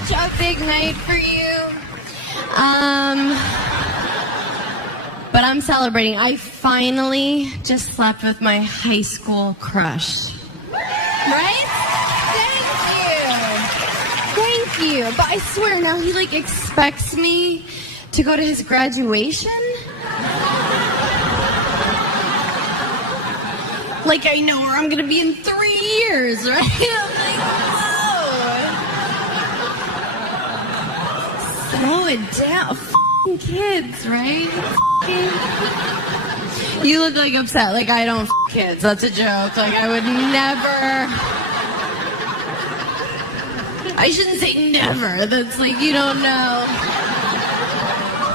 such a big night for you. But I'm celebrating. I finally just slept with my high school crush. Right? Thank you. But I swear now he expects me to go to his graduation. I know where I'm gonna be in 3 years, right? I'm whoa. Slow it down. F***ing kids, right? You look upset. I don't f*** kids. That's a joke. I would never. I shouldn't say never. That's you don't know.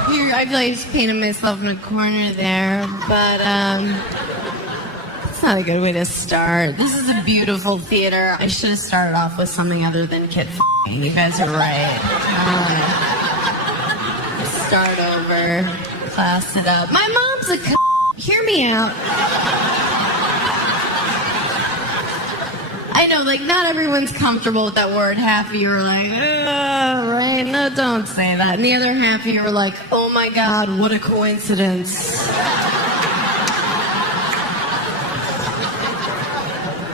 Here, I feel like I just painted myself in a corner there, but it's not a good way to start. This is a beautiful theater. I should have started off with something other than kid f***ing. You guys are right. Start over. Class it up. My mom's a c***. Hear me out. I know, not everyone's comfortable with that word. Half of you are right? No, don't say that. And the other half of you are oh my God, what a coincidence.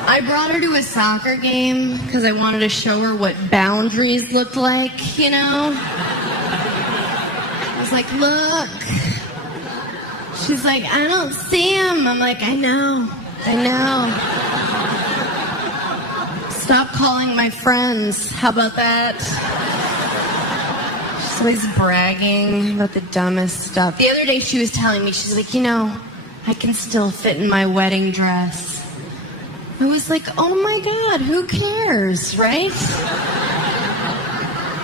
I brought her to a soccer game because I wanted to show her what boundaries looked like, I was look. She's I don't see him. I'm I know. Stop calling my friends. How about that? She's always bragging about the dumbest stuff. The other day she was telling me, she's I can still fit in my wedding dress. I was oh my God, who cares, right?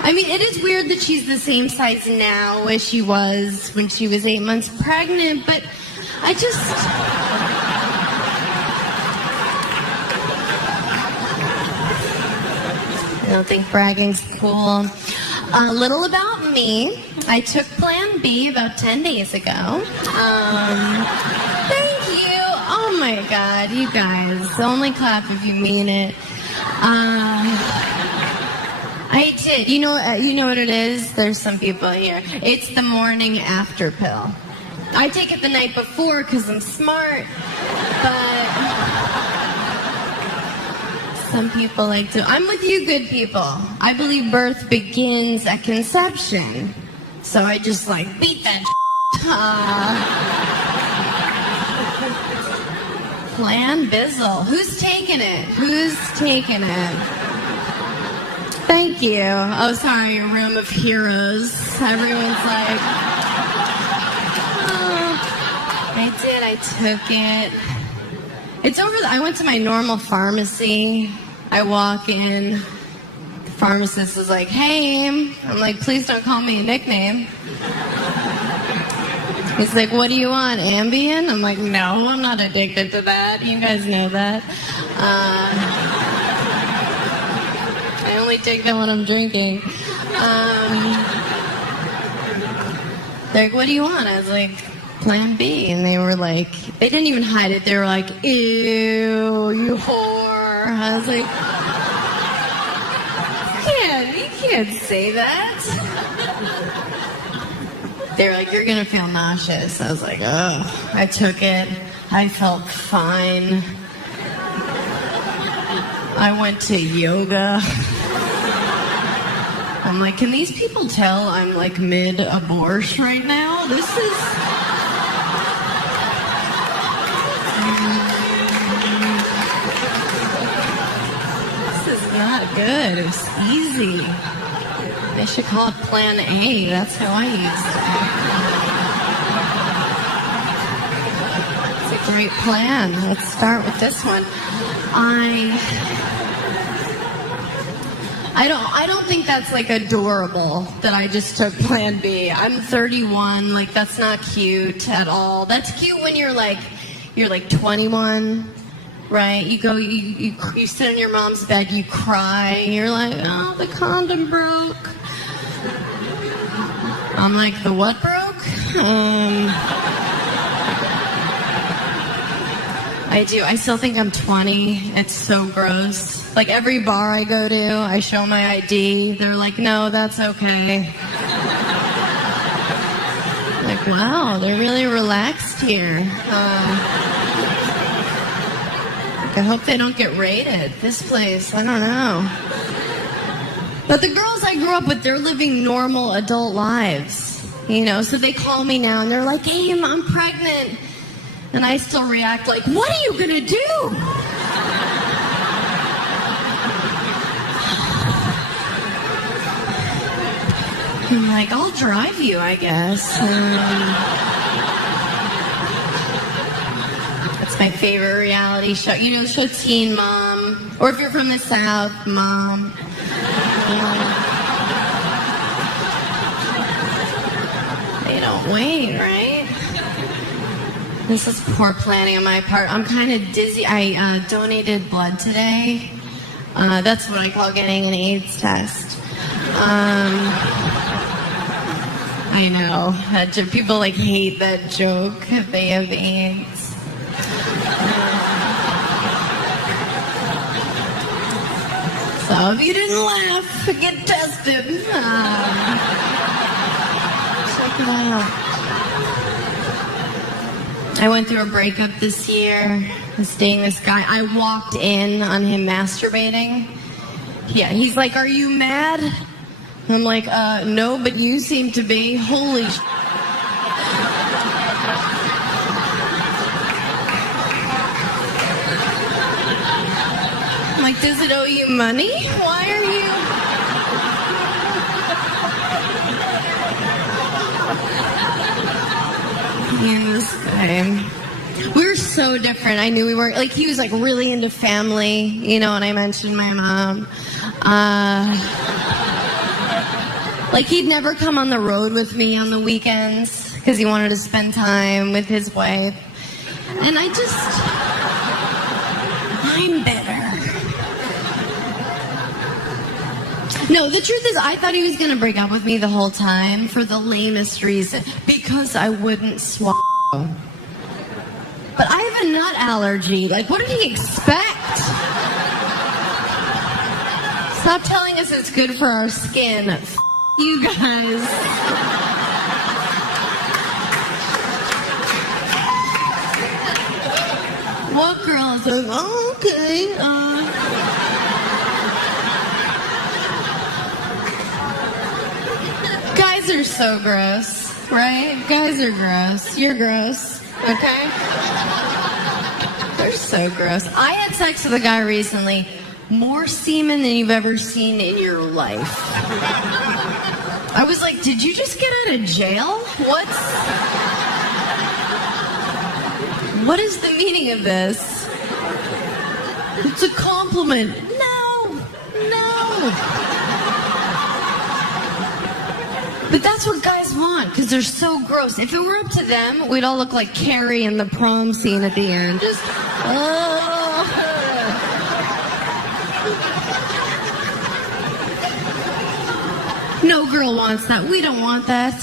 I mean, it is weird that she's the same size now as she was when she was 8 months pregnant, but I don't think bragging's cool. A little about me. I took Plan B about 10 days ago. Thank you. Oh my God, you guys. Only clap if you mean it. I did. You know what it is? There's some people here. It's the morning after pill. I take it the night before because I'm smart, but some people to. I'm with you good people. I believe birth begins at conception. So I just beat that Plan Bizzle. Who's taking it? Thank you. Oh, sorry, a room of heroes. Everyone's I took it. It's over. I went to my normal pharmacy. I walk in. The pharmacist is hey. I'm please don't call me a nickname. He's what do you want, Ambien? I'm no, I'm not addicted to that. You guys know that. I only take that when I'm drinking. They're what do you want? I was Plan B. And they were they didn't even hide it. They were ew, you whore. I was you can't say that. They were you're going to feel nauseous. I was ugh. I took it. I felt fine. I went to yoga. I'm can these people tell I'm mid-abortion right now? This is not good. It was easy. They should call it Plan A. That's how I used it. It's a great plan. Let's start with this one. I don't think that's adorable that I just took Plan B. I'm 31. That's not cute at all. That's cute when you're 21. Right, you go, you sit in your mom's bed, you cry, you're oh, the condom broke. I'm the what broke? I do. I still think I'm 20. It's so gross. Like every bar I go to, I show my ID. They're like, no, that's okay. Like, wow, they're really relaxed here. I hope they don't get raided. This place, I don't know. But the girls I grew up with, they're living normal adult lives. You know, so they call me now and they're like, hey, I'm pregnant. And I still react like, what are you going to do? I'm like, I'll drive you, I guess. That's my favorite reality show. You know the show Teen Mom? Or if you're from the South, Mom. They don't wait, right? This is poor planning on my part. I'm kind of dizzy. I donated blood today. That's what I call getting an AIDS test. I know. People like hate that joke if they have AIDS. So if you didn't laugh, get tested. Check it out. I went through a breakup this year. I was dating this guy. I walked in on him masturbating. Yeah, he's like, are you mad? I'm like, no, but you seem to be. Holy sh**. I'm like, does it owe you money? Why are you... Yeah, this guy. We were so different. I knew we weren't, like, he was like really into family, you know, and I mentioned my mom. Like, he'd never come on the road with me on the weekends because he wanted to spend time with his wife. And I'm better. No, the truth is, I thought he was going to break up with me the whole time for the lamest reason. Because I wouldn't swallow. But I have a nut allergy. Like, what did he expect? Stop telling us it's good for our skin. F*** you guys. What girl is like, oh, okay, Guys are so gross, right? Guys are gross. You're gross, okay? They're so gross. I had sex with a guy recently. More semen than you've ever seen in your life. I was like, did you just get out of jail? What is the meaning of this? It's a compliment. No. But that's what guys want, because they're so gross. If it were up to them, we'd all look like Carrie in the prom scene at the end. Just, No girl wants that. We don't want that.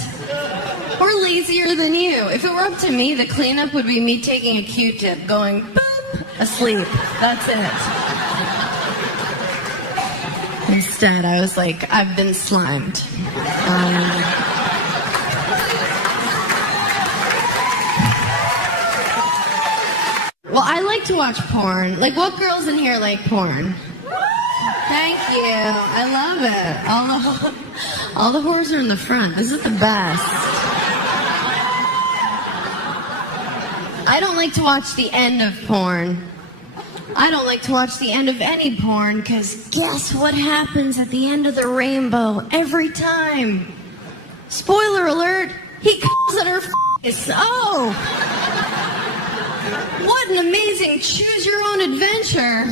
We're lazier than you. If it were up to me, the cleanup would be me taking a Q-tip, going, boop, asleep. That's it. Instead, I was like, I've been slimed. Well, I like to watch porn. Like, what girls in here like porn? Thank you. I love it. All the whores are in the front. This is the best. I don't like to watch the end of porn. I don't like to watch the end of any porn, because guess what happens at the end of the rainbow every time? Spoiler alert, he comes at her face. Oh! What an amazing choose-your-own-adventure.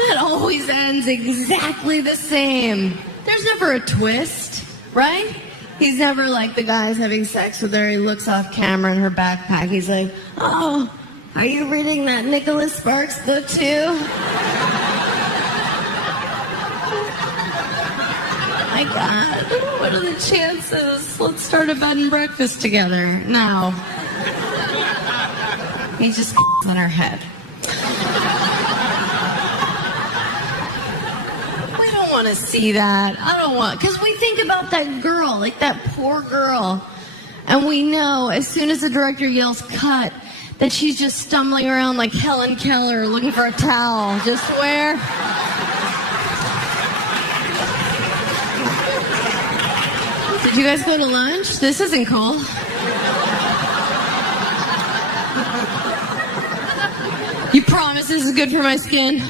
That always ends exactly the same. There's never a twist, right? He's never like the guy's having sex with her. He looks off camera in her backpack. He's like, oh, are you reading that Nicholas Sparks book too? My God, what are the chances? Let's start a bed and breakfast together now. He just on her head. We don't want to see that. I don't want, because we think about that girl, like that poor girl. And we know as soon as the director yells cut, that she's just stumbling around like Helen Keller looking for a towel. Just where? Did you guys go to lunch? This isn't cool. You promise this is good for my skin?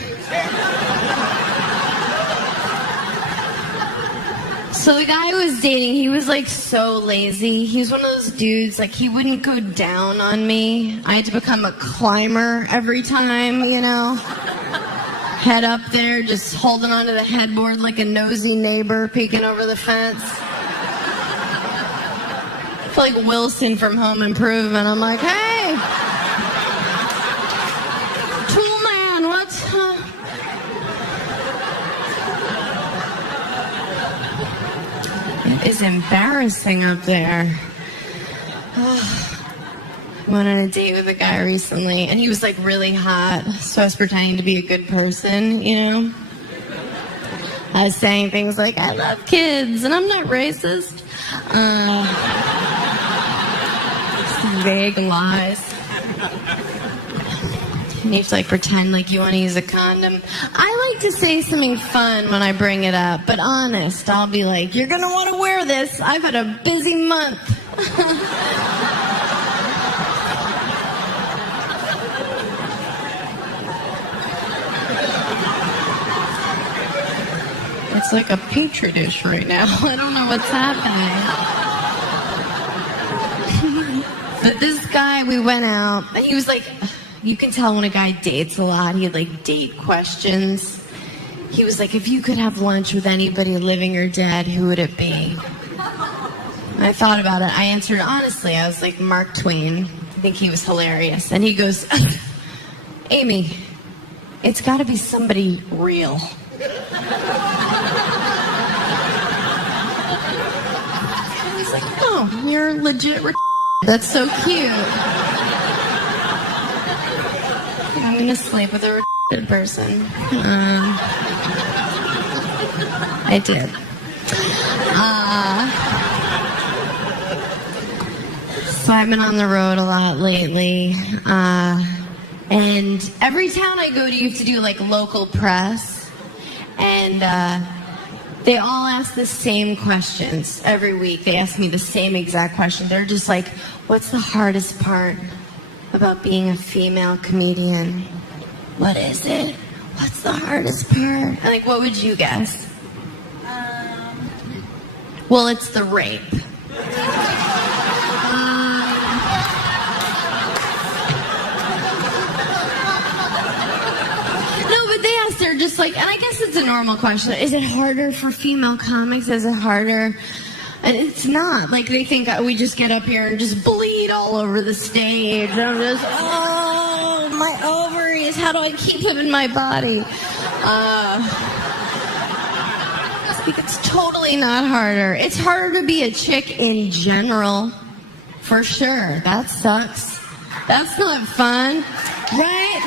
So the guy I was dating, he was like so lazy. He was one of those dudes, like he wouldn't go down on me. I had to become a climber every time, you know. Head up there, just holding onto the headboard like a nosy neighbor peeking over the fence. I feel like Wilson from Home Improvement. I'm like, hey! Tool man, what's... It is embarrassing up there. Went on a date with a guy recently, and he was like really hot, so I was pretending to be a good person, you know? I was saying things like, I love kids, and I'm not racist. Vague lies. And you have to like pretend like you want to use a condom. I like to say something fun when I bring it up, but honest, I'll be like, you're gonna want to wear this. I've had a busy month. It's like a petri dish right now. I don't know what's happening. But this guy, we went out, and he was like, you can tell when a guy dates a lot. He had like date questions. He was like, if you could have lunch with anybody living or dead, who would it be? And I thought about it. I answered honestly. I was like, Mark Twain. I think he was hilarious. And he goes, Amy, it's got to be somebody real. I was like, oh, you're legit. That's so cute. I'm gonna sleep with a retarded person. I did. So I've been on the road a lot lately. And every town I go to, you have to do like local press. And they all ask the same questions every week. They ask me the same exact question. They're just like, what's the hardest part about being a female comedian? What is it? What's the hardest part? I'm like, what would you guess? Well, it's the rape. They're just like, and I guess it's a normal question. Is it harder for female comics? Is it harder? And it's not. Like, they think we just get up here and just bleed all over the stage. And I'm just, oh, my ovaries. How do I keep them in my body? It's totally not harder. It's harder to be a chick in general. For sure. That sucks. That's not fun. Right?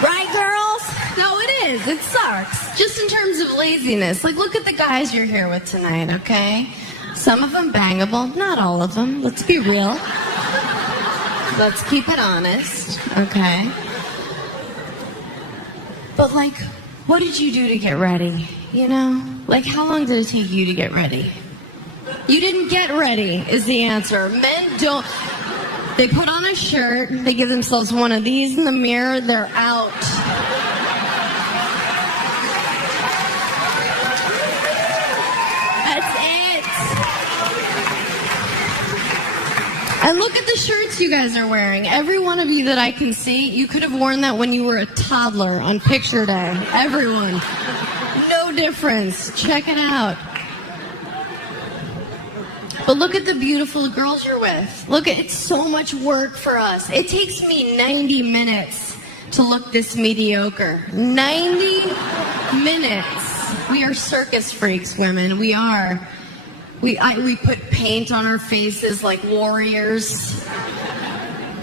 Right, girls? No, it is. It sucks. Just in terms of laziness. Like, look at the guys you're here with tonight, okay? Some of them bangable. Not all of them. Let's be real. Let's keep it honest, okay? But, like, what did you do to get ready? You know? Like, how long did it take you to get ready? You didn't get ready, is the answer. Men don't... They put on a shirt, they give themselves one of these in the mirror, they're out. That's it. And look at the shirts you guys are wearing. Every one of you that I can see, you could have worn that when you were a toddler on picture day. Everyone. No difference. Check it out. But look at the beautiful girls you're with. Look, it's so much work for us. It takes me 90 minutes to look this mediocre. 90 minutes. We are circus freaks, women. We are. We put paint on our faces like warriors.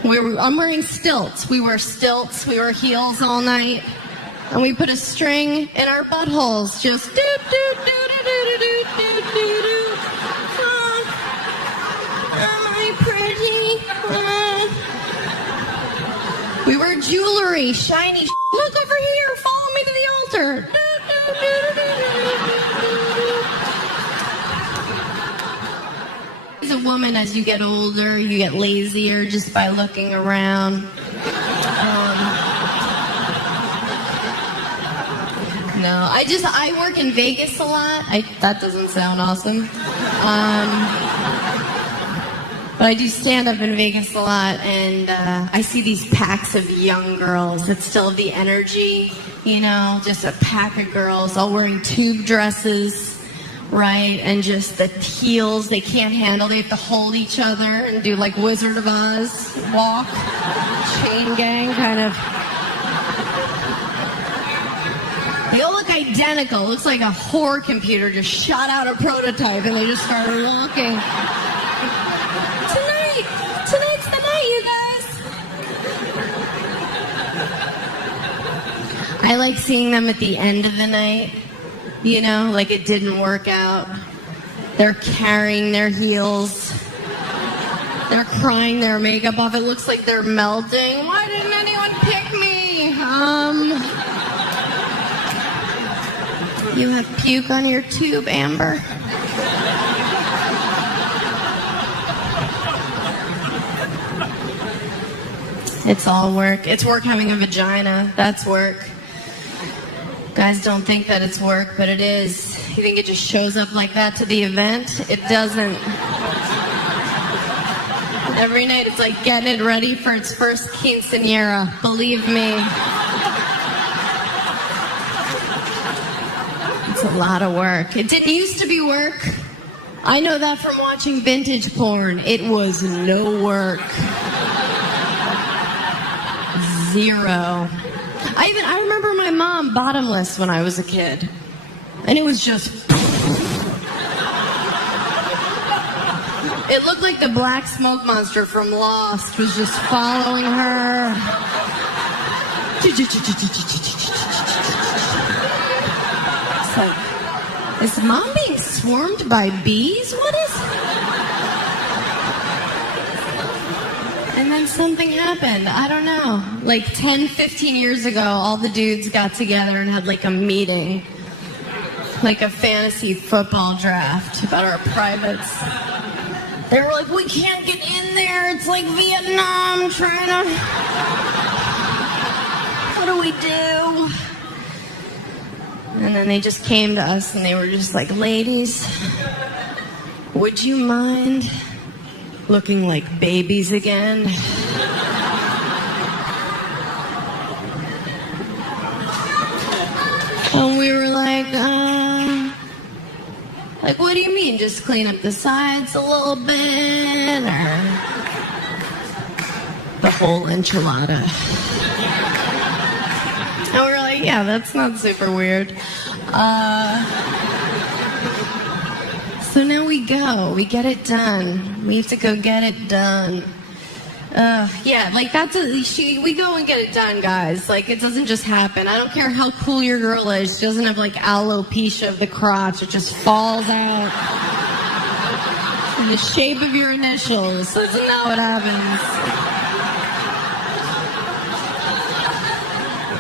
I'm wearing stilts. We wear stilts. We wear heels all night. And we put a string in our buttholes. Just do, do, do, do, do, do, do, do, do. Am I pretty? We wear jewelry, shiny. Look over here. Follow me to the altar. Do, do, do, do, do, do. As a woman, as you get older, you get lazier just by looking around. No, I work in Vegas a lot. That doesn't sound awesome. But I do stand up in Vegas a lot, and I see these packs of young girls that still have the energy, you know, just a pack of girls all wearing tube dresses, right? And just the heels they can't handle. They have to hold each other and do like Wizard of Oz walk, chain gang kind of. They all look identical. It looks like a horror computer just shot out a prototype and they just started walking. Tonight's the night, you guys. I like seeing them at the end of the night. You know, like it didn't work out. They're carrying their heels. They're crying their makeup off. It looks like they're melting. Why didn't anyone pick me? You have puke on your tube, Amber. It's all work. It's work having a vagina. That's work. Guys don't think that it's work, but it is. You think it just shows up like that to the event? It doesn't. Every night it's like getting it ready for its first quinceañera. Believe me. It's a lot of work. It didn't used to be work. I know that from watching vintage porn. It was no work. Zero. I remember my mom bottomless when I was a kid. And it was just... It looked like the black smoke monster from Lost was just following her. It's like, is Mom being swarmed by bees? What is... And then something happened. I don't know. Like 10, 15 years ago, all the dudes got together and had like a meeting. Like a fantasy football draft about our privates. They were like, we can't get in there. It's like Vietnam trying to... What do we do? And then they just came to us and they were just like, ladies, would you mind looking like babies again? And we were like, what do you mean? Just clean up the sides a little bit, or the whole enchilada? And we were like, yeah, that's not super weird. So now we go. We get it done. We have to go get it done. Yeah, like we go and get it done, guys. Like, it doesn't just happen. I don't care how cool your girl is. She doesn't have, like, alopecia of the crotch. It just falls out in the shape of your initials. Isn't that what happens?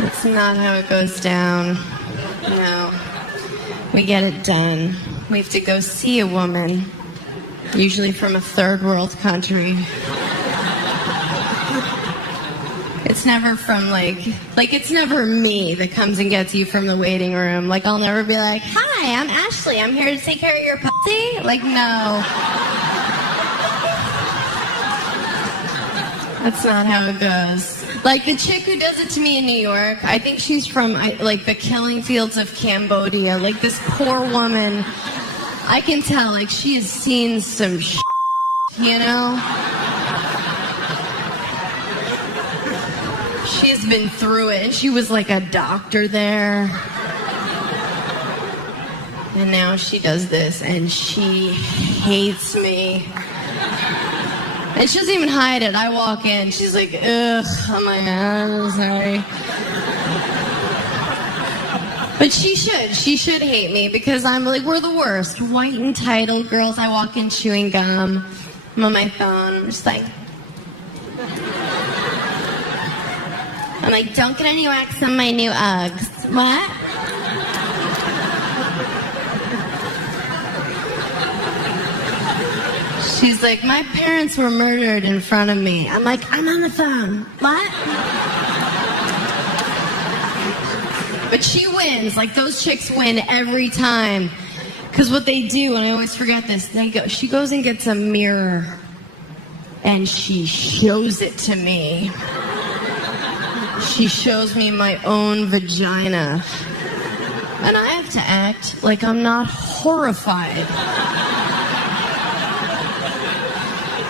That's not how it goes down. No. We get it done. We have to go see a woman, usually from a third world country. It's never from, it's never me that comes and gets you from the waiting room. Like, I'll never be like, hi, I'm Ashley. I'm here to take care of your pussy. Like, no. That's not how it goes. Like, the chick who does it to me in New York, I think she's from, the killing fields of Cambodia. Like, this poor woman, I can tell, like, she has seen some shit, you know? She has been through it, and she was like a doctor there. And now she does this, and she hates me. And she doesn't even hide it. I walk in. She's like, ugh. I'm like, I'm sorry. But she should. She should hate me because I'm like, we're the worst. White entitled girls. I walk in chewing gum. I'm on my phone. I'm just like... I'm like, don't get any wax on my new Uggs. What? She's like, my parents were murdered in front of me. I'm like, I'm on the phone. What? But she wins. Like, those chicks win every time. Because what they do, and I always forget this, she goes and gets a mirror. And she shows it to me. She shows me my own vagina. And I have to act like I'm not horrified.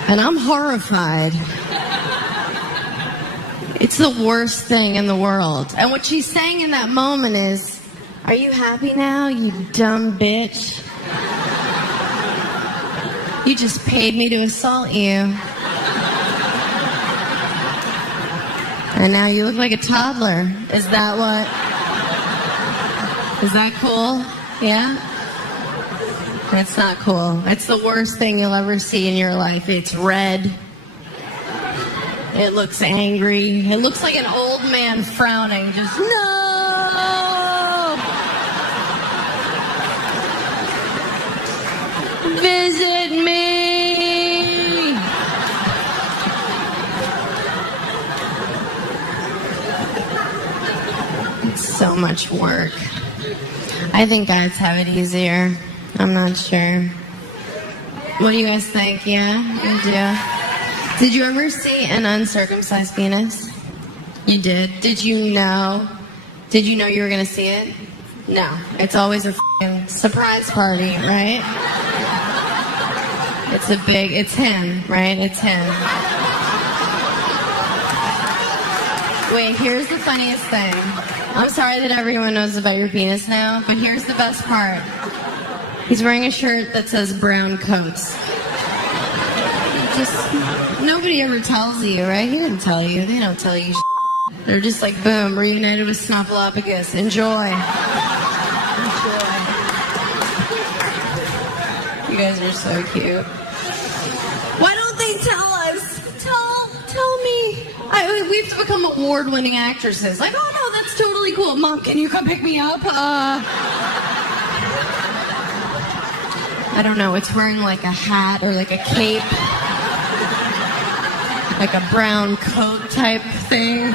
And I'm horrified. It's the worst thing in the world. And what she's saying in that moment is, are you happy now, you dumb bitch? You just paid me to assault you. And now you look like a toddler. Is that what? Is that cool? Yeah? That's not cool. It's the worst thing you'll ever see in your life. It's red. It looks angry. It looks like an old man frowning. Just, no! Visit me! It's so much work. I think guys have it easier. I'm not sure. What do you guys think? Yeah? You do? Did you ever see an uncircumcised penis? You did? Did you know? Did you know you were going to see it? No. It's always a f***ing surprise party, right? It's him, right? It's him. Wait, here's the funniest thing. I'm sorry that everyone knows about your penis now, but here's the best part. He's wearing a shirt that says brown coats. Just, nobody ever tells you, right? He didn't tell you. They don't tell you shit. They're just like, boom, reunited with Snuffleupagus. Enjoy. Enjoy. You guys are so cute. Why don't they tell us? Tell me. We have to become award-winning actresses. Like, oh no, that's totally cool. Mom, can you come pick me up? I don't know. It's wearing like a hat or like a cape. Like a brown coat type thing.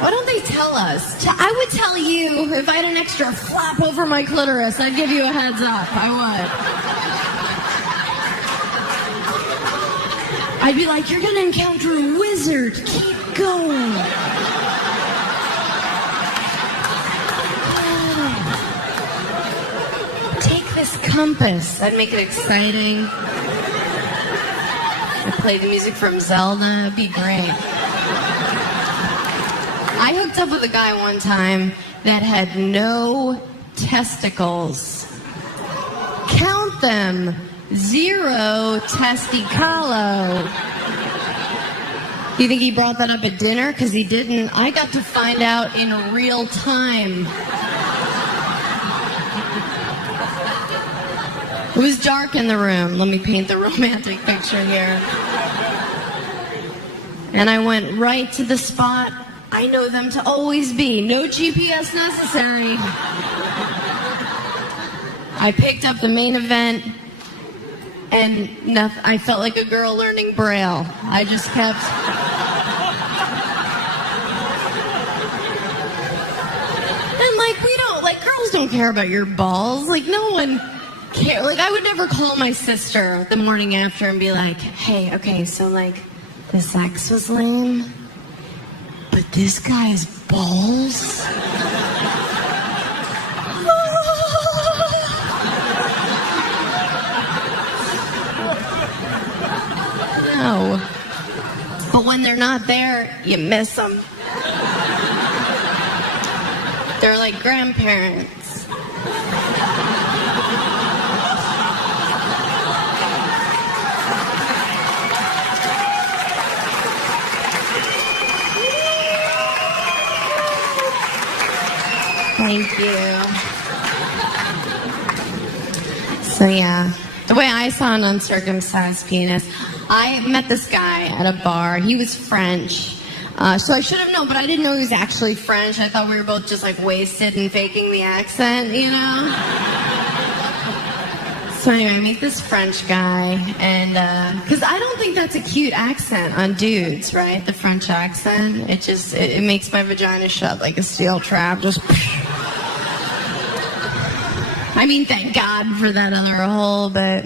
Why don't they tell us? I would tell you if I had an extra flap over my clitoris. I'd give you a heads up. I would. I'd be like, you're going to encounter a wizard. Keep going. Take this compass. I'd make it exciting. Play the music from Zelda. It'd be great. I hooked up with a guy one time that had no testicles. Count them. 0 testicalo. You think he brought that up at dinner? Because he didn't. I got to find out in real time. It was dark in the room. Let me paint the romantic picture here. And I went right to the spot I know them to always be. No GPS necessary. I picked up the main event, and I felt like a girl learning Braille. I just kept... And girls don't care about your balls. Like, no one... Like, I would never call my sister the morning after and be like, hey, okay, so, like, the sex was lame, but this guy's balls? No. But when they're not there, you miss them. They're like grandparents. Thank you. So yeah, the way I saw an uncircumcised penis, I met this guy at a bar. He was French. So I should have known, but I didn't know he was actually French. I thought we were both just like wasted and faking the accent, you know? So anyway, I meet this French guy, and because I don't think that's a cute accent on dudes, right? The French accent. It makes my vagina shut like a steel trap. Just. I mean, thank God for that other hole, but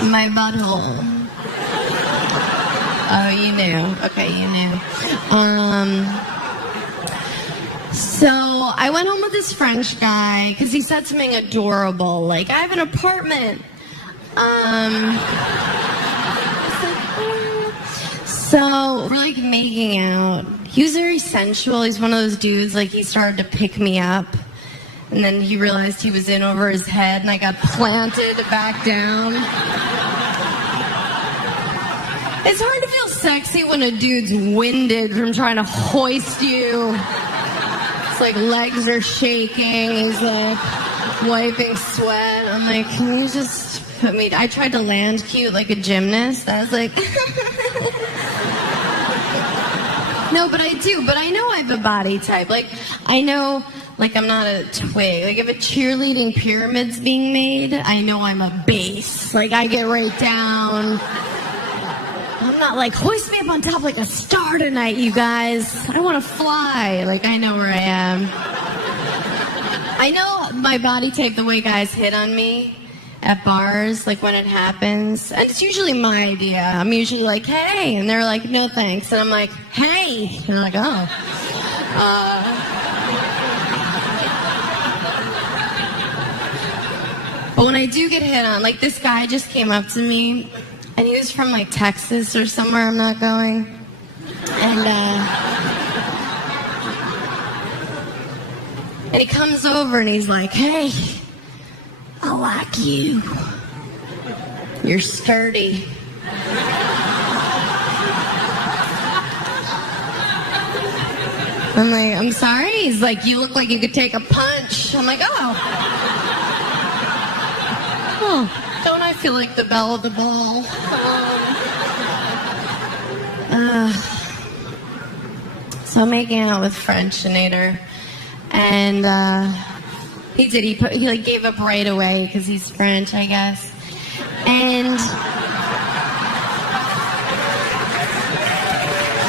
my butthole. Oh, you knew. Okay, you knew. So I went home with this French guy because he said something adorable, like, I have an apartment. So we're like making out. He was very sensual. He's one of those dudes, like, he started to pick me up. And then he realized he was in over his head, and I got planted back down. It's hard to feel sexy when a dude's winded from trying to hoist you. It's like legs are shaking. He's like wiping sweat. I'm like, can you just put me... I tried to land cute like a gymnast. I was like... No, but I do. But I know I have a body type. Like, I know... Like, I'm not a twig. Like, if a cheerleading pyramid's being made, I know I'm a base. Like, I get right down... I'm not like, hoist me up on top like a star tonight, you guys. I want to fly. Like, I know where I am. I know my body type, the way guys hit on me at bars, like when it happens. And it's usually my idea. I'm usually like, hey. And they're like, no thanks. And I'm like, hey. And they're like, oh. But when I do get hit on, like this guy just came up to me. And he was from, like, Texas or somewhere I'm not going. And he comes over and he's like, hey, I like you. You're sturdy. I'm like, I'm sorry? He's like, you look like you could take a punch. I'm like, oh. Oh. Don't I feel like the belle of the ball? So I'm making out with Frenchinator, and he did. He like gave up right away because he's French, I guess. And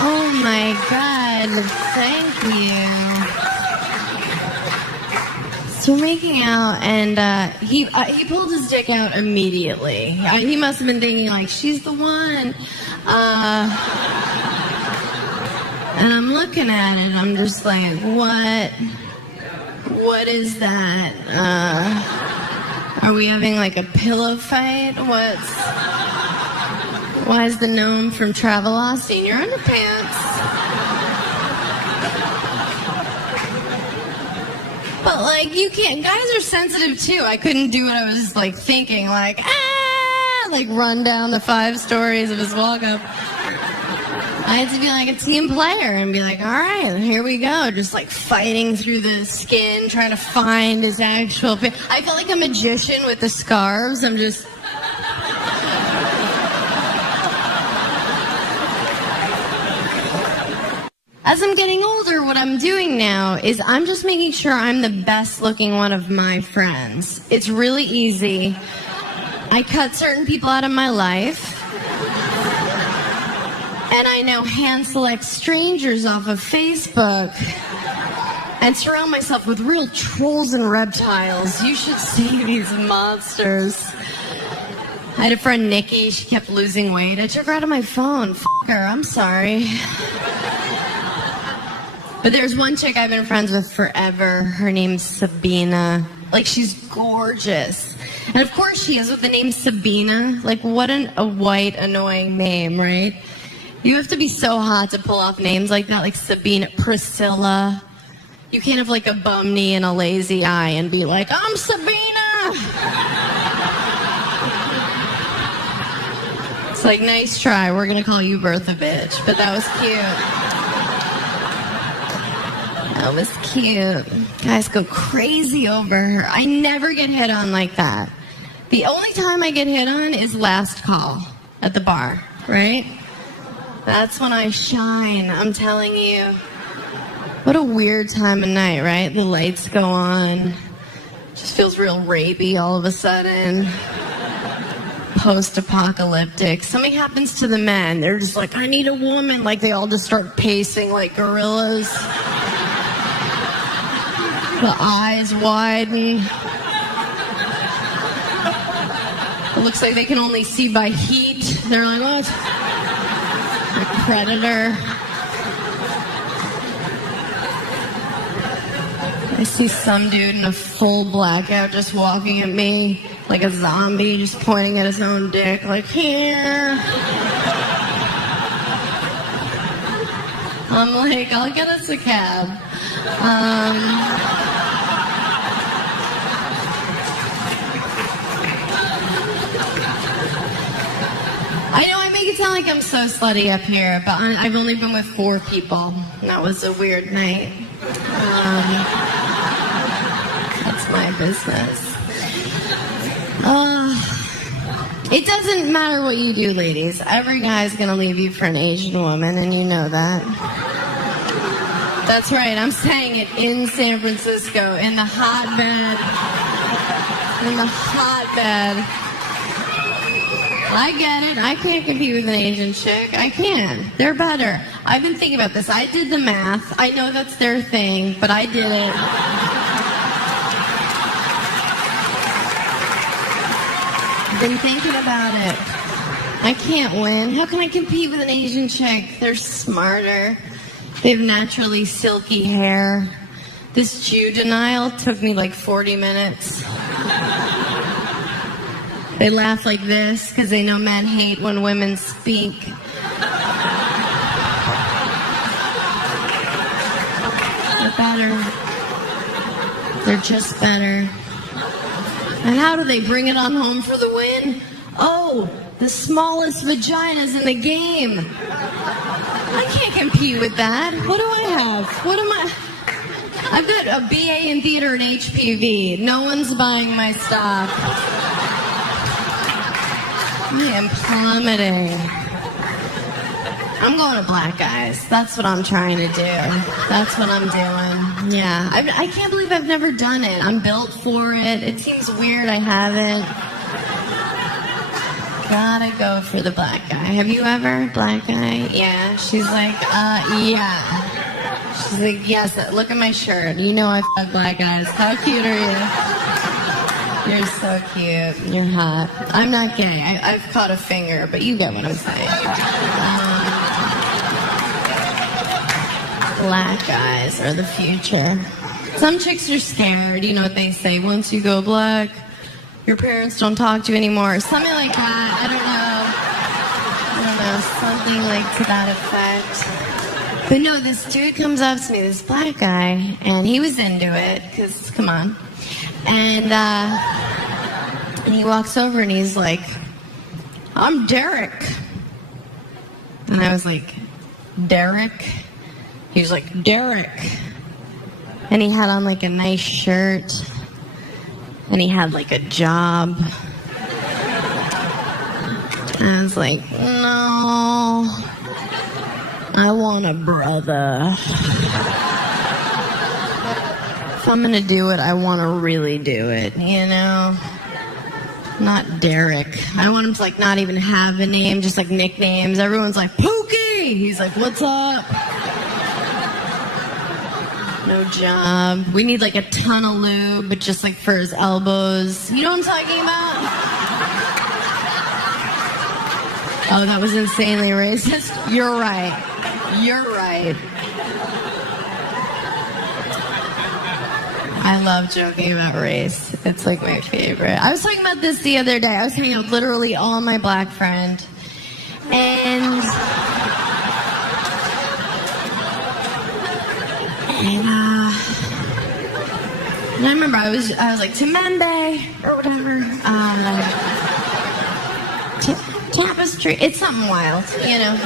oh my God, thank you. So we're making out, and he pulled his dick out immediately. He must have been thinking, like, she's the one. And I'm looking at it, I'm just like, what What is that? Are we having like a pillow fight? Why is the gnome from Travelocity in your underpants? But like, you can't, guys are sensitive too. I couldn't do what I was like thinking, like run down the 5 stories of his walk-up. I had to be like a team player and be like, all right, here we go. Just like fighting through the skin, trying to find his actual... I felt like a magician with the scarves. I'm just... As I'm getting older, what I'm doing now is I'm just making sure I'm the best looking one of my friends. It's really easy. I cut certain people out of my life. And I now hand-select strangers off of Facebook and surround myself with real trolls and reptiles. You should see these monsters. I had a friend, Nikki. She kept losing weight. I took her out of my phone. F*** her. I'm sorry. But there's one chick I've been friends with forever. Her name's Sabina. Like, she's gorgeous. And of course she is with the name Sabina. Like, what a white, annoying name, right? You have to be so hot to pull off names like that, like Sabina, Priscilla. You can't have like a bum knee and a lazy eye and be like, I'm Sabina! It's like, nice try, we're gonna call you Bertha bitch, but that was cute. That was cute. Guys go crazy over her. I never get hit on like that. The only time I get hit on is last call at the bar, right? That's when I shine, I'm telling you. What a weird time of night, right? The lights go on. Just feels real rapey all of a sudden. Post-apocalyptic. Something happens to the men. They're just like, I need a woman. Like, they all just start pacing like gorillas. The eyes widen. It looks like they can only see by heat. They're like, oh, it's a predator. I see some dude in a full blackout just walking at me like a zombie, just pointing at his own dick, like, here. I'm like, I'll get us a cab. I know I make it sound like I'm so slutty up here, but I've only been with 4 people. That was a weird night. That's my business. It doesn't matter what you do, ladies. Every guy's gonna leave you for an Asian woman, and you know that. That's right, I'm saying it in San Francisco, in the hotbed. In the hotbed. I get it. I can't compete with an Asian chick. I can. They're better. I've been thinking about this. I did the math. I know that's their thing, but I did it. I've been thinking about it. I can't win. How can I compete with an Asian chick? They're smarter. They have naturally silky hair. This Jew denial took me like 40 minutes. They laugh like this because they know men hate when women speak. They're better. They're just better. And how do they bring it on home for the win? Oh, the smallest vaginas in the game. I can't compete with that. What do I have? What am I? I've got a BA in theater and HPV. No one's buying my stock. I am plummeting. I'm going to black guys. That's what I'm trying to do. That's what I'm doing. Yeah. I can't believe I've never done it. I'm built for it. It seems weird I haven't. Gotta go for the black guy. Have you ever? Black guy? Yeah. She's like, yeah. She's like, yes, look at my shirt. You know I fuck black guys. How cute are you? You're so cute. You're hot. I'm not gay. I've caught a finger, but you get what I'm saying. Black guys are the future. Some chicks are scared. You know what they say? Once you go black, your parents don't talk to you anymore. Something like that. I don't know. Something like to that effect. But no, this dude comes up to me, this black guy, and he was into it, because, come on. And he walks over and he's like, I'm Derek. And I was like, Derek? He was like, Derek. And he had on like a nice shirt. And he had like a job. And I was like, no, I want a brother. If I'm gonna do it, I want to really do it, you know? Not Derek. I want him to like not even have a name, just like nicknames. Everyone's like, Pookie! He's like, what's up? No job. We need like a ton of lube, but just like for his elbows. You know what I'm talking about? Oh, that was insanely racist. You're right. You're right. I love joking about race. It's like my favorite. I was talking about this the other day. I was hanging out with literally all my black friend. And I remember I was like, Temende, or whatever. Tapestry. It's something wild, you know.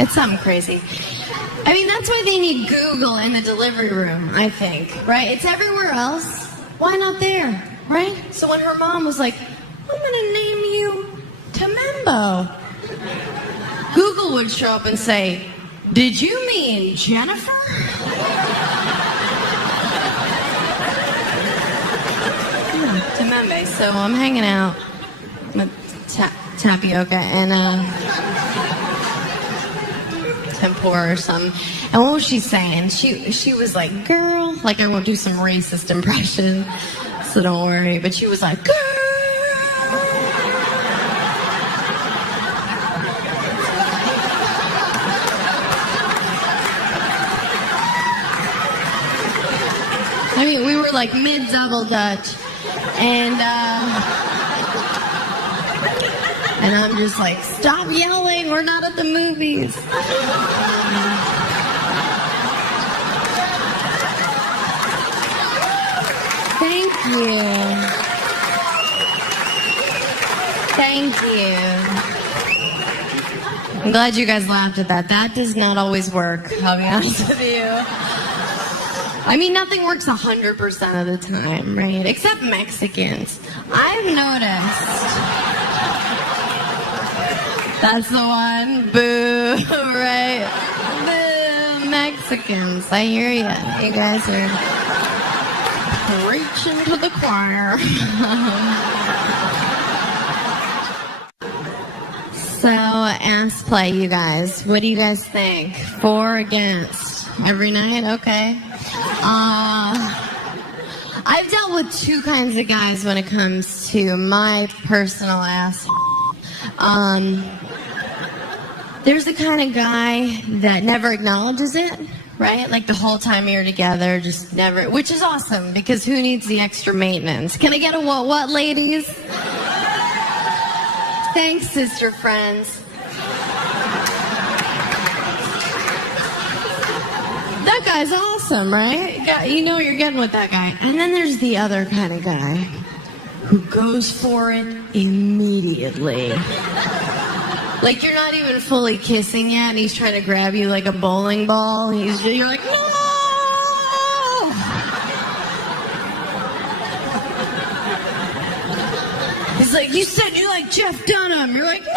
It's something crazy. I mean, that's why they need Google in the delivery room, I think, right? It's everywhere else. Why not there, right? So when her mom was like, I'm going to name you Temembo, Google would show up and say, did you mean Jennifer? Temembe. So I'm hanging out with tapioca and tempura or something. And what was she saying? She was like, girl, like I won't do some racist impression, so don't worry. But she was like, girl. I mean, we were like mid-double Dutch, and I'm just like, stop yelling, we're not at the movies. Thank you. Thank you. I'm glad you guys laughed at that. That does not always work, I'll be honest with you. I mean, nothing works 100% of the time, right? Except Mexicans. I've noticed. That's the one. Boo, right? Boo, Mexicans. I hear you. You guys are preaching to the choir. So, ass play, you guys. What do you guys think? For or against? Every night? Okay. I've dealt with two kinds of guys when it comes to my personal ass. There's the kind of guy that never acknowledges it, right? Like the whole time you're together, just never, which is awesome because who needs the extra maintenance? Can I get a what, ladies? Thanks, sister friends. That guy's awesome, right? You know what you're getting with that guy. And then there's the other kind of guy who goes for it immediately. Like you're not even fully kissing yet, and he's trying to grab you like a bowling ball. You're like, no! He's like, you said you like Jeff Dunham. You're like, no!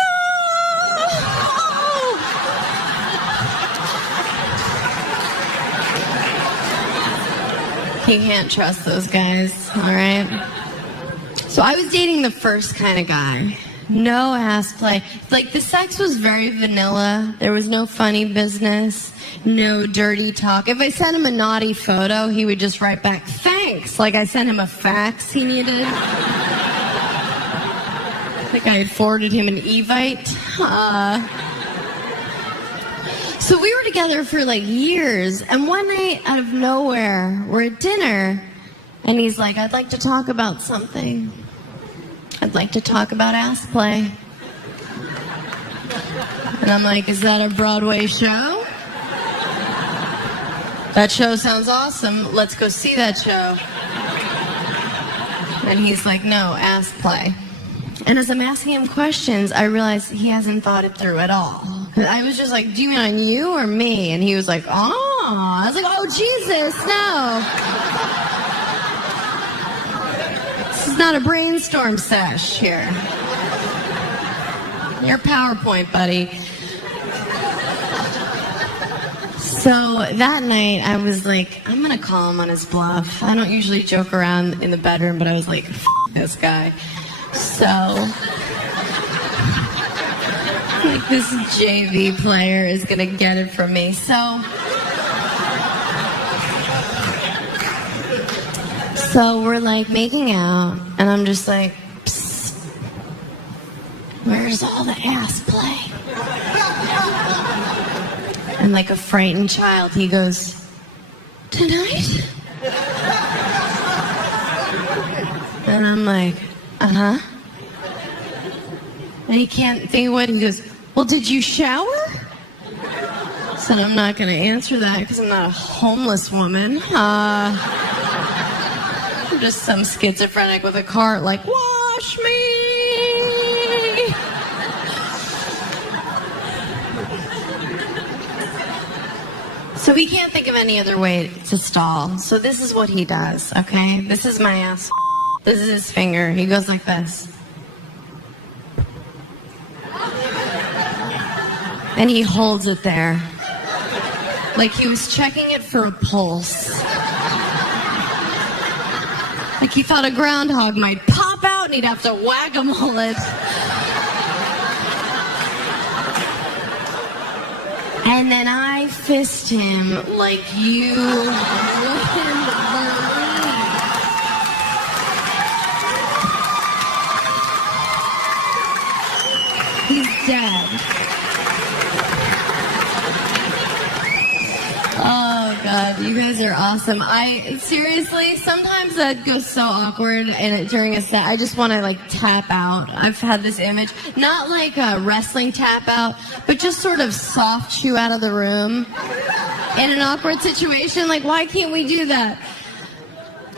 You can't trust those guys, all right? So I was dating the first kind of guy. No ass play. Like, the sex was very vanilla. There was no funny business, no dirty talk. If I sent him a naughty photo, he would just write back, thanks. Like I sent him a fax he needed. I think I had forwarded him an Evite. So we were together for like years, and one night out of nowhere, we're at dinner, and he's like, I'd like to talk about something. I'd like to talk about ass play. And I'm like, is that a Broadway show? That show sounds awesome. Let's go see that show. And he's like, no, ass play. And as I'm asking him questions, I realize he hasn't thought it through at all. I was just like, do you mean on you or me? And he was like, oh. I was like, oh, Jesus, no. This is not a brainstorm sesh here. Your PowerPoint, buddy. So that night, I was like, I'm going to call him on his bluff. I don't usually joke around in the bedroom, but I was like, F this guy. So, like, this JV player is going to get it from me. So we're like making out, and I'm just like, psst, where's all the ass play? And like a frightened child, he goes, tonight? And I'm like, uh-huh. And he can't think what, he goes, well, did you shower? Said I'm not going to answer that because I'm not a homeless woman. I'm just some schizophrenic with a cart like, wash me! So he can't think of any other way to stall. So this is what he does, okay? This is my ass. This is his finger. He goes like this. And he holds it there. Like he was checking it for a pulse. Like he thought a groundhog might pop out and he'd have to whack-a-mole it. And then I fist him like you wouldn't believe. He's dead. Oh, God, you guys are awesome. Seriously, sometimes that goes so awkward and during a set, I just want to, like, tap out. I've had this image, not like a wrestling tap out, but just sort of soft shoo out of the room in an awkward situation. Like, why can't we do that?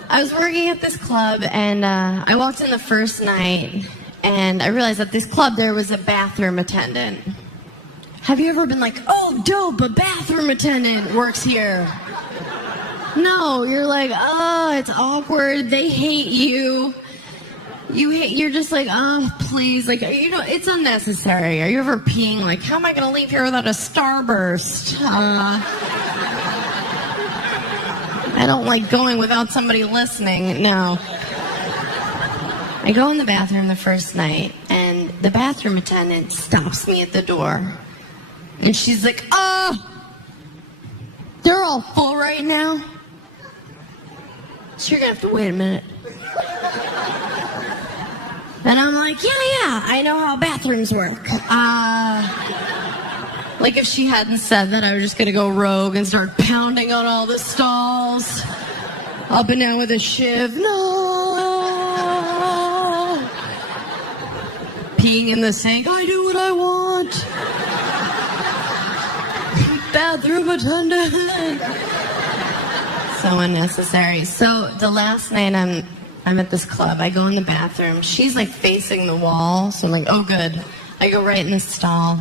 I was working at this club, and I walked in the first night, and I realized at this club there was a bathroom attendant. Have you ever been like, oh, dope, a bathroom attendant works here? No, you're like, oh, it's awkward. They hate you. You're just like, oh, please. Like, you know, it's unnecessary. Are you ever peeing like, how am I going to leave here without a starburst? I don't like going without somebody listening. No. I go in the bathroom the first night, and the bathroom attendant stops me at the door. And she's like, they're all full right now? So you're going to have to wait a minute. And I'm like, yeah, I know how bathrooms work. Like if she hadn't said that, I was just going to go rogue and start pounding on all the stalls. Up and down with a shiv. No. Peeing in the sink. I do what I want. Bathroom attendant. So unnecessary. So the last night I'm at this club. I go in the bathroom. She's like facing the wall. So I'm like, oh good. I go right in the stall.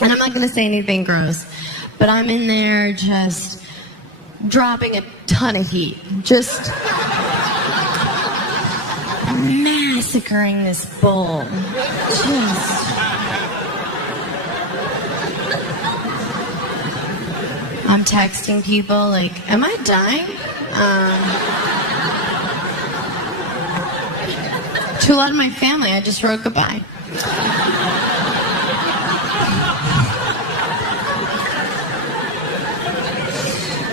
And I'm not going to say anything gross. But I'm in there just dropping a ton of heat. Just massacring this bull. Just... I'm texting people like, am I dying? To a lot of my family, I just wrote goodbye.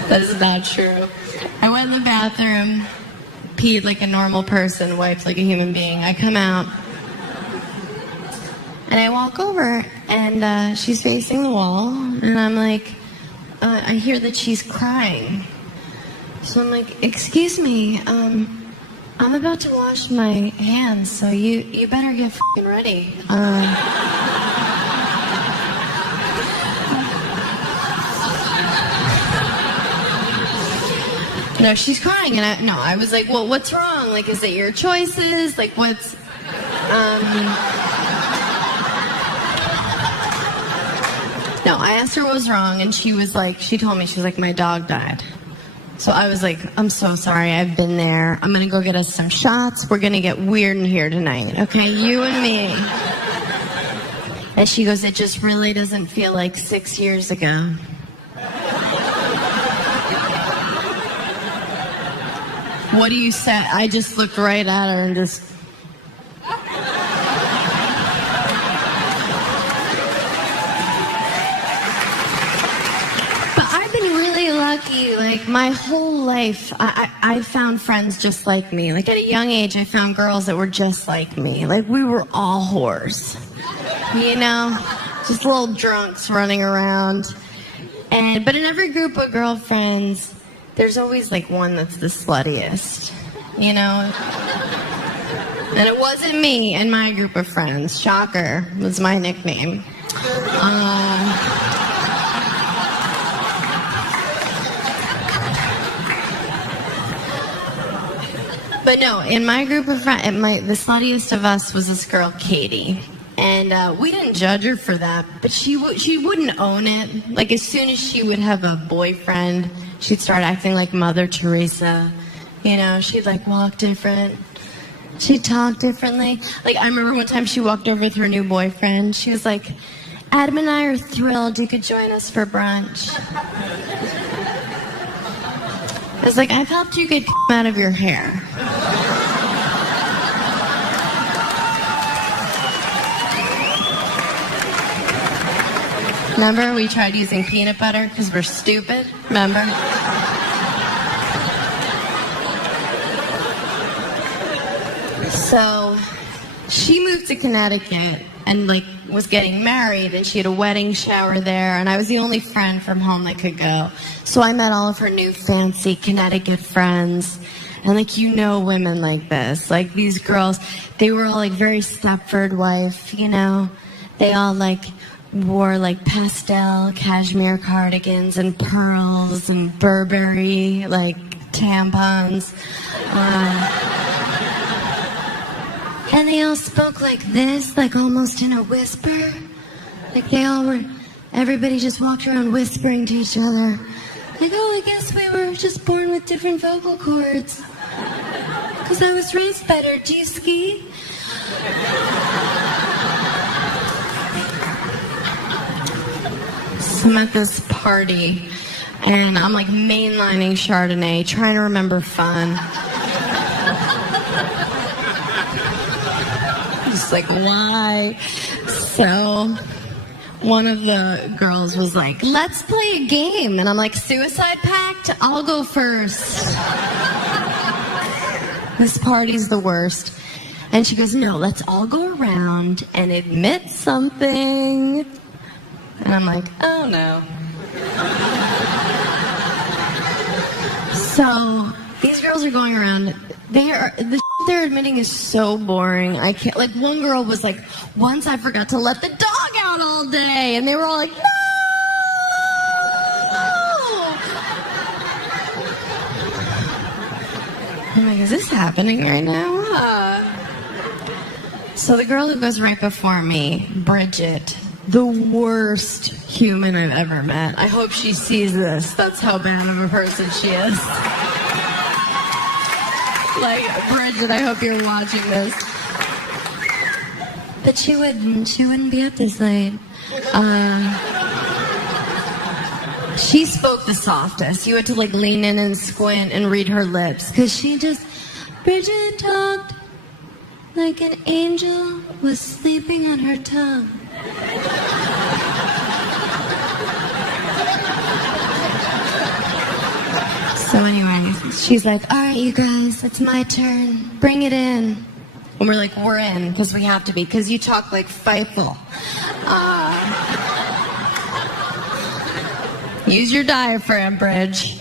That is not true. I went in the bathroom, peed like a normal person, wiped like a human being. I come out, and I walk over, and she's facing the wall, and I'm like, I hear that she's crying. So I'm like, excuse me, I'm about to wash my hands, so you better get f***ing ready. No, she's crying, and I was like, well, what's wrong? Like, is it your choices? Like, what's, No, I asked her what was wrong, and she told me, she was like, my dog died. So I was like, I'm so sorry, I've been there. I'm going to go get us some shots. We're going to get weird in here tonight, okay? You and me. And she goes, it just really doesn't feel like 6 years ago. What do you say? I just looked right at her and just... Lucky, like my whole life, I found friends just like me. Like at a young age, I found girls that were just like me. Like we were all whores, you know, just little drunks running around. But in every group of girlfriends, there's always like one that's the sluttiest, you know. And it wasn't me and my group of friends. Shocker was my nickname. But no, in my group of friends, the sluttiest of us was this girl, Katie. And we didn't judge her for that, but she wouldn't own it. Like, as soon as she would have a boyfriend, she'd start acting like Mother Teresa. You know, she'd, like, walk different. She'd talk differently. Like, I remember one time she walked over with her new boyfriend. She was like, Adam and I are thrilled you could join us for brunch. I was like, I've helped you get out of your hair. Remember, we tried using peanut butter because we're stupid? Remember? So, she moved to Connecticut and, like, was getting married, and she had a wedding shower there, and I was the only friend from home that could go. So I met all of her new fancy Connecticut friends. And, like, you know women like this. Like, these girls, they were all, like, very Stepford wife, you know? They all, like, wore, like, pastel cashmere cardigans and pearls and Burberry, like, tampons. And they all spoke like this, like almost in a whisper. Like everybody just walked around whispering to each other. Like, oh, I guess we were just born with different vocal cords. Because I was raised better. Do you ski? So I'm at this party, and I'm like mainlining Chardonnay, trying to remember fun. Just like, why? So one of the girls was like, let's play a game. And I'm like, suicide pact? I'll go first. This party's the worst. And she goes, no, let's all go around and admit something. And I'm like, oh no. So these girls are going around. The they're admitting is so boring. I can't. Like, one girl was like, once I forgot to let the dog out all day, and they were all like, no. I'm like, is this happening right now? So the girl who goes right before me, Bridget, the worst human I've ever met. I hope she sees this. That's how bad of a person she is. Like, Bridget, I hope you're watching this. But she wouldn't be up this late. She spoke the softest. You had to, like, lean in and squint and read her lips. Because Bridget talked like an angel was sleeping on her tongue. So anyway, she's like, all right, you guys, it's my turn. Bring it in. And we're like, we're in, because we have to be, because you talk like Feifel. Use your diaphragm, Bridge.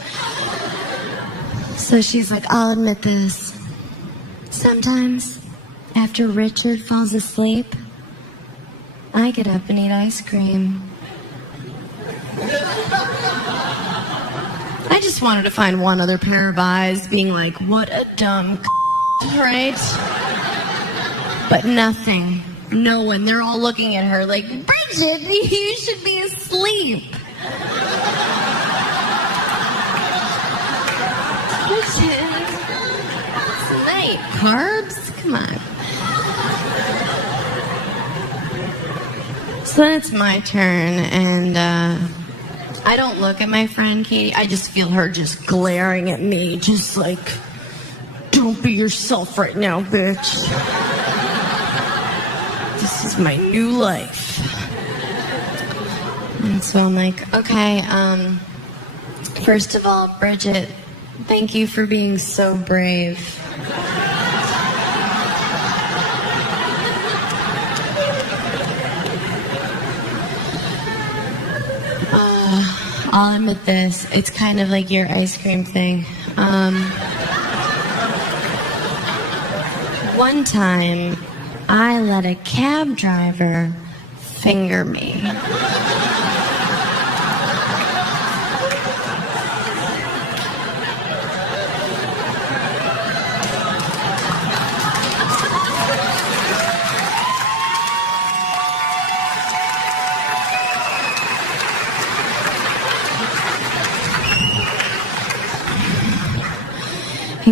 So she's like, I'll admit this. Sometimes, after Richard falls asleep, I get up and eat ice cream. I just wanted to find one other pair of eyes being like, what a dumb right? But nothing. No one. They're all looking at her like, Bridget, you should be asleep. Bridget, it's night. Carbs? Come on. So then it's my turn, and I don't look at my friend Katie. I just feel her just glaring at me, just like, don't be yourself right now, bitch. This is my new life. And so I'm like, okay, first of all, Bridget, thank you for being so brave. I'll admit this, it's kind of like your ice cream thing. One time, I let a cab driver finger me.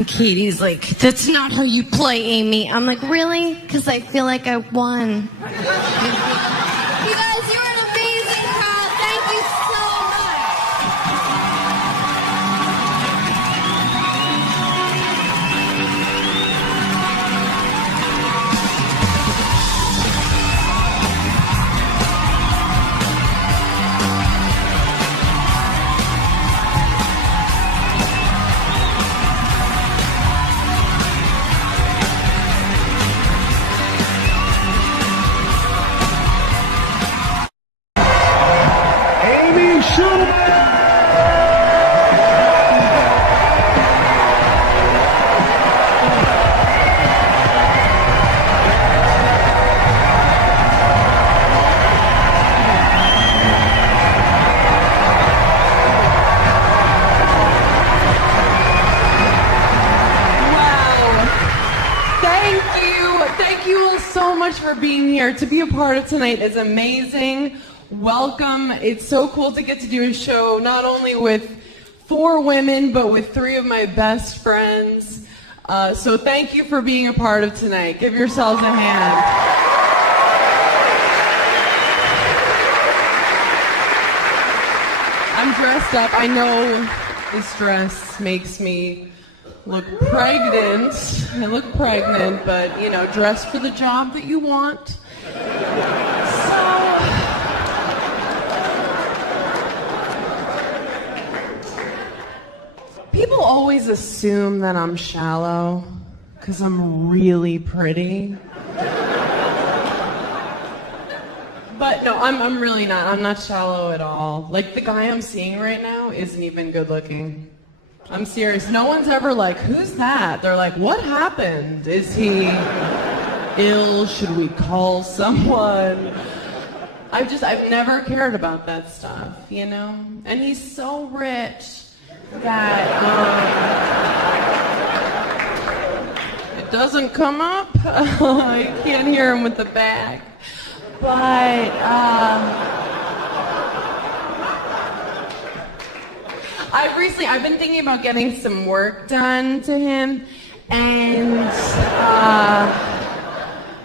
And Katie's like, that's not how you play, Amy. I'm like, really? Because I feel like I won. You guys, you're an amazing crowd. Thank you so much. For being here. To be a part of tonight is amazing. Welcome. It's so cool to get to do a show not only with 4 women, but with 3 of my best friends. So thank you for being a part of tonight. Give yourselves a hand. I'm dressed up. I know this dress makes me look pregnant. I look pregnant, but, you know, dress for the job that you want. So, people always assume that I'm shallow because I'm really pretty. But no, I'm really not. I'm not shallow at all. Like, the guy I'm seeing right now isn't even good looking. I'm serious. No one's ever like, who's that? They're like, what happened? Is he ill? Should we call someone? I've never cared about that stuff, you know? And he's so rich that it doesn't come up. I can't hear him with the bag. But I've been thinking about getting some work done to him, and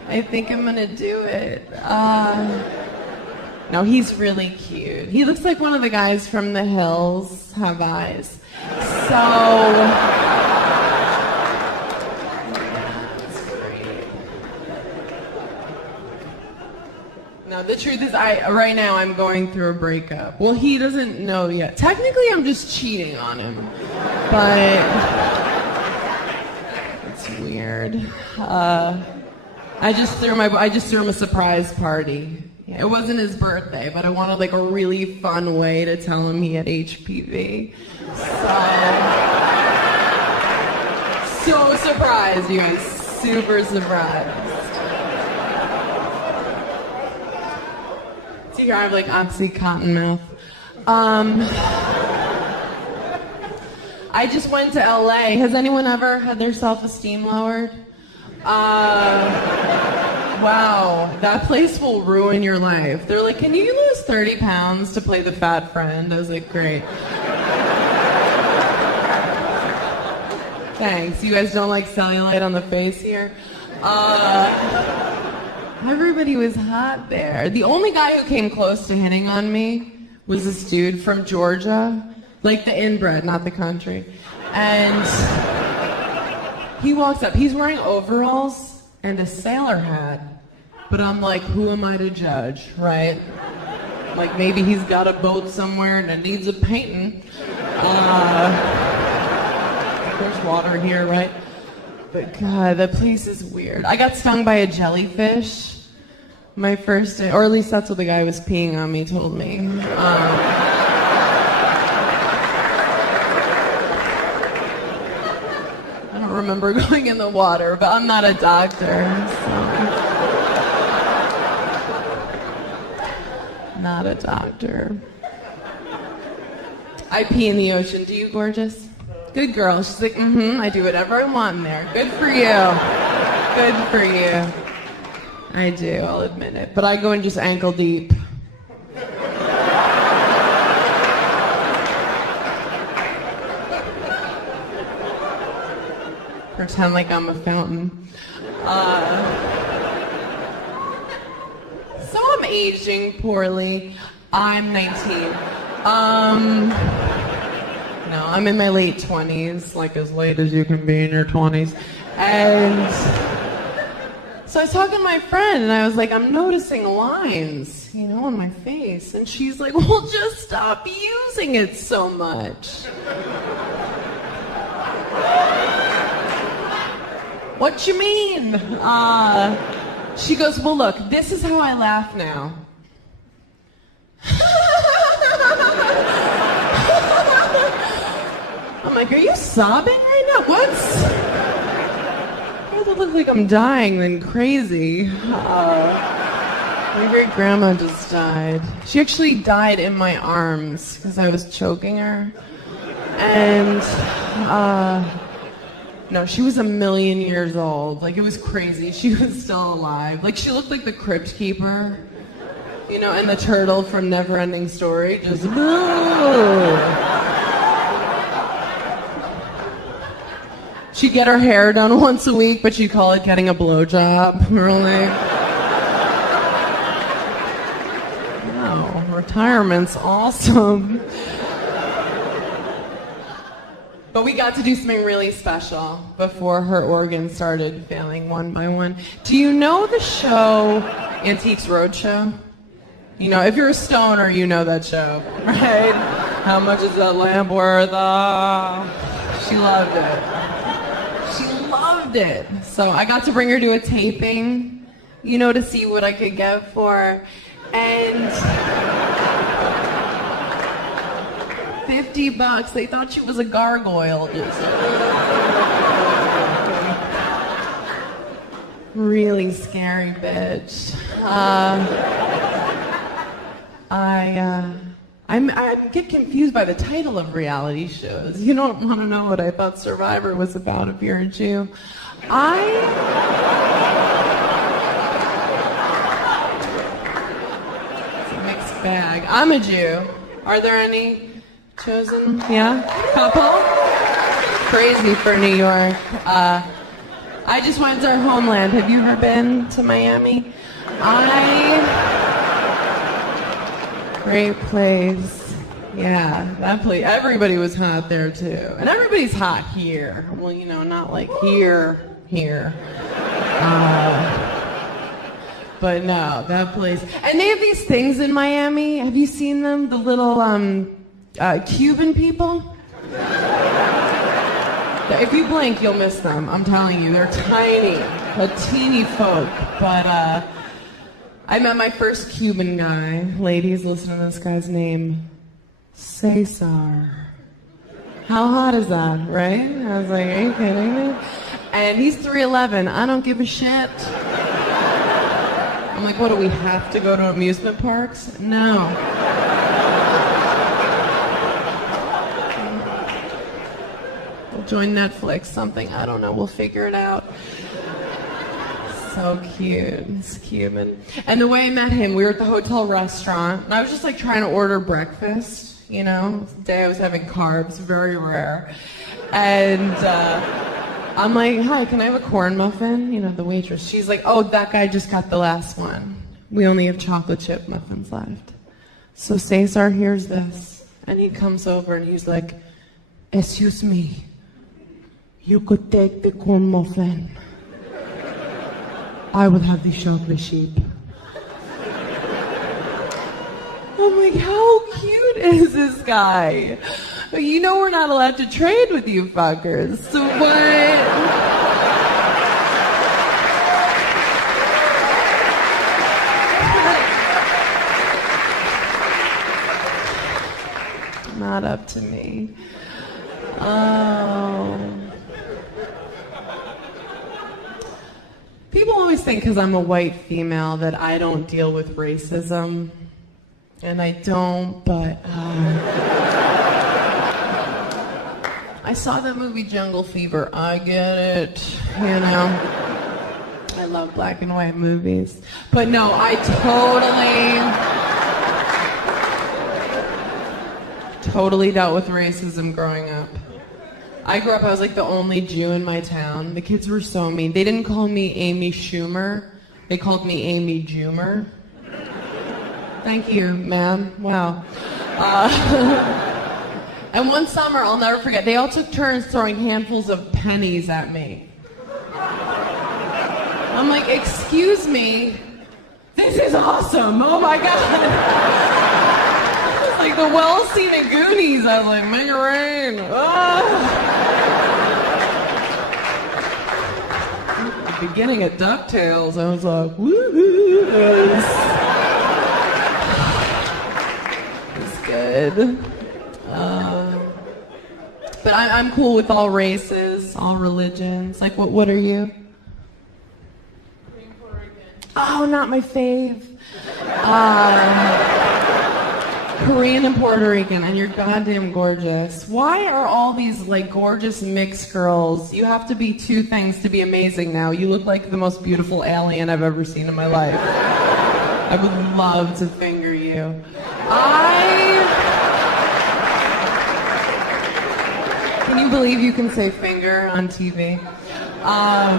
I think I'm gonna do it. No, he's really cute. He looks like one of the guys from The Hills Have Eyes. So, no, the truth is, right now I'm going through a breakup. Well, he doesn't know yet. Technically, I'm just cheating on him, but it's weird. I just threw him a surprise party. It wasn't his birthday, but I wanted like a really fun way to tell him he had HPV. So surprised, you guys, super surprised. Here I have like Oxycontin mouth. I just went to LA. Has anyone ever had their self-esteem lowered? Wow, that place will ruin your life. They're like, can you lose 30 pounds to play the fat friend? I was like, great. Thanks. You guys don't like cellulite on the face here? Everybody was hot there. The only guy who came close to hitting on me was this dude from Georgia, like the inbred, not the country. And he walks up. He's wearing overalls and a sailor hat. But I'm like, who am I to judge, right? Like, maybe he's got a boat somewhere and it needs a painting. There's water here, right? But God, the place is weird. I got stung by a jellyfish my first day, or at least that's what the guy who was peeing on me told me. I don't remember going in the water, but I'm not a doctor, so. Not a doctor. I pee in the ocean. Do you, gorgeous? Good girl. She's like, I do whatever I want in there. Good for you. Good for you. I do, I'll admit it. But I go in just ankle deep. pretend like I'm a fountain. So I'm aging poorly. I'm 19. No, I'm in my late 20s, like as late as you can be in your 20s. And so I was talking to my friend, and I was like, I'm noticing lines, on my face. And she's like, well, just stop using it so much. What you mean? She goes, well, look, this is how I laugh now. I'm like, are you sobbing right now? What's... I look like I'm dying than crazy. My great-grandma just died. She actually died in my arms because I was choking her. And, no, she was 1,000,000 years old. Like, it was crazy. She was still alive. Like, she looked like the Crypt Keeper, and the turtle from Neverending Story. Just, she'd get her hair done once a week, but she'd call it getting a blowjob. We're like, wow, retirement's awesome. But we got to do something really special before her organs started failing one by one. Do you know the show Antiques Roadshow? If you're a stoner, you know that show, right? How much is that lamp worth? She loved it. She loved it. So I got to bring her to a taping, to see what I could get for her. And $50, they thought she was a gargoyle. Really scary bitch. I get confused by the title of reality shows. You don't want to know what I thought Survivor was about if you're a Jew. It's a mixed bag. I'm a Jew. Are there any chosen? Yeah? Couple? Crazy for New York. I just went to our homeland. Have you ever been to Miami? Great place. Yeah, that place. Everybody was hot there too. And everybody's hot here. Well, not like here. But no, that place. And they have these things in Miami. Have you seen them? The little Cuban people? If you blink, you'll miss them. I'm telling you, they're tiny, teeny folk. But I met my first Cuban guy. Ladies, listen to this guy's name. Cesar. How hot is that, right? I was like, are you kidding me? And he's 3'11". I don't give a shit. I'm like, what, do we have to go to amusement parks? No. We'll join Netflix, something. I don't know. We'll figure it out. So cute. He's Cuban. And the way I met him, we were at the hotel restaurant, and I was just like trying to order breakfast, The day I was having carbs, very rare. And I'm like, hi, can I have a corn muffin? The waitress. She's like, oh, that guy just got the last one. We only have chocolate chip muffins left. So Cesar hears this, and he comes over and he's like, excuse me, you could take the corn muffin. I will have the chocolate sheep. I'm like, how cute is this guy? We're not allowed to trade with you fuckers. So what? Not up to me. Oh. People always think because I'm a white female that I don't deal with racism. And I don't, but I saw that movie Jungle Fever. I get it, I love black and white movies. But no, I totally dealt with racism growing up. I grew up, I was like the only Jew in my town. The kids were so mean. They didn't call me Amy Schumer. They called me Amy Jumer. Thank you, ma'am. Wow. And one summer, I'll never forget, they all took turns throwing handfuls of pennies at me. I'm like, excuse me, this is awesome. Oh my God. It's like the well-seen of Goonies. I was like, make it rain. At the beginning of DuckTales, I was like, woohoo. It's good. But I'm cool with all races, all religions. Like, what are you? Puerto Rican. Oh, not my fave. Korean and Puerto Rican, and you're goddamn gorgeous. Why are all these, like, gorgeous mixed girls? You have to be two things to be amazing now. You look like the most beautiful alien I've ever seen in my life. I would love to finger you. Can you believe you can say finger on TV? Oh,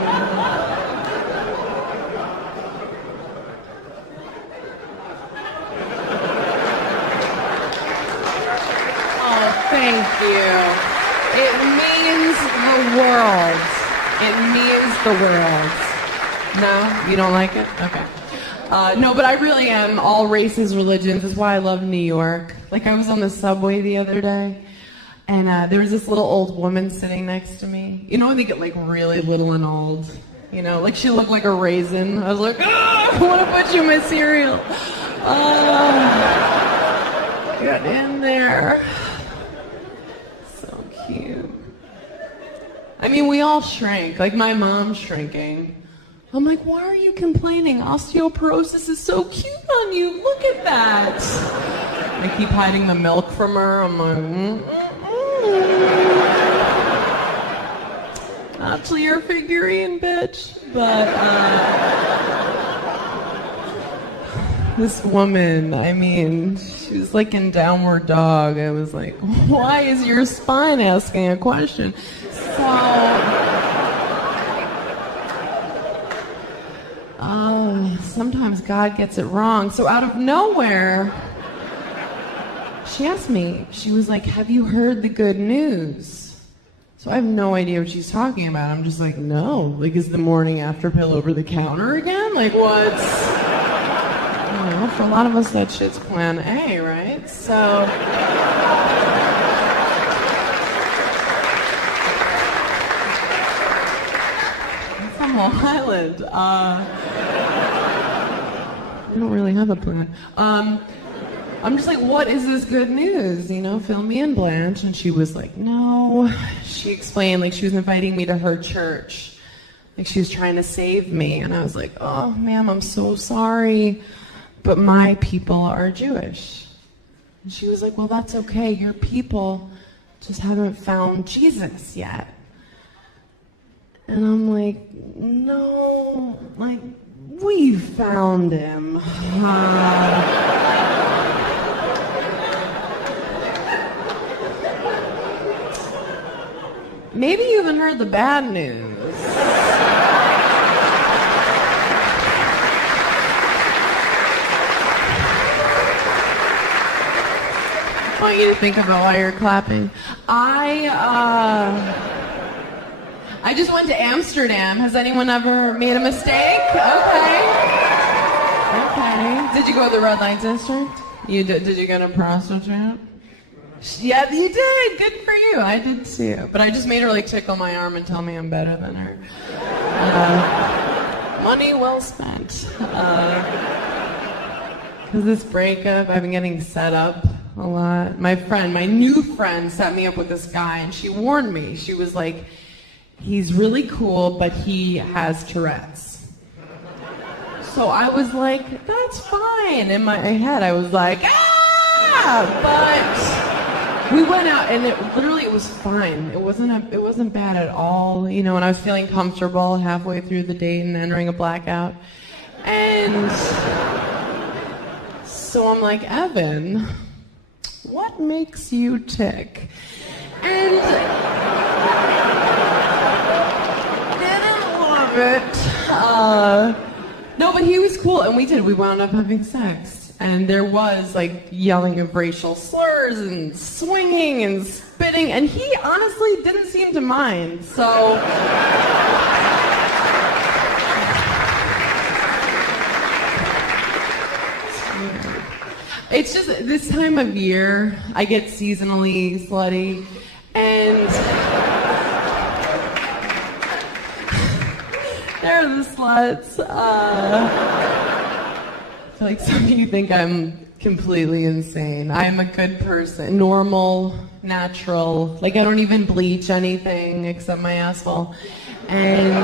thank you. It means the world. It means the world. No? You don't like it? Okay. No, but I really am all races, religions. That's why I love New York. Like, I was on the subway the other day. And there was this little old woman sitting next to me. You know when they get like really little and old? You know, like she looked like a raisin. I was like, I want to put you in my cereal. Get in there. So cute. I mean, we all shrink. Like my mom's shrinking. I'm like, why are you complaining? Osteoporosis is so cute on you. Look at that. I keep hiding the milk from her. I'm like, not till you're figurine, bitch. But this woman, I mean, she was like in Downward Dog. I was like, why is your spine asking a question? Sometimes God gets it wrong. So out of nowhere, she asked me, she was like, have you heard the good news? So I have no idea what she's talking about. I'm just like, no. Like, is the morning after pill over the counter again? Like, what's... I don't know, for a lot of us, that shit's plan A, right? So... I'm from Long Island. I don't really have a plan. I'm just like, what is this good news? You know, fill me in, Blanche. And she was like, no. She explained, like, she was inviting me to her church. Like, she was trying to save me. And I was like, oh, ma'am, I'm so sorry. But my people are Jewish. And she was like, well, that's okay. Your people just haven't found Jesus yet. And I'm like, no, like, we found him. Maybe you haven't heard the bad news. I want you to think about why you're clapping. I just went to Amsterdam. Has anyone ever made a mistake? Okay. Did you go to the red light district? You did. Did you get a prostitute? Yeah, you did. Good for you. I did too. But I just made her like tickle my arm and tell me I'm better than her. Money well spent. Because this breakup, I've been getting set up a lot. My new friend set me up with this guy, and she warned me. She was like, he's really cool, but he has Tourette's. So I was like, that's fine. In my head, I was like, but we went out, and it was fine. It wasn't bad at all, you know. And I was feeling comfortable halfway through the date and entering a blackout, and so I'm like, Evan, what makes you tick? And it. No, but he was cool, and we wound up having sex. And there was, like, yelling of racial slurs and swinging and spitting, and he honestly didn't seem to mind, so... It's just, this time of year, I get seasonally slutty, and... They're the sluts. I feel like some of you think I'm completely insane. I'm a good person, normal, natural. Like I don't even bleach anything except my asshole. And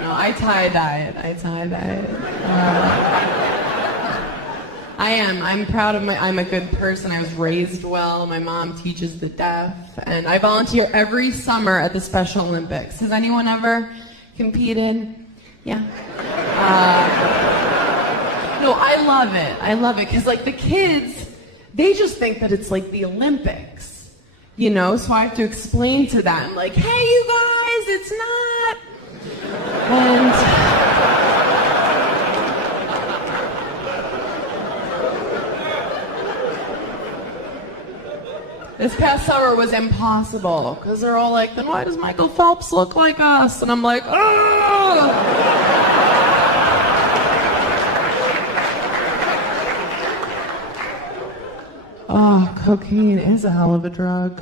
no, I tie-dye it. I am. I'm proud of I'm a good person. I was raised well. My mom teaches the deaf. And I volunteer every summer at the Special Olympics. Has anyone ever competed? Yeah. No, I love it. Because, like, the kids, they just think that it's like the Olympics. You know? So I have to explain to them, like, hey, you guys, it's not. And... this past summer was impossible, because they're all like, then why does Michael Phelps look like us? And I'm like, oh! Oh, cocaine is a hell of a drug.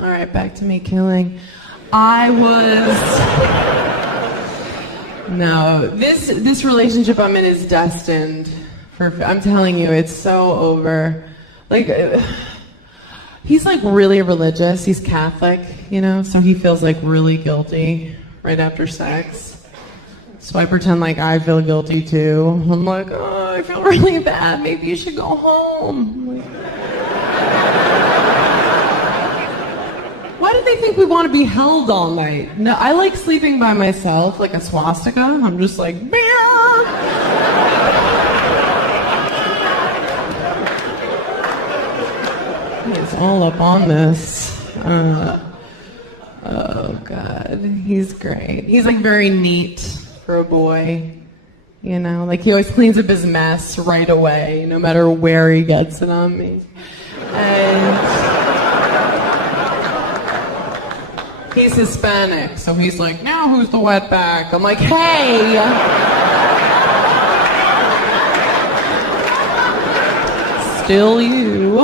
All right, back to me killing. No, this relationship I'm in is destined. I'm telling you, it's so over. Like, he's like really religious. He's Catholic, you know, so he feels like really guilty right after sex. So I pretend like I feel guilty too. I'm like, oh, I feel really bad. Maybe you should go home. Why do they think we want to be held all night? No, I like sleeping by myself, like a swastika. I'm just like, meow. He's all up on this. Oh, God. He's great. He's, like, very neat for a boy. You know, like, he always cleans up his mess right away, no matter where he gets it on me. And he's Hispanic, so he's like, now who's the wetback? I'm like, hey! Still you.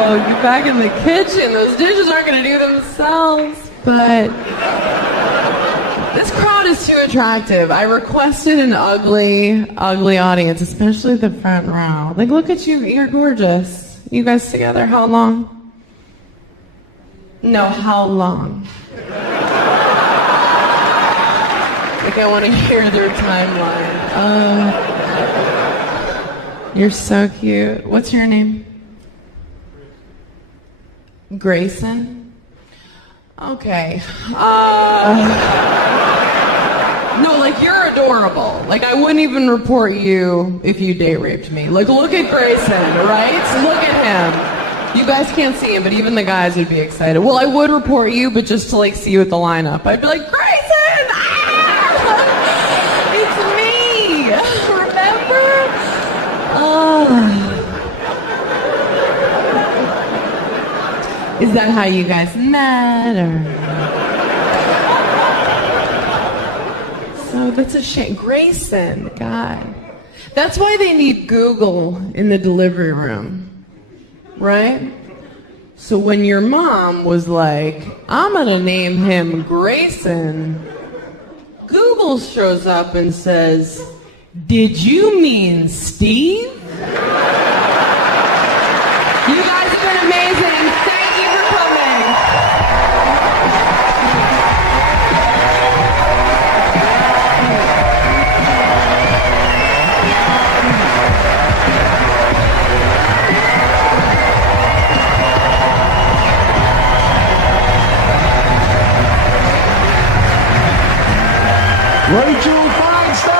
Oh, get back in the kitchen. Those dishes aren't going to do themselves. But this crowd is too attractive. I requested an ugly audience, especially the front row. Like, look at you. You're gorgeous. You guys together, how long? No, how long? Like, I want to hear their timeline. You're so cute. What's your name? Grayson? Okay. No, like, you're adorable. Like, I wouldn't even report you if you date raped me. Like, look at Grayson, right? Look at him. You guys can't see him, but even the guys would be excited. Well, I would report you, but just to, like, see you at the lineup. I'd be like, Grayson! Ah! It's me! Remember? Is that how you guys met, or? So that's a shame. Grayson, God. That's why they need Google in the delivery room, right? So when your mom was like, I'm gonna name him Grayson, Google shows up and says, did you mean Steve? You guys have been amazing. Thank you for coming. Rachel Feinstein!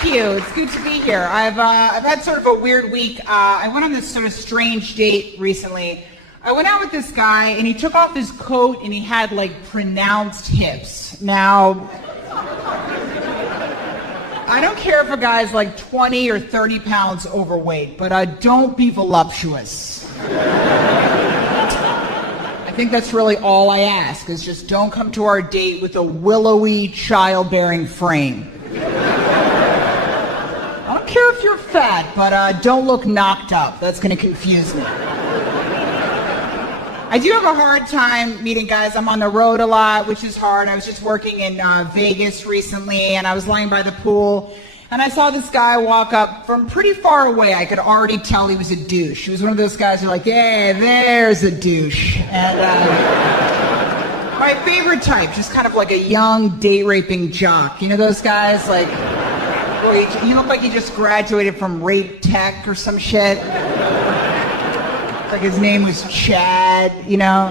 Thank you. It's good to be here. I've had sort of a weird week. I went on this sort of strange date recently. I went out with this guy, and he took off his coat, and he had, like, pronounced hips. Now, I don't care if a guy's, like, 20 or 30 pounds overweight, but don't be voluptuous. I think that's really all I ask, is just don't come to our date with a willowy, childbearing frame. I don't care if you're fat, but don't look knocked up. That's going to confuse me. I do have a hard time meeting guys. I'm on the road a lot, which is hard. I was just working in Vegas recently, and I was lying by the pool, and I saw this guy walk up from pretty far away. I could already tell he was a douche. He was one of those guys who are like, yeah, there's a douche. And my favorite type, just kind of like a young, date-raping jock. You know those guys? Like, boy, he looked like he just graduated from Rape Tech or some shit. Like his name was Chad, you know?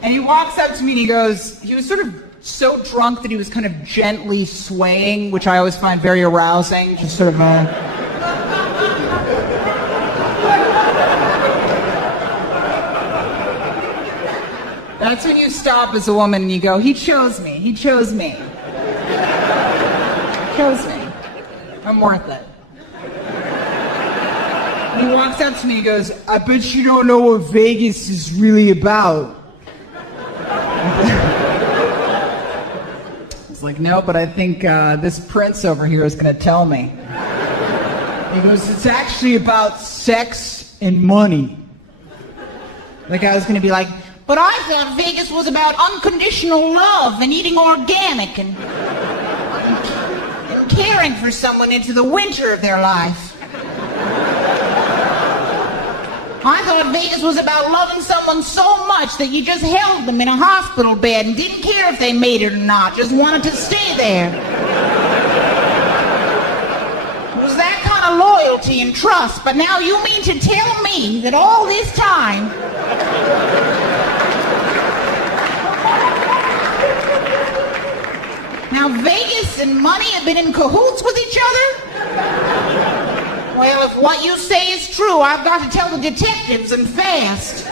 And he walks up to me and he goes, he was sort of so drunk that he was kind of gently swaying, which I always find very arousing, just sort of That's when you stop as a woman and you go, he chose me, he chose me. He chose me. I'm worth it. He walks up to me and goes, I bet you don't know what Vegas is really about. I was like, no, but I think this prince over here is going to tell me. He goes, it's actually about sex and money. Like I was going to be like, but I thought Vegas was about unconditional love and eating organic and caring for someone into the winter of their life. I thought Vegas was about loving someone so much that you just held them in a hospital bed and didn't care if they made it or not, just wanted to stay there. It was that kind of loyalty and trust, but now you mean to tell me that all this time... Now Vegas and money have been in cahoots with each other? Well, if what you say is true, I've got to tell the detectives and fast.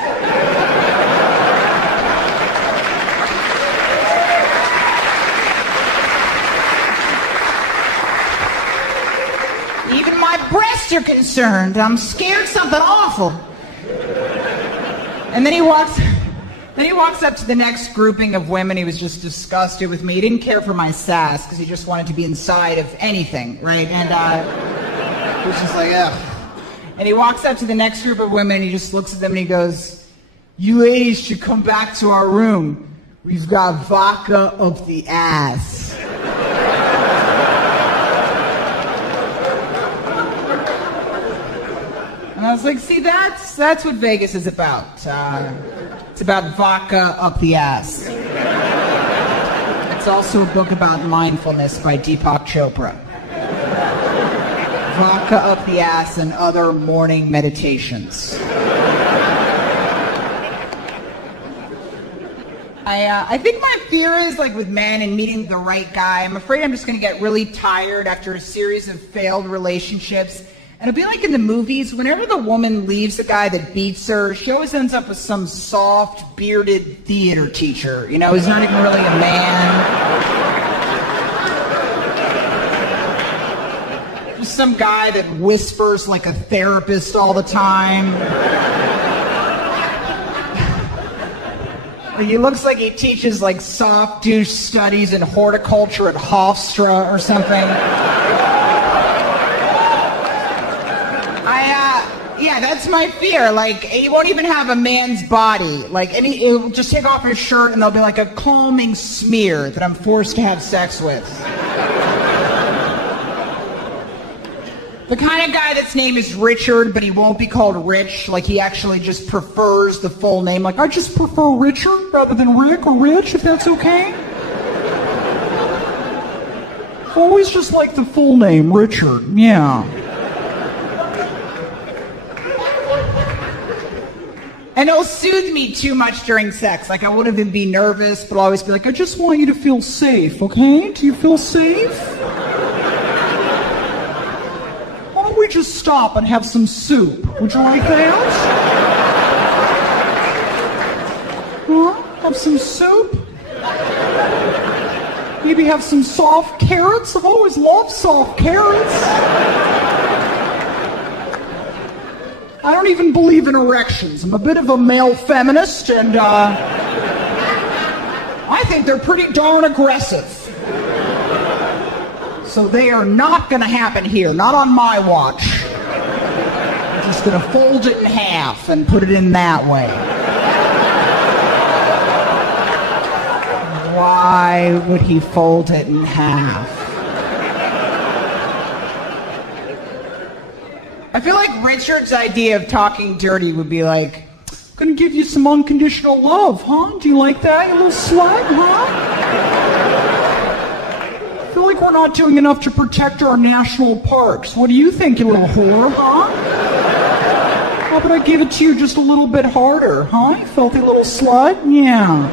Even my breasts are concerned. I'm scared something awful. And then he walks up to the next grouping of women. He was just disgusted with me. He didn't care for my sass because he just wanted to be inside of anything, right? And he was just like, ugh. And he walks up to the next group of women and he just looks at them and he goes, you ladies should come back to our room. We've got vodka up the ass. And I was like, see, that's what Vegas is about. It's about vodka up the ass. It's also a book about mindfulness by Deepak Chopra. Vodka up the ass and other morning meditations. I think my fear is, like with men and meeting the right guy, I'm afraid I'm just going to get really tired after a series of failed relationships. And it'll be like in the movies, whenever the woman leaves the guy that beats her, she always ends up with some soft, bearded theater teacher. You know, he's not even really a man. Just some guy that whispers like a therapist all the time. He looks like he teaches like soft douche studies in horticulture at Hofstra or something. Yeah, that's my fear. Like, he won't even have a man's body. Like, he'll just take off his shirt and there'll be like a calming smear that I'm forced to have sex with. The kind of guy that's name is Richard, but he won't be called Rich. Like, he actually just prefers the full name. Like, I just prefer Richard rather than Rick or Rich, if that's okay. Always just like the full name, Richard. Yeah. And he'll soothe me too much during sex. Like, I won't even be nervous, but I'll always be like, I just want you to feel safe, okay? Do you feel safe? Why don't we just stop and have some soup? Would you like that? Huh? Have some soup? Maybe have some soft carrots? I've always loved soft carrots. I don't even believe in erections. I'm a bit of a male feminist, and I think they're pretty darn aggressive. So they are not going to happen here, not on my watch. I'm just going to fold it in half and put it in that way. Why would he fold it in half? I feel like Richard's idea of talking dirty would be like, I'm gonna give you some unconditional love, huh? Do you like that, you little slut, huh? I feel like we're not doing enough to protect our national parks. What do you think, you little whore, huh? How about I give it to you just a little bit harder, huh? You filthy little slut? Yeah.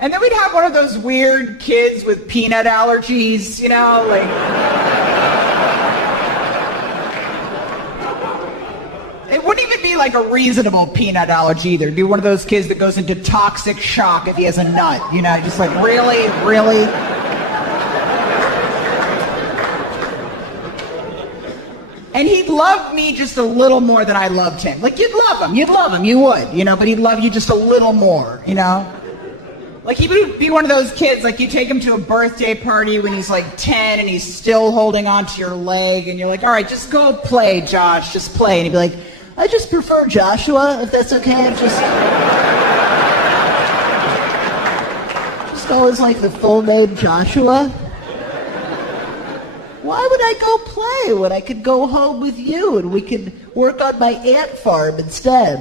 And then we'd have one of those weird kids with peanut allergies, you know, like... It wouldn't even be like a reasonable peanut allergy either. It'd be one of those kids that goes into toxic shock if he has a nut, you know, just like, really? Really? And he'd love me just a little more than I loved him. Like, you'd love him, you would, you know, but he'd love you just a little more, you know? Like, he would be one of those kids, like, you take him to a birthday party when he's like 10 and he's still holding onto your leg, and you're like, all right, just go play, Josh, just play. And he'd be like, I just prefer Joshua, if that's okay. Just always like the full name Joshua. Why would I go play when I could go home with you and we could work on my ant farm instead?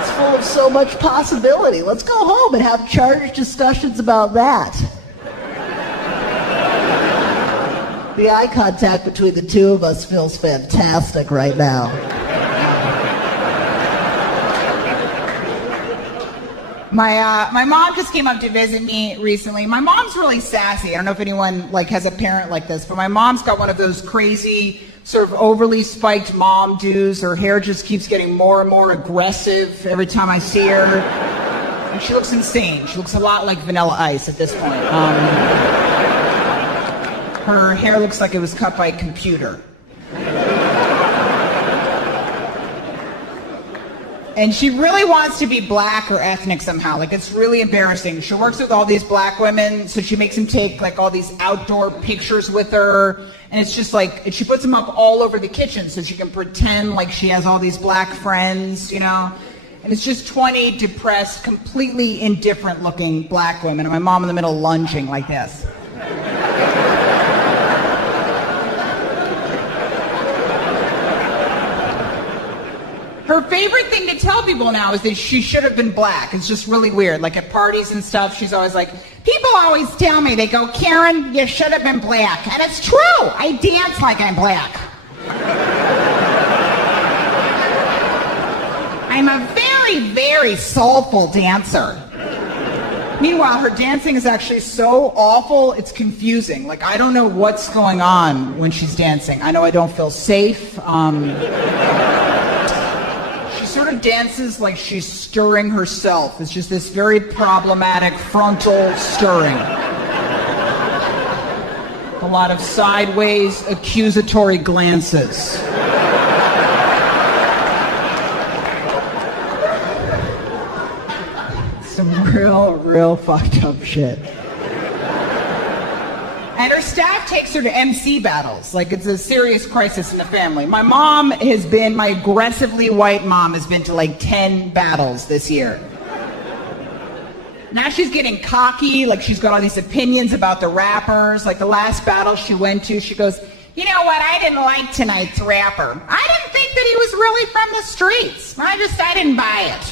It's full of so much possibility. Let's go home and have charged discussions about that. The eye contact between the two of us feels fantastic right now. My mom just came up to visit me recently. My mom's really sassy. I don't know if anyone has a parent like this, but my mom's got one of those crazy, sort of overly spiked mom do's. Her hair just keeps getting more and more aggressive every time I see her. And she looks insane. She looks a lot like Vanilla Ice at this point. Her hair looks like it was cut by a computer. And she really wants to be black or ethnic somehow. It's really embarrassing. She works with all these black women, so she makes them take all these outdoor pictures with her. And it's just she puts them up all over the kitchen so she can pretend like she has all these black friends, you know. And it's just 20 depressed, completely indifferent looking black women. And my mom in the middle lunging like this. Her favorite thing to tell people now is that she should have been black. It's just really weird. At parties and stuff, she's always like, people always tell me, they go, Karen, you should have been black. And it's true. I dance like I'm black. I'm a very, very soulful dancer. Meanwhile, her dancing is actually so awful, it's confusing. I don't know what's going on when she's dancing. I know I don't feel safe. She sort of dances like she's stirring herself. It's just this very problematic frontal stirring. A lot of sideways, accusatory glances. Some real fucked up shit. And her staff takes her to MC battles. It's a serious crisis in the family. My aggressively white mom has been to 10 battles this year. Now she's getting cocky, she's got all these opinions about the rappers. The last battle she went to, she goes, you know what, I didn't like tonight's rapper. I didn't think that he was really from the streets. I didn't buy it.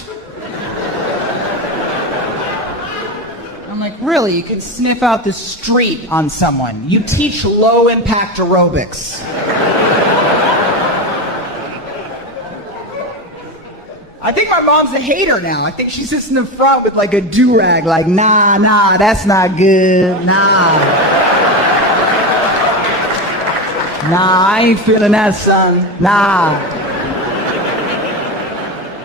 I'm like, really? Really, you can sniff out the street on someone. You teach low-impact aerobics. I think my mom's a hater now. I think she sits in the front with like a do-rag, like, nah, that's not good, nah. Nah, I ain't feeling that, son, nah.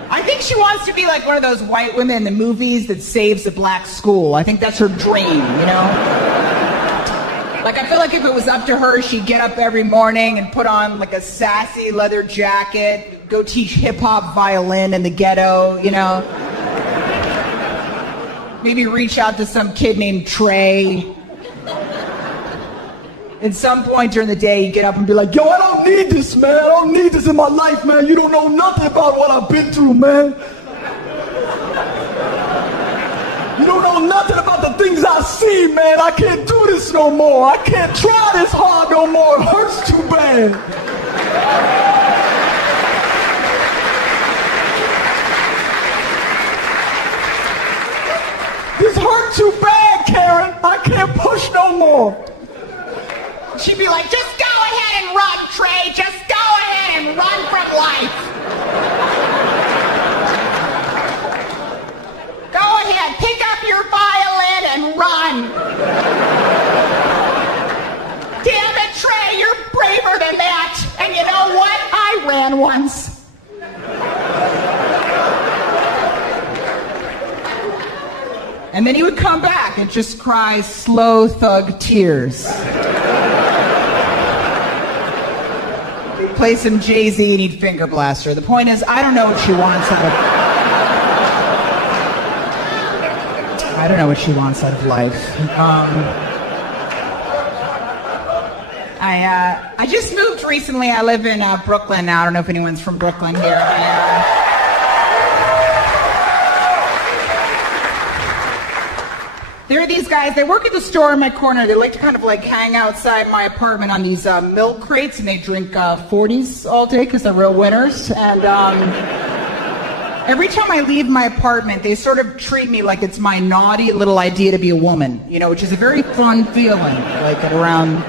I think she wants to be like one of those white women in the movies that saves a black school. I think that's her dream, you know? Like, I feel like if it was up to her, she'd get up every morning and put on like a sassy leather jacket, go teach hip-hop violin in the ghetto, you know? Maybe reach out to some kid named Trey. At some point during the day, you get up and be like, yo, I don't need this, man. I don't need this in my life, man. You don't know nothing about what I've been through, man. You don't know nothing about the things I see, man. I can't do this no more. I can't try this hard no more. It hurts too bad. This hurt too bad, Karen. I can't push no more. She'd be like, just go ahead and run, Trey. Just go ahead and run from life. Go ahead, pick up your violin and run. Damn it, Trey, you're braver than that. And you know what? I ran once. And then he would come back and just cry slow thug tears. He'd play some Jay-Z and he'd finger blast her. The point is, I don't know what she wants out of I don't know what she wants out of life. I just moved recently. I live in Brooklyn now. I don't know if anyone's from Brooklyn here. There are these guys, they work at the store in my corner. They like to kind of like hang outside my apartment on these milk crates, and they drink 40s all day because they're real winners. And every time I leave my apartment, they sort of treat me like it's my naughty little idea to be a woman, you know, which is a very fun feeling, like at around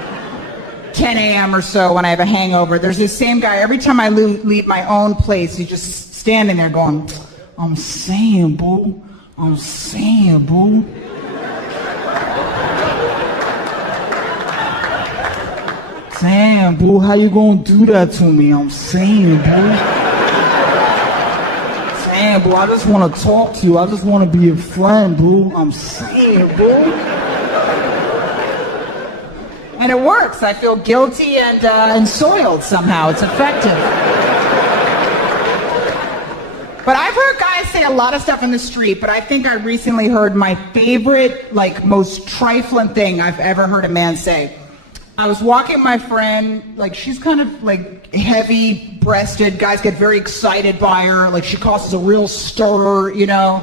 10 a.m. or so when I have a hangover. There's this same guy, every time I leave my own place, he's just standing there going, I'm saying, boo, I'm saying, boo. Damn, boo, how you gonna do that to me? I'm saying, boo. Damn, boo, I just wanna talk to you. I just wanna be a friend, boo. I'm saying, boo. And it works. I feel guilty and soiled somehow. It's effective. But I've heard guys say a lot of stuff in the street, but I think I recently heard my favorite, like, most trifling thing I've ever heard a man say. I was walking with my friend, like, she's kind of, like, heavy-breasted. Guys get very excited by her. Like, she causes a real stir, you know?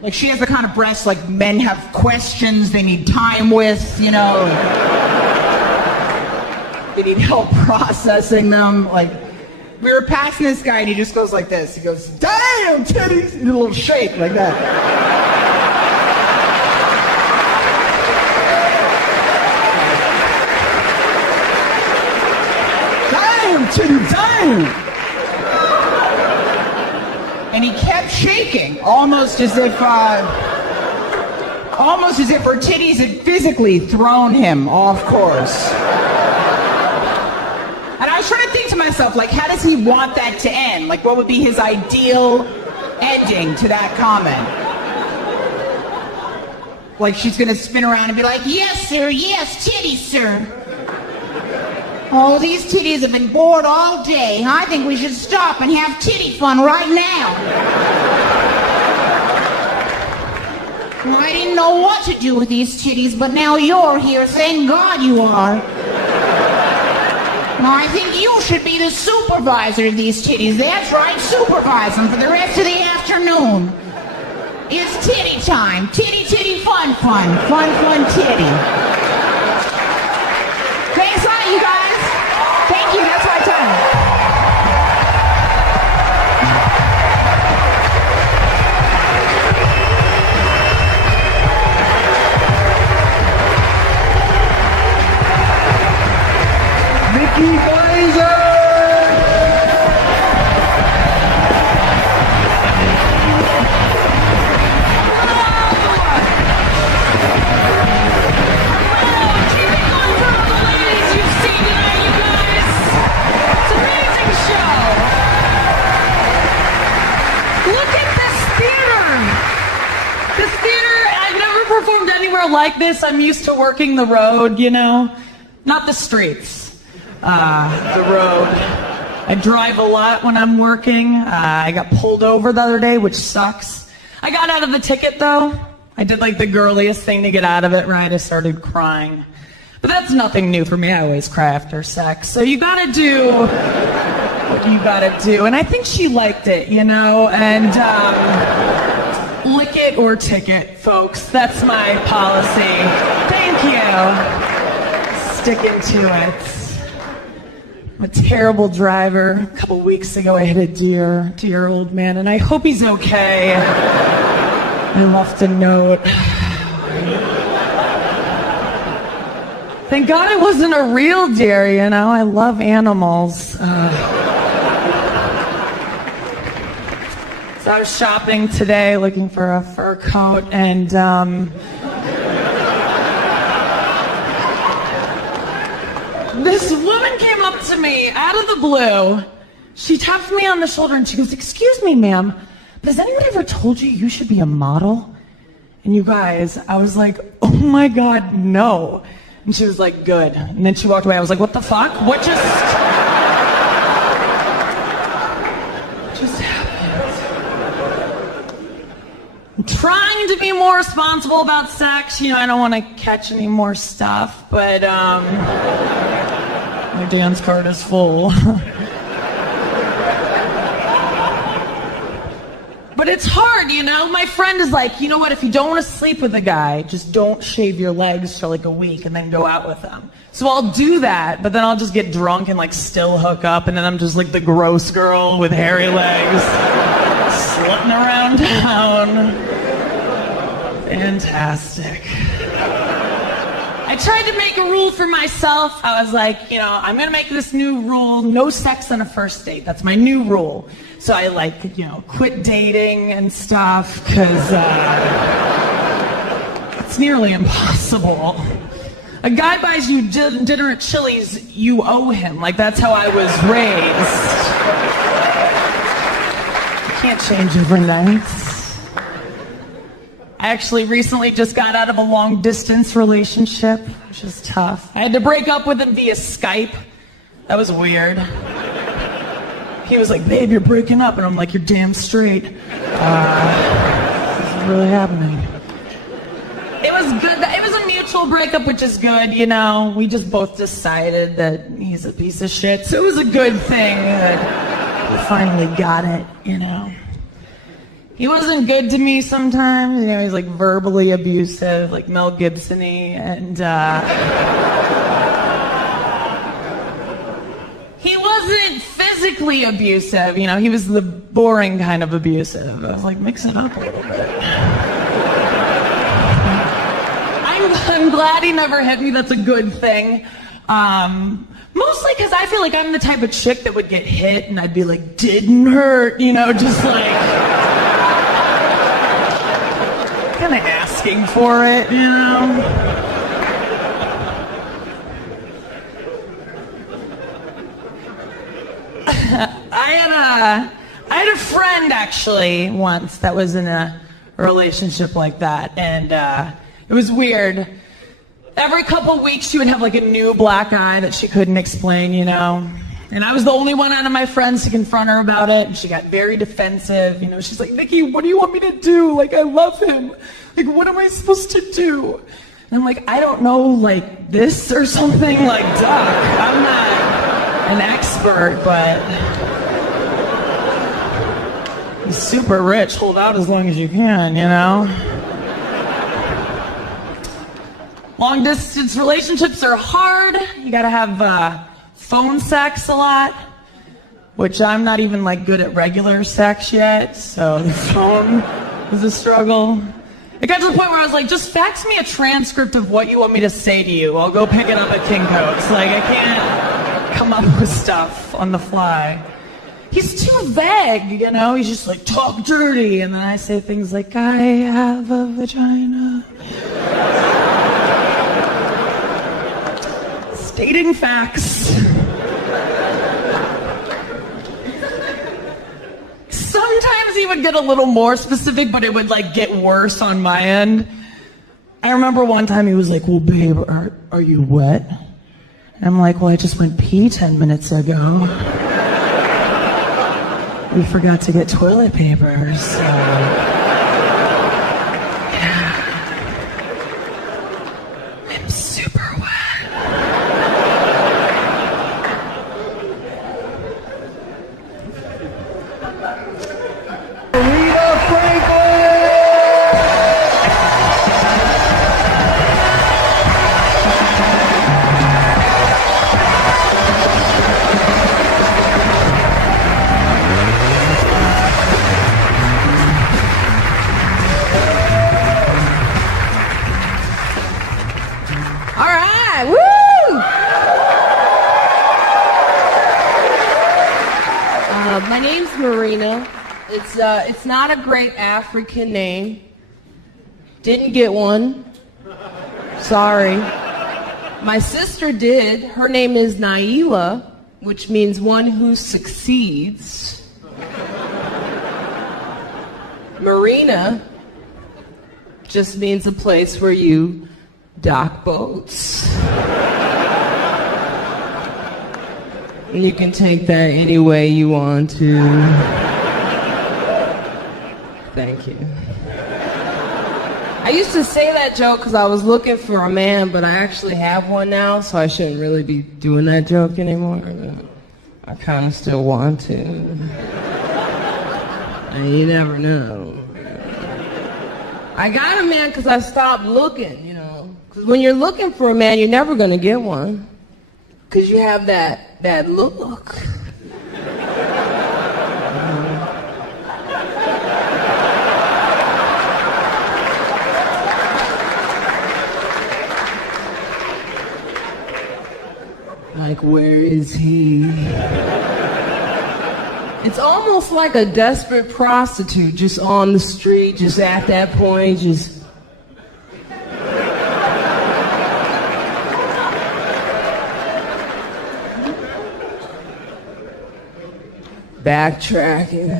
Like, she has the kind of breasts, like, men have questions they need time with, you know? They need help processing them. Like, we were passing this guy, and he just goes like this. He goes, damn, titties! And a little shake like that. Damn! And he kept shaking, almost as if her titties had physically thrown him off course. And I was trying to think to myself, like, how does he want that to end? Like, what would be his ideal ending to that comment? Like, she's gonna spin around and be like, yes, sir, yes, titties, sir. Oh, these titties have been bored all day. I think we should stop and have titty fun right now. I didn't know what to do with these titties, but now you're here. Thank God you are. Now, I think you should be the supervisor of these titties. That's right, supervise them for the rest of the afternoon. It's titty time. Titty, titty, fun, fun. Fun, fun, titty. Thanks a lot, you guys. Thank you, that's my time. ever like this? I'm used to working the road, you know? Not the streets. The road. I drive a lot when I'm working. I got pulled over the other day, which sucks. I got out of the ticket, though. I did, like, the girliest thing to get out of it, right? I started crying. But that's nothing new for me. I always cry after sex. So you gotta do what you gotta do. And I think she liked it, you know? And, lick it or ticket, folks. That's my policy. Thank you. Sticking to it. I'm a terrible driver. A couple weeks ago, I hit a dear old man, and I hope he's okay. I left a note. Thank God it wasn't a real deer, you know? I love animals. So I was shopping today looking for a fur coat, and this woman came up to me out of the blue. She tapped me on the shoulder and she goes, "Excuse me, ma'am, but has anyone ever told you should be a model?" And you guys, I was like, "Oh my God, no." And she was like, "Good." And then she walked away. I was like, "What the fuck? What just happened?" I'm trying to be more responsible about sex. You know, I don't want to catch any more stuff, but my dance card is full. But it's hard, you know? My friend is like, "You know what, if you don't want to sleep with a guy, just don't shave your legs for like a week and then go out with them." So I'll do that, but then I'll just get drunk and like still hook up, and then I'm just like the gross girl with hairy legs, slutting around town. Fantastic. I tried to make a rule for myself. I was like, you know, I'm gonna make this new rule: no sex on a first date. That's my new rule. So I like, you know, quit dating and stuff, because it's nearly impossible. A guy buys you dinner at Chili's, you owe him. Like, that's how I was raised. You can't change overnight. I actually recently just got out of a long distance relationship, which is tough. I had to break up with him via Skype. That was weird. He was like, "Babe, you're breaking up." And I'm like, "You're damn straight. This is really happening." It was good. It was a mutual breakup, which is good, you know. We just both decided that he's a piece of shit. So it was a good thing that we finally got it, you know. He wasn't good to me sometimes. You know, he's like verbally abusive, like Mel Gibson-y, and he wasn't physically abusive, you know, he was the boring kind of abusive. I was like, mix it up a little bit. I'm glad he never hit me. That's a good thing. Mostly because I feel like I'm the type of chick that would get hit and I'd be like, "Didn't hurt," you know, just like kind of asking for it, you know. I had a friend actually once that was in a relationship like that, and it was weird. Every couple weeks she would have like a new black eye that she couldn't explain, you know. And I was the only one out of my friends to confront her about it, and she got very defensive, you know. She's like, "Nikki, what do you want me to do? Like, I love him. Like, what am I supposed to do?" And I'm like, "I don't know, like this or something, like duck. I'm not an expert, but he's super rich. Hold out as long as you can, you know." Long distance relationships are hard. You gotta have phone sex a lot, which I'm not even like good at regular sex yet, so the phone is a struggle. It got to the point where I was like, "Just fax me a transcript of what you want me to say to you. I'll go pick it up at Kinko's." Like, I can't come up with stuff on the fly. He's too vague, you know? He's just like, "Talk dirty," and then I say things like, "I have a vagina." Stating facts. Sometimes he would get a little more specific, but it would like get worse on my end. I remember one time he was like, well, babe, are you wet? And I'm like, well, I just went pee 10 minutes ago. We forgot to get toilet paper, so... Yeah. I'm super wet. My name's Marina. It's not a great African name. Didn't get one. Sorry. My sister did. Her name is Naila, which means one who succeeds. Marina just means a place where you dock boats. And you can take that any way you want to. Thank you. I used to say that joke because I was looking for a man, but I actually have one now, so I shouldn't really be doing that joke anymore. But I kind of still want to. And you never know. I got a man because I stopped looking, you know. Because when you're looking for a man, you're never going to get one. Because you have that look. Like, where is he? It's almost like a desperate prostitute just on the street, just at that point, just... backtracking.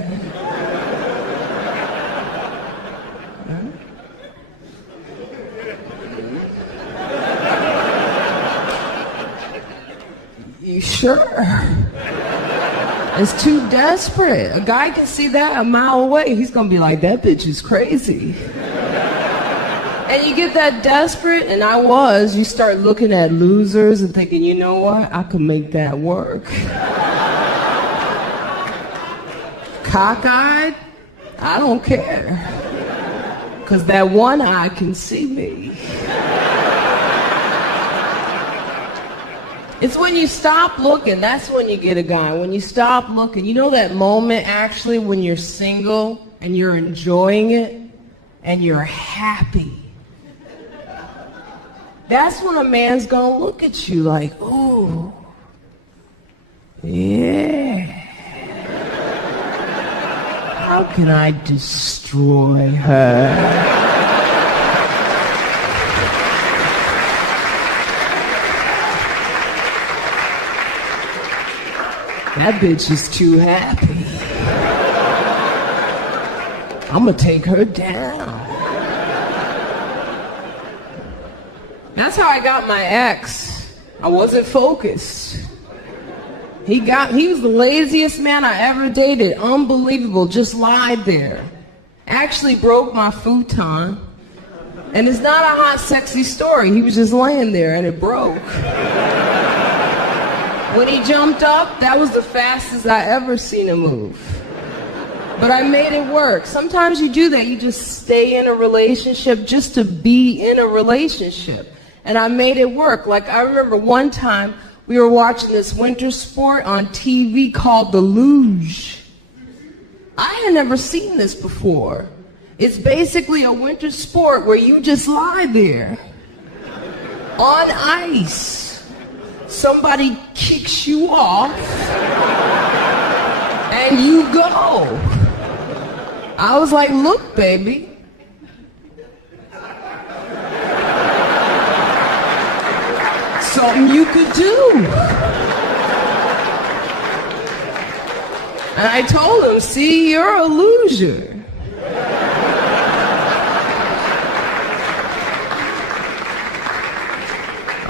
You sure? It's too desperate. A guy can see that a mile away. He's gonna be like, that bitch is crazy. And you get that desperate, and you start looking at losers and thinking, you know what? I could make that work. Cockeyed, I don't care. Because that one eye can see me. It's when you stop looking, that's when you get a guy. When you stop looking, you know that moment actually when you're single and you're enjoying it and you're happy. That's when a man's gonna look at you like, ooh, yeah. How can I destroy her? That bitch is too happy. I'm gonna take her down. That's how I got my ex. I wasn't focused. He was the laziest man I ever dated. Unbelievable, just lied there. Actually broke my futon. And it's not a hot, sexy story. He was just laying there and it broke. When he jumped up, that was the fastest I ever seen him move. But I made it work. Sometimes you do that. You just stay in a relationship just to be in a relationship. And I made it work. Like, I remember one time we were watching this winter sport on TV called the luge. I had never seen this before. It's basically a winter sport where you just lie there on ice. Somebody kicks you off and you go. I was like, look, baby. Something you could do. And I told him, see, you're a loser.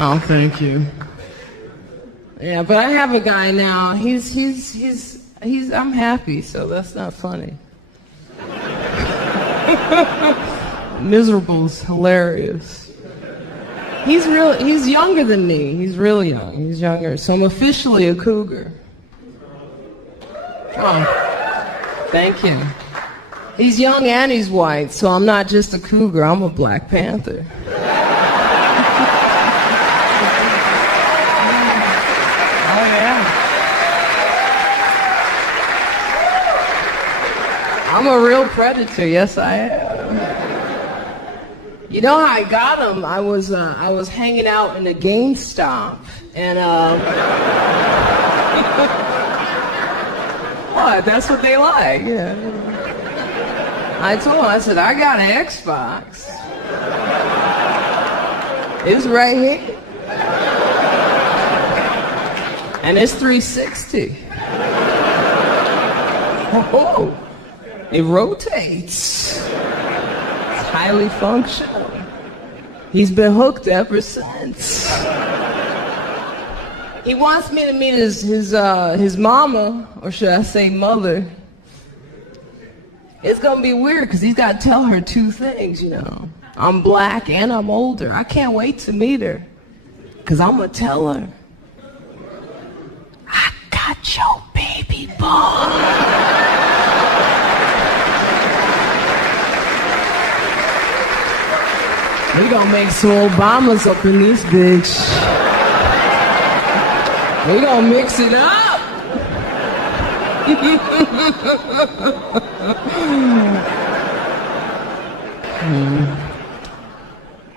Oh, thank you. Yeah, but I have a guy now. I'm happy, so that's not funny. Miserable's hilarious. He's younger than me. He's real young. He's younger. So I'm officially a cougar. Oh, thank you. He's young and he's white, so I'm not just a cougar, I'm a Black Panther. Oh, yeah. I'm a real predator, yes I am. You know how I got him? I was hanging out in a GameStop, and what? That's what they like, yeah. I told him, I said, I got an Xbox. It's right here. And it's 360. Oh, it rotates. It's highly functional. He's been hooked ever since. He wants me to meet his mama, or should I say mother. It's gonna be weird because he's got to tell her two things, you know. I'm black and I'm older. I can't wait to meet her because I'm gonna tell her, I got your baby boy. We gonna make some Obamas up in this bitch. We gonna mix it up.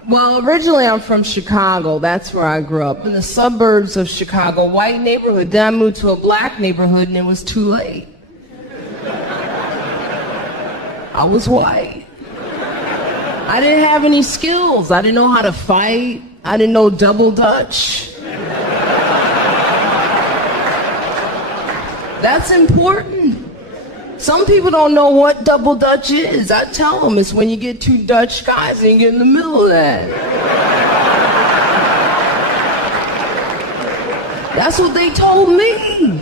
Well, originally I'm from Chicago. That's where I grew up, in the suburbs of Chicago, white neighborhood. Then I moved to a black neighborhood and it was too late. I was white. I didn't have any skills. I didn't know how to fight. I didn't know double dutch. That's important. Some people don't know what double dutch is. I tell them it's when you get two Dutch guys and you get in the middle of that. That's what they told me.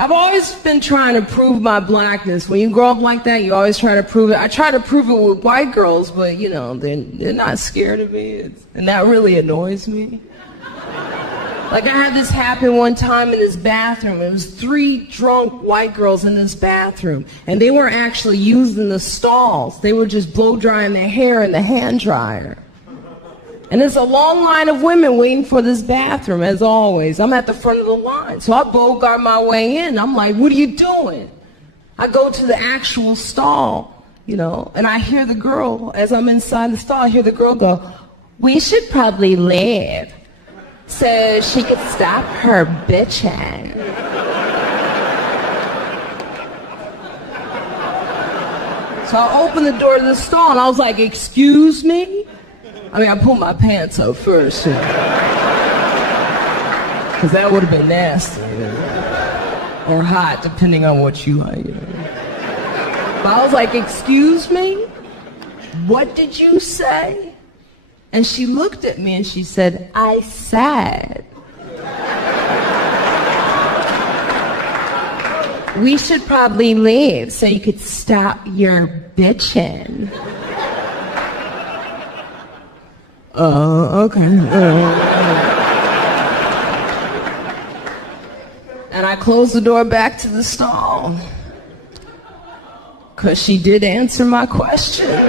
I've always been trying to prove my blackness. When you grow up like that, you always try to prove it. I try to prove it with white girls, but you know, they're not scared of me, and that really annoys me. Like, I had this happen one time in this bathroom. It was 3 drunk white girls in this bathroom, and they weren't actually using the stalls. They were just blow drying their hair in the hand dryer. And there's a long line of women waiting for this bathroom, as always. I'm at the front of the line, so I bogart my way in. I'm like, what are you doing? I go to the actual stall, you know, and I hear the girl, as I'm inside the stall, I hear the girl go, we should probably leave so she could stop her bitching. So I opened the door to the stall and I was like, excuse me? I mean, I pulled my pants up first, because that would have been nasty, you know? Or hot, depending on what you like, you know? But I was like, excuse me? What did you say? And she looked at me and she said, I said, we should probably leave so you could stop your bitching. Okay. And I closed the door back to the stall, because she did answer my question.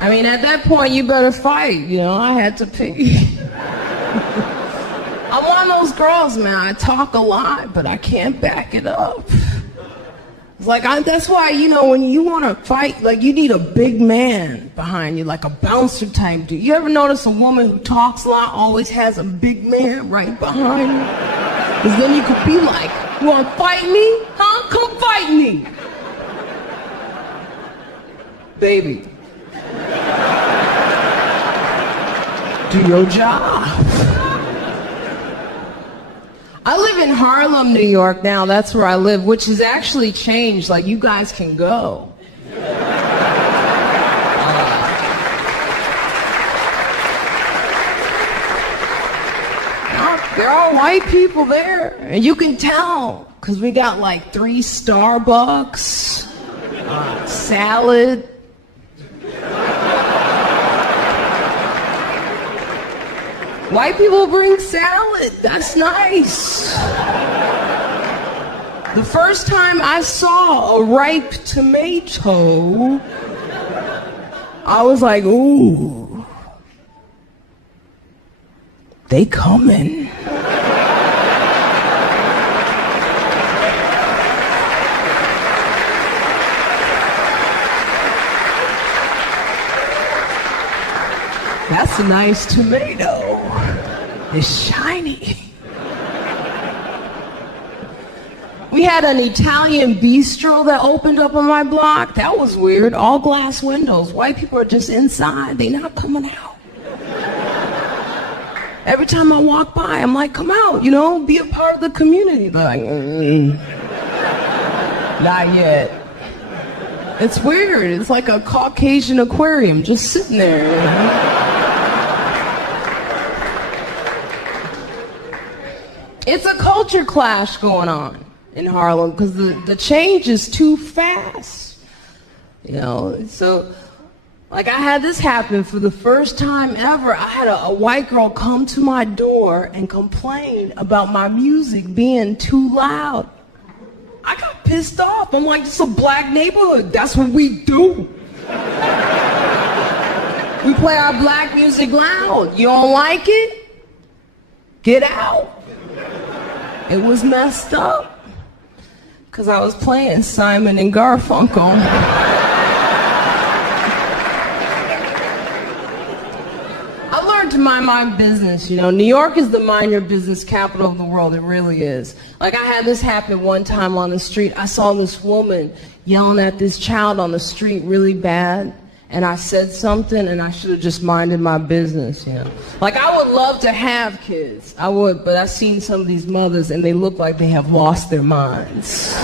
I mean, at that point, you better fight, you know, I had to pee. I'm one of those girls, man, I talk a lot, but I can't back it up. It's like, that's why, you know, when you want to fight, like, you need a big man behind you, like a bouncer type dude. You ever notice a woman who talks a lot always has a big man right behind her? Because then you could be like, you want to fight me? Huh? Come fight me. Baby. Do your job. I live in Harlem, New York now. That's where I live, which has actually changed. Like, you guys can go. There are white people there, and you can tell, because we got like 3 Starbucks, salad. White people bring salad. That's nice. The first time I saw a ripe tomato, I was like, ooh, they coming. That's a nice tomato. It's shiny. We had an Italian bistro that opened up on my block. That was weird. All glass windows. White people are just inside. They're not coming out. Every time I walk by, I'm like, come out, be a part of the community. They're like, not yet. It's weird. It's like a Caucasian aquarium just sitting there. It's a culture clash going on in Harlem because the change is too fast. So like I had this happen for the first time ever. I had a white girl come to my door and complain about my music being too loud. I got pissed off. I'm like, it's a black neighborhood. That's what we do. We play our black music loud. You don't like it? Get out. It was messed up because I was playing Simon and Garfunkel. I learned to mind my business. New York is the mind your business capital of the world. It really is. Like, I had this happen one time on the street. I saw this woman yelling at this child on the street really bad. And I said something, and I should have just minded my business, Like, I would love to have kids. I would, but I've seen some of these mothers, and they look like they have lost their minds.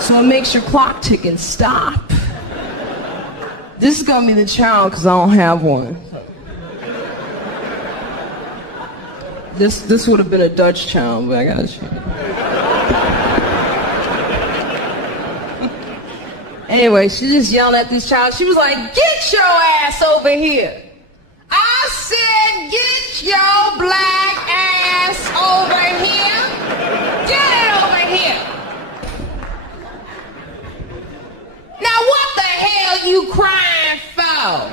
So it makes your clock ticking stop. This is going to be the child, because I don't have one. This would have been a Dutch child, but I got a child. Anyway, she just yelled at this child. She was like, get your ass over here. I said, get your black ass over here. Get it over here. Now what the hell you crying for?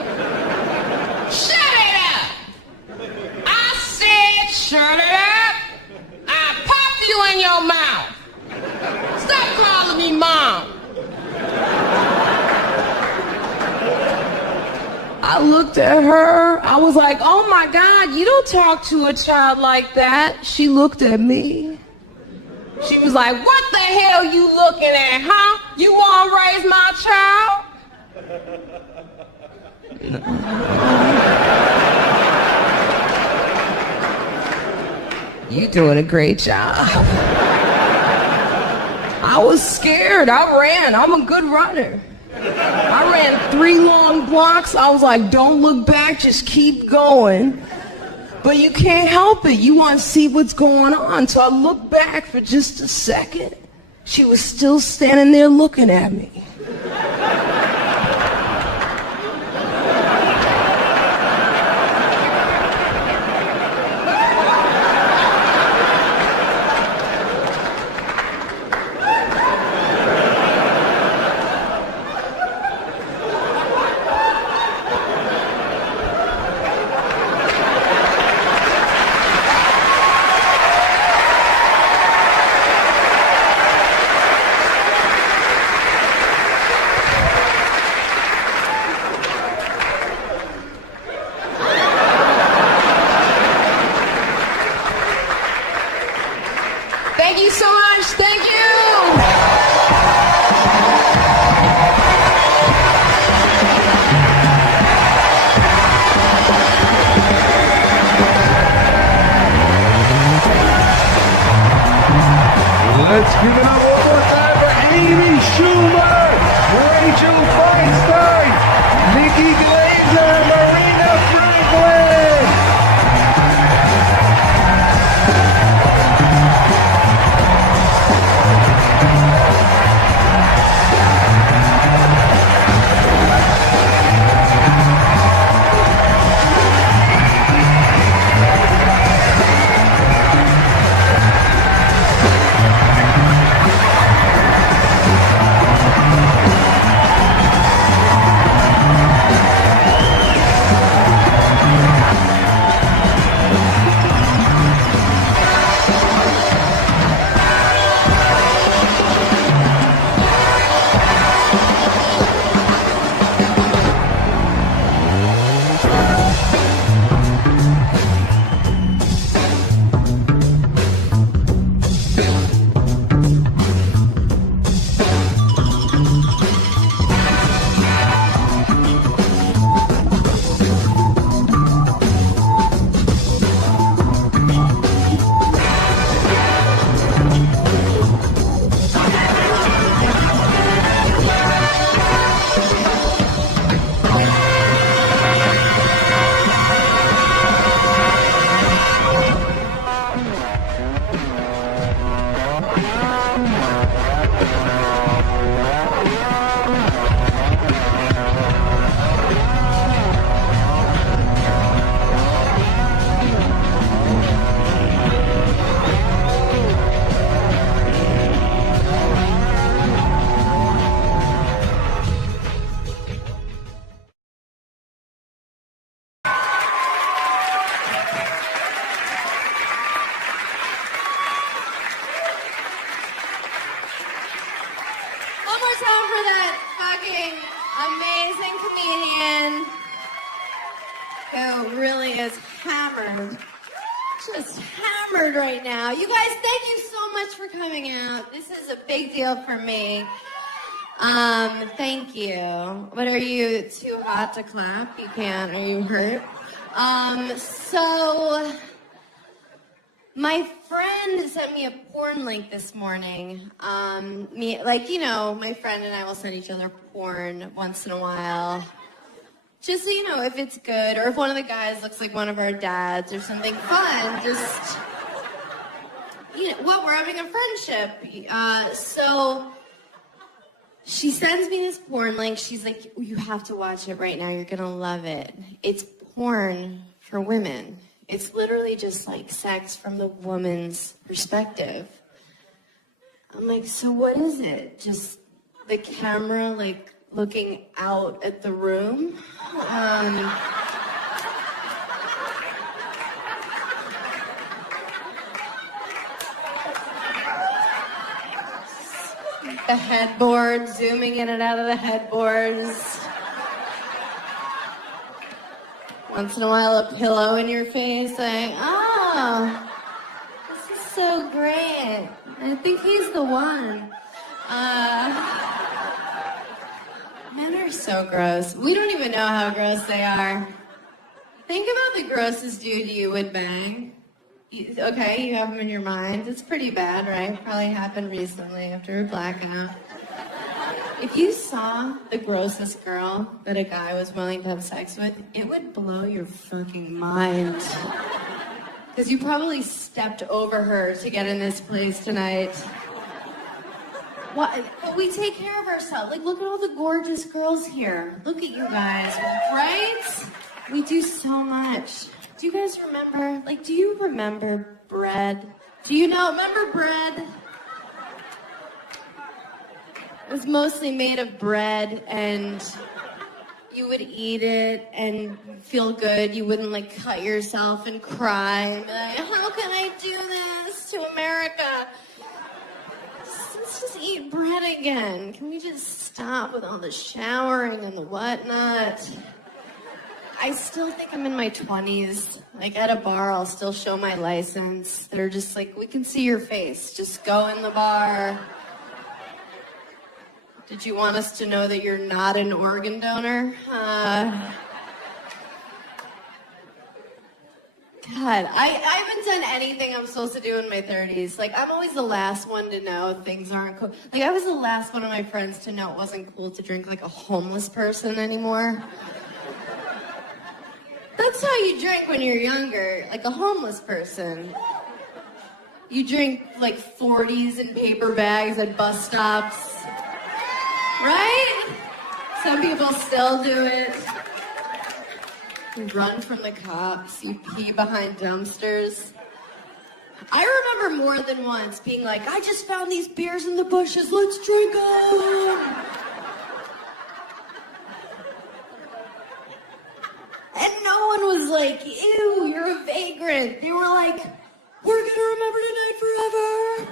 Shut it up. I said, shut it up. I'll pop you in your mouth. Stop calling me mom. I looked at her. I was like, oh my God, you don't talk to a child like that. She looked at me. She was like, what the hell you looking at, huh? You want to raise my child? You're doing a great job. I was scared. I ran. I'm a good runner. I ran 3 long blocks. I was like, don't look back, just keep going. But you can't help it. You want to see what's going on. So I looked back for just a second. She was still standing there looking at me. Thank you so much. Thank you. Let's give it up one more time for Amy Schumer, Rachel Feinstein, Nikki Glazer, Marina Franklin. One more time for that fucking amazing comedian who really is hammered. Just hammered right now. You guys, thank you so much for coming out. This is a big deal for me. Thank you. What, are you too hot to clap? You can't. Are you hurt? So my friend sent me a porn link this morning. My friend and I will send each other porn once in a while. Just so you know, if it's good, or if one of the guys looks like one of our dads or something fun, just, we're having a friendship. So she sends me this porn link. She's like, you have to watch it right now. You're going to love it. It's porn for women. It's literally just like sex from the woman's perspective. I'm like, so what is it? Just the camera, like, looking out at the room? The headboard, zooming in and out of the headboards. Once in a while, a pillow in your face, like, oh, this is so great. I think he's the one. Men are so gross. We don't even know how gross they are. Think about the grossest dude you would bang. Okay, you have him in your mind. It's pretty bad, right? Probably happened recently after a blackout. If you saw the grossest girl that a guy was willing to have sex with, it would blow your fucking mind. Because you probably stepped over her to get in this place tonight. What? But we take care of ourselves. Like, look at all the gorgeous girls here. Look at you guys, right? We do so much. Do you guys remember, do you remember bread? Remember bread? It was mostly made of bread, and you would eat it and feel good. You wouldn't, cut yourself and cry and be like, how can I do this to America? Let's just eat bread again. Can we just stop with all the showering and the whatnot? I still think I'm in my 20s. At a bar, I'll still show my license. They're just we can see your face. Just go in the bar. Did you want us to know that you're not an organ donor? God, I haven't done anything I'm supposed to do in my 30s. Like, I'm always the last one to know things aren't cool. Like, I was the last one of my friends to know it wasn't cool to drink like a homeless person anymore. That's how you drink when you're younger, like a homeless person. You drink like 40s in paper bags at bus stops. Right? Some people still do it. You run from the cops, you pee behind dumpsters. I remember more than once being like, I just found these beers in the bushes, let's drink them! And no one was like, ew, you're a vagrant. They were like, we're gonna remember tonight forever.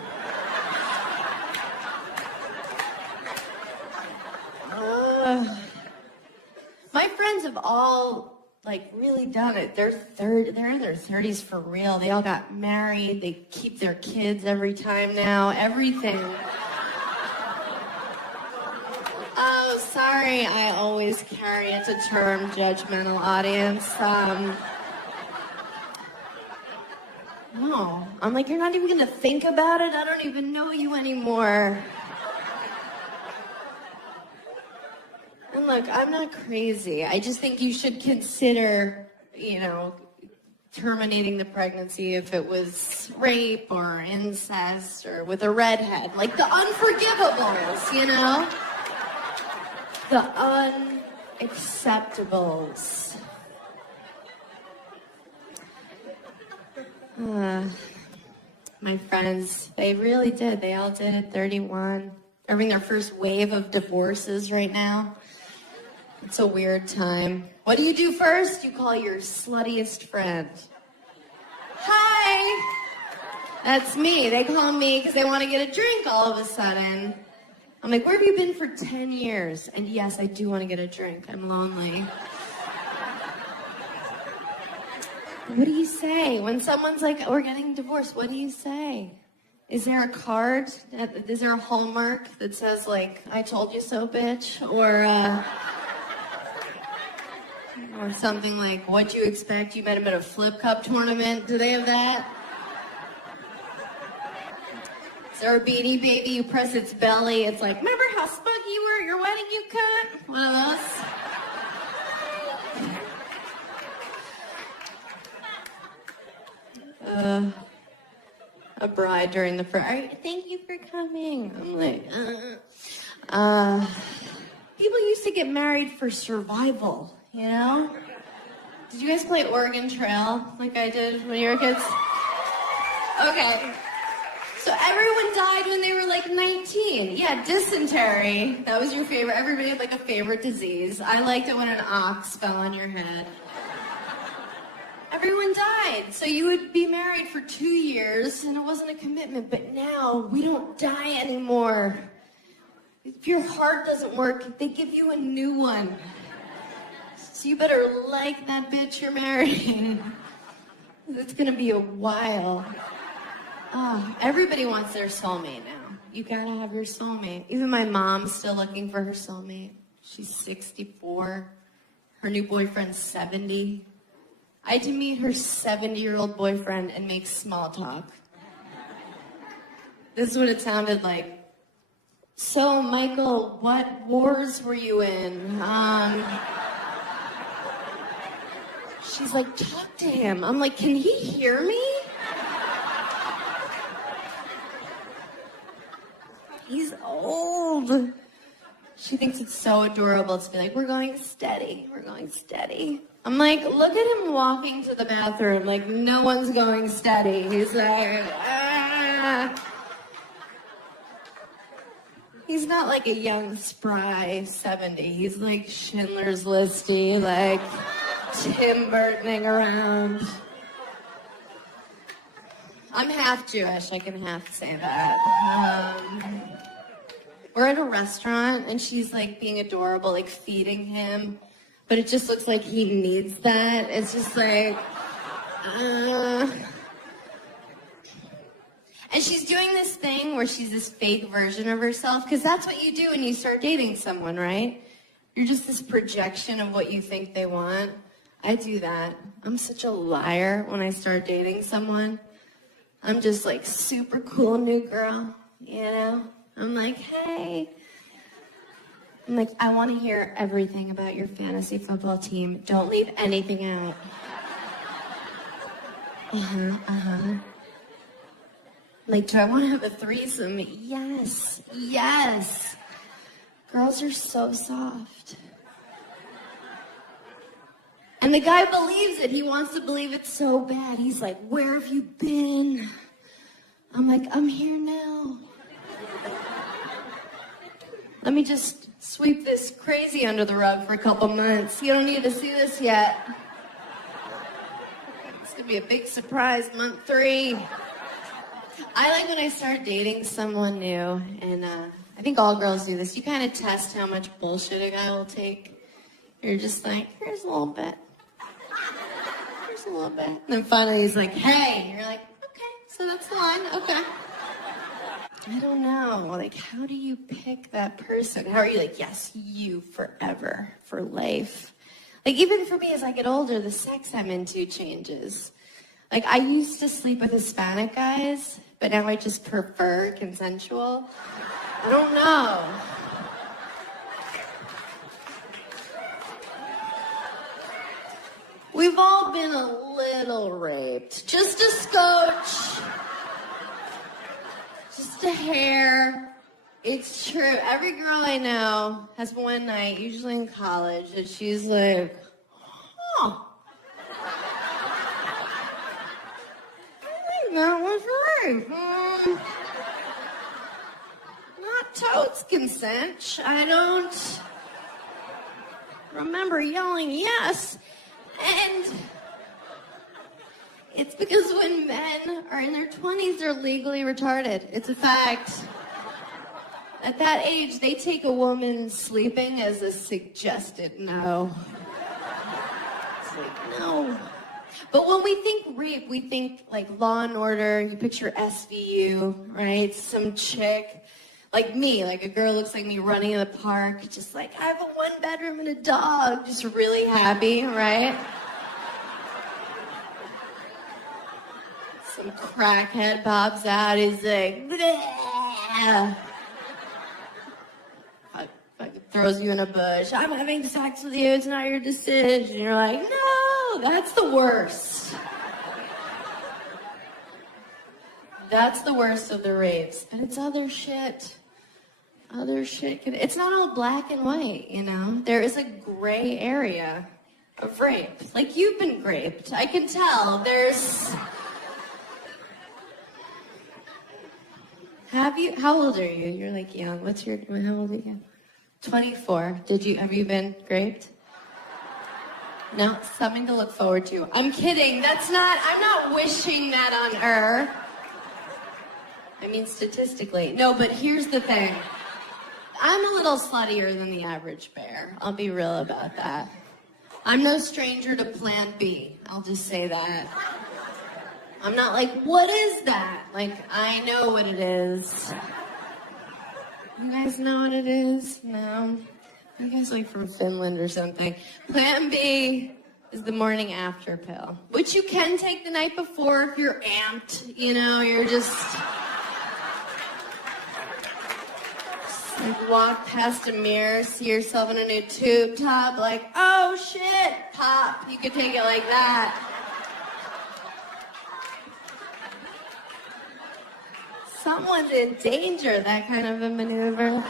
My friends have all like really done it. They're in their 30s for real. They all got married. They keep their kids every time now. Everything. Oh, sorry. I always carry it to term judgmental audience. No. I'm like, you're not even gonna think about it? I don't even know you anymore. And look, I'm not crazy. I just think you should consider, terminating the pregnancy if it was rape or incest or with a redhead. Like the unforgivables, The unacceptables. My friends, they really did. They all did at 31. They're having their first wave of divorces right now. It's a weird time. What do you do first? You call your sluttiest friend. Hi! That's me. They call me because they want to get a drink all of a sudden. I'm like, where have you been for 10 years? And yes, I do want to get a drink. I'm lonely. What do you say? When someone's like, we're getting divorced, what do you say? Is there a card? Is there a hallmark that says, like, I told you so, bitch? Or something like, what'd you expect? You met him at a flip cup tournament. Do they have that? Is there a Beanie Baby? You press its belly. It's like, remember how spunky you were at your wedding, you cunt? One of those. A bride during the thank you for coming. I'm like, people used to get married for survival, Did you guys play Oregon Trail like I did when you were kids? Okay. So everyone died when they were like 19. Yeah, dysentery. That was your favorite. Everybody had like a favorite disease. I liked it when an ox fell on your head. Everyone died. So you would be married for 2 years and it wasn't a commitment. But now we don't die anymore. If your heart doesn't work, they give you a new one. So you better like that bitch you're marrying. It's gonna be a while. Oh, everybody wants their soulmate now. You gotta have your soulmate. Even my mom's still looking for her soulmate. She's 64. Her new boyfriend's 70. I had to meet her 70-year-old boyfriend and make small talk. This is what it sounded like. So, Michael, what wars were you in? She's like, talk to him. I'm like, can he hear me? He's old. She thinks it's so adorable to be like, we're going steady. We're going steady. I'm like, look at him walking to the bathroom. Like, no one's going steady. He's like, ah. He's not like a young, spry 70. He's like Schindler's Listy, like Tim Burtoning around. I'm half Jewish. I can half say that. We're at a restaurant, and she's like being adorable, like feeding him. But it just looks like he needs that. It's just like, And she's doing this thing where she's this fake version of herself, because that's what you do when you start dating someone, right? You're just this projection of what you think they want. I do that. I'm such a liar when I start dating someone. I'm just like super cool new girl, you know? I'm like, hey. I'm like, I want to hear everything about your fantasy football team. Don't leave anything out. Like, do I want to have a threesome? Yes, yes. Girls are so soft. And the guy believes it. He wants to believe it so bad. He's like, where have you been? I'm like, I'm here now. Let me just sweep this crazy under the rug for a couple months. You don't need to see this yet. It's gonna be a big surprise, month 3. I like when I start dating someone new, and I think all girls do this. You kind of test how much bullshit a guy will take. You're just like, here's a little bit. Here's a little bit. And then finally he's like, hey. And you're like, okay, so that's the line, okay. I don't know, like, how do you pick that person? How are you like, yes, you forever, for life? Like, even for me, as I get older, the sex I'm into changes. Like, I used to sleep with Hispanic guys, but now I just prefer consensual. I don't know. We've all been a little raped. Just a scotch. Just a hair. It's true. Every girl I know has one night, usually in college, that she's like, huh. That was right. Not totes consent. I don't remember yelling yes. And it's because when men are in their 20s, they're legally retarded. It's a fact. At that age, they take a woman sleeping as a suggested no. It's like, no. But when we think rape, we think like Law and Order. You picture SVU, right? Some chick, like me, like a girl looks like me running in the park, just like, I have a 1-bedroom and a dog, just really happy, right? Some crackhead pops out, he's like, bleh. Fucking throws you in a bush. I'm having sex with you, it's not your decision. You're like, no, that's the worst. That's the worst of the rapes. And it's other shit. Other shit. It's not all black and white, you know? There is a gray area of rape. Like, you've been raped. I can tell. There's... Have you? How old are you? You're like young. How old are you? 24. Have you been raped? No, something to look forward to. I'm kidding. I'm not wishing that on her. I mean, statistically. No, but here's the thing. I'm a little sluttier than the average bear. I'll be real about that. I'm no stranger to Plan B. I'll just say that. I'm not like, what is that? Like, I know what it is. You guys know what it is? No? You guys like from Finland or something. Plan B is the morning after pill, which you can take the night before if you're amped, you know, you're just like walk past a mirror, see yourself in a new tube top, like, oh shit, pop. You could take it like that. Someone's in danger, that kind of a maneuver.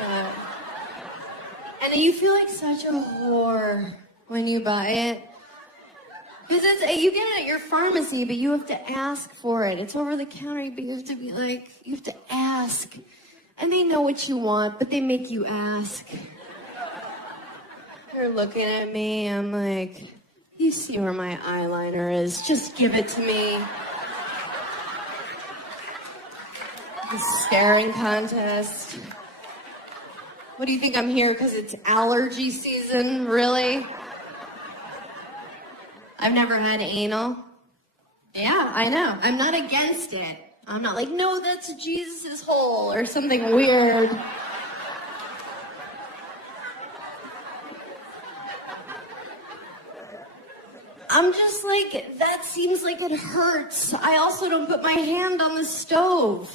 And you feel like such a whore when you buy it. Because you get it at your pharmacy, but you have to ask for it. It's over the counter, but you have to be like, you have to ask. And they know what you want, but they make you ask. They're looking at me, I'm like, you see where my eyeliner is, just give it to me. The staring contest. What do you think, I'm here because it's allergy season? Really? I've never had anal. Yeah, I know. I'm not against it. I'm not like, no, that's Jesus' hole or something weird. I'm just like, that seems like it hurts. I also don't put my hand on the stove.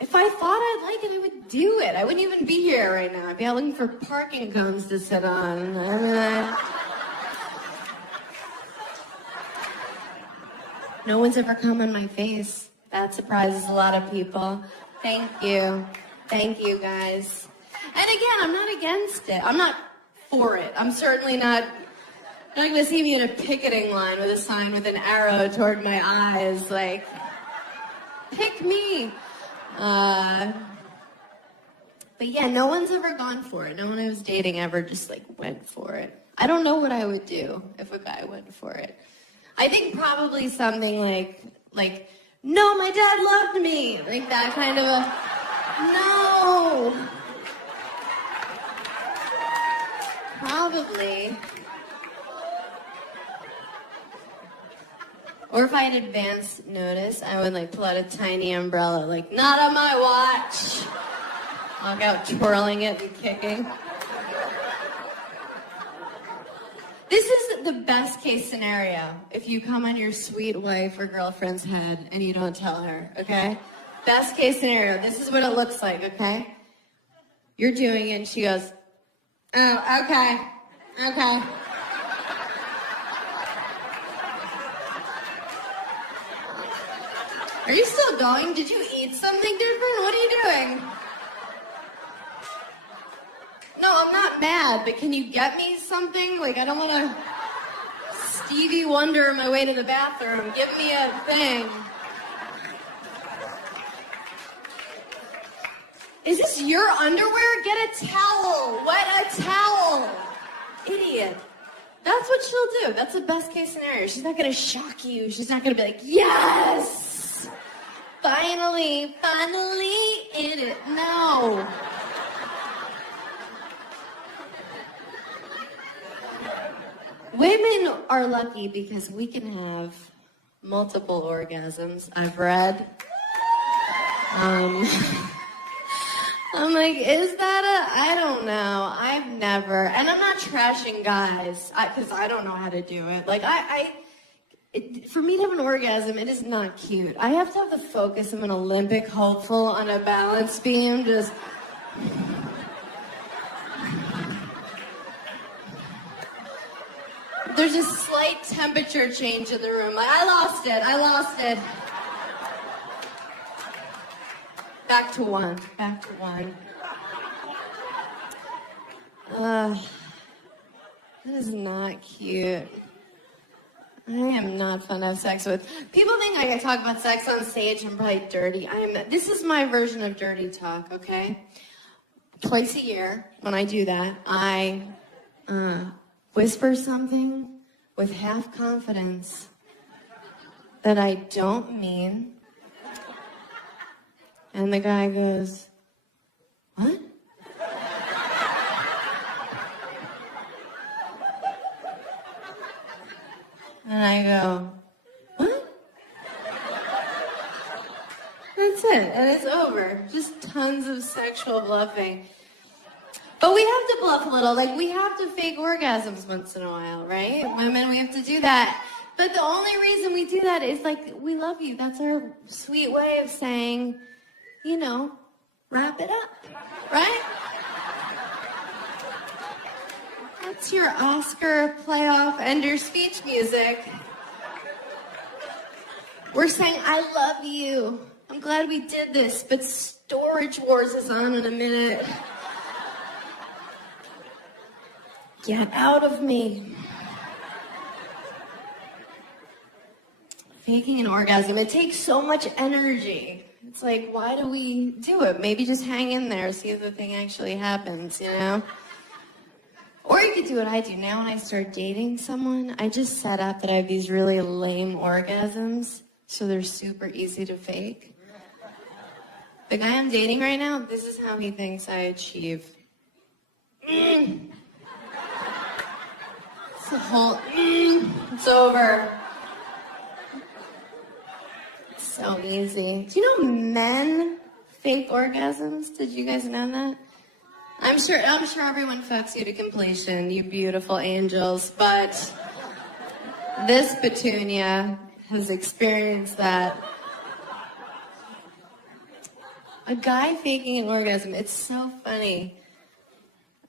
If I thought I'd like it, I would do it. I wouldn't even be here right now. I'd be out looking for parking cones to sit on. I mean, no one's ever come in my face. That surprises a lot of people. Thank you. Thank you, guys. And again, I'm not against it. I'm not for it. I'm certainly not going to see me in a picketing line with a sign with an arrow toward my eyes, like, pick me. But yeah, no one's ever gone for it. No one I was dating ever just like went for it. I don't know what I would do if a guy went for it. I think probably something like, no, my dad loved me. Like that kind of a, no. Probably. Or if I had advance notice, I would like pull out a tiny umbrella, like, not on my watch. I'll go twirling it and kicking. This is the best case scenario if you come on your sweet wife or girlfriend's head and you don't tell her, okay? Best case scenario, this is what it looks like, okay? You're doing it and she goes, oh, okay, okay. Are you still going? Did you eat something different? What are you doing? No, I'm not mad, but can you get me something? Like, I don't want to Stevie Wonder my way to the bathroom. Give me a thing. Is this your underwear? Get a towel. Wet a towel. Idiot. That's what she'll do. That's the best case scenario. She's not going to shock you. She's not going to be like, yes! Finally in it. No. Women are lucky because we can have multiple orgasms, I've read. I'm like, is that I don't know. I've never, and I'm not trashing guys, because I don't know how to do it. Like, for me to have an orgasm, it is not cute. I have to have the focus of an Olympic hopeful on a balance beam, just... There's a slight temperature change in the room. Like, I lost it. Back to one. That is not cute. I am not fun to have sex with. People think like I talk about sex on stage, I'm probably dirty. This is my version of dirty talk, okay? Twice a year, when I do that, I whisper something with half confidence that I don't mean. And the guy goes, what? And I go, what? That's it, and it's over. Just tons of sexual bluffing. But we have to bluff a little, like we have to fake orgasms once in a while, right? Women, we have to do that. But the only reason we do that is like, we love you. That's our sweet way of saying, you know, wrap it up, right? That's your Oscar playoff ender speech music. We're saying, I love you. I'm glad we did this, but Storage Wars is on in a minute. Get out of me. Faking an orgasm, it takes so much energy. It's like, why do we do it? Maybe just hang in there, see if the thing actually happens, you know? Or you could do what I do. Now when I start dating someone, I just set up that I have these really lame orgasms, so they're super easy to fake. The guy I'm dating right now, this is how he thinks I achieve. It's a whole, it's over. It's so easy. Do you know men fake orgasms? Did you guys know that? I'm sure everyone fucks you to completion, you beautiful angels, but this Petunia has experienced that. A guy faking an orgasm, it's so funny.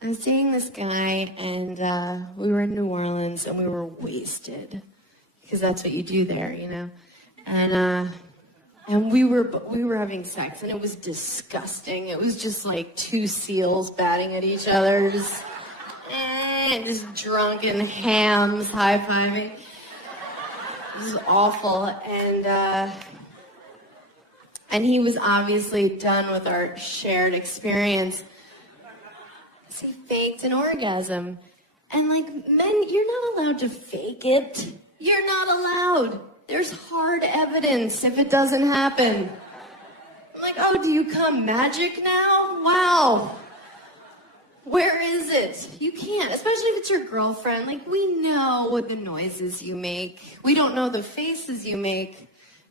I was dating this guy, and we were in New Orleans, and we were wasted, because that's what you do there, you know. And we were having sex, and it was disgusting. It was just like two seals batting at each other, just drunken hams high-fiving. It was awful, and he was obviously done with our shared experience. So he faked an orgasm. And like, men, you're not allowed to fake it. You're not allowed. There's hard evidence if it doesn't happen. I'm like, oh, do you come magic now? Wow. Where is it? You can't, especially if it's your girlfriend. Like, we know what the noises you make. We don't know the faces you make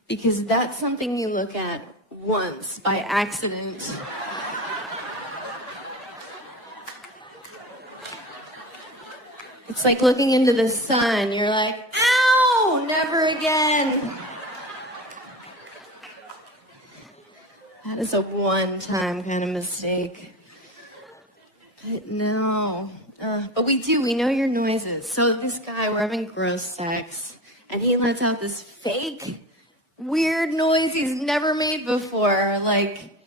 because that's something you look at once by accident. It's like looking into the sun. You're like, ow, never again. That is a one-time kind of mistake. But no. But we know your noises. So this guy, we're having gross sex, and he lets out this fake, weird noise he's never made before, like...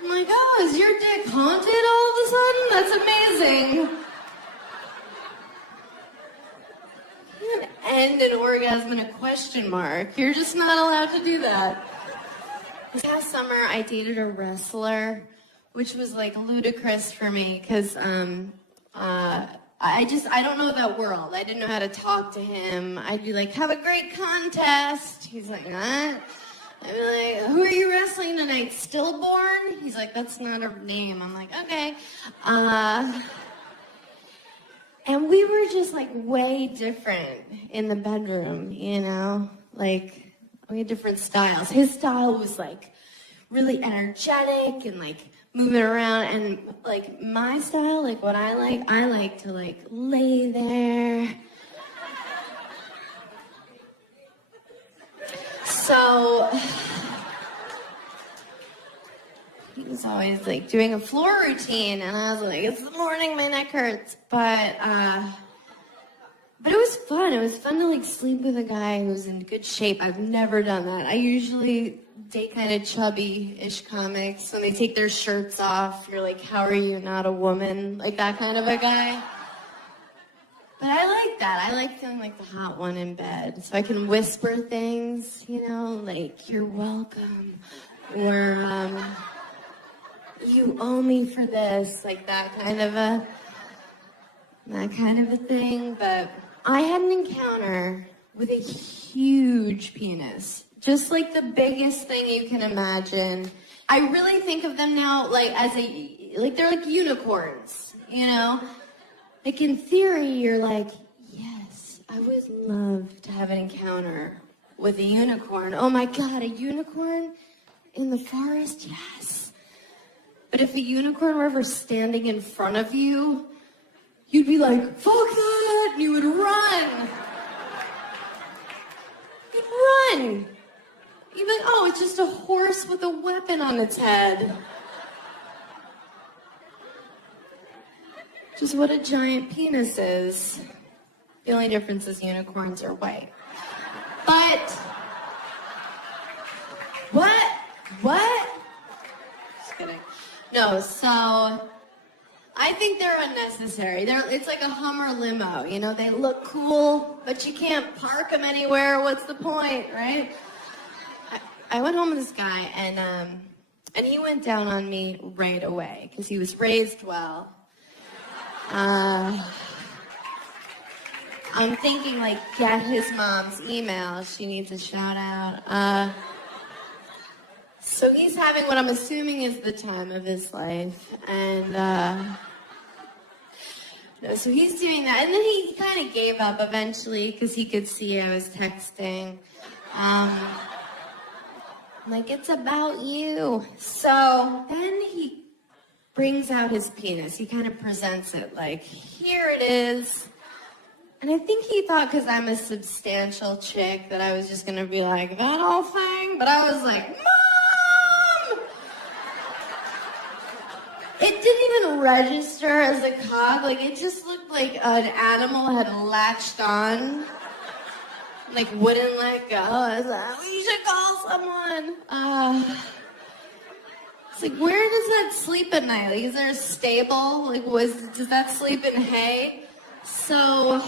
I'm like, oh, is your dick haunted all of a sudden? That's amazing. You can end an orgasm in a question mark. You're just not allowed to do that. This past summer, I dated a wrestler, which was like ludicrous for me because I don't know that world. I didn't know how to talk to him. I'd be like, have a great contest. He's like, what? I'd be like, who are you wrestling tonight? Stillborn? He's like, that's not a name. I'm like, okay. And we were just like way different in the bedroom, you know? Like, we had different styles. His style was like really energetic and like moving around. And like my style, like what I like to like lay there. So he was always like doing a floor routine, and I was like, it's the morning, my neck hurts. But it was fun. It was fun to like sleep with a guy who was in good shape. I've never done that. I usually date kind of chubby-ish comics. When they take their shirts off, you're like, how are you not a woman? Like that kind of a guy. But I like that. I like feeling like the hot one in bed. So I can whisper things, you know, like, you're welcome. Or, you owe me for this. Like that kind of a thing. But I had an encounter with a huge penis. Just like the biggest thing you can imagine. I really think of them now like they're like unicorns, you know? Like in theory, you're like, yes, I would love to have an encounter with a unicorn. Oh my God, a unicorn in the forest? Yes. But if a unicorn were ever standing in front of you, you'd be like, fuck that, and you would run. You'd run. You'd be like, oh, it's just a horse with a weapon on its head. Just what a giant penis is. The only difference is unicorns are white. But, what? Just kidding. No, so, I think they're unnecessary. It's like a Hummer limo, you know? They look cool, but you can't park them anywhere. What's the point, right? I went home with this guy, and he went down on me right away, because he was raised well. I'm thinking, like, get his mom's email. She needs a shout out. So he's having what I'm assuming is the time of his life. And, so he's doing that. And then he kind of gave up eventually because he could see I was texting. I'm like, it's about you. So then he brings out his penis. He kind of presents it like, here it is. And I think he thought because I'm a substantial chick that I was just going to be like, that whole thing? But I was like, Mom! It didn't even register as a cock. Like, it just looked like an animal had latched on. Like, wouldn't let go. I was like, we should call someone. It's like, where does that sleep at night? Like, is there a stable? Like, does that sleep in hay? So,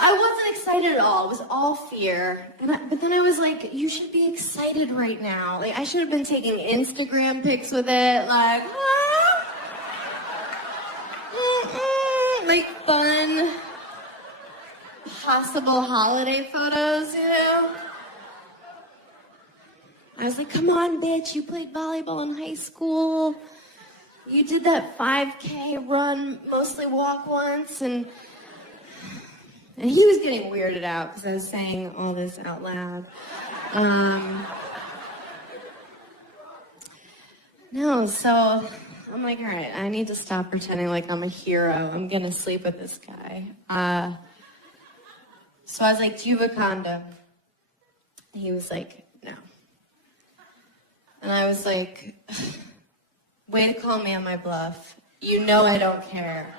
I wasn't excited at all. It was all fear. But then I was like, you should be excited right now. Like, I should have been taking Instagram pics with it. Like, like fun, possible holiday photos, you know? I was like, come on, bitch, you played volleyball in high school. You did that 5K run, mostly walk once, and he was getting weirded out because I was saying all this out loud. No, so I'm like, all right, I need to stop pretending like I'm a hero. I'm gonna sleep with this guy. So I was like, do you have a condom? He was like, no. And I was like, way to call me on my bluff. You know I don't care.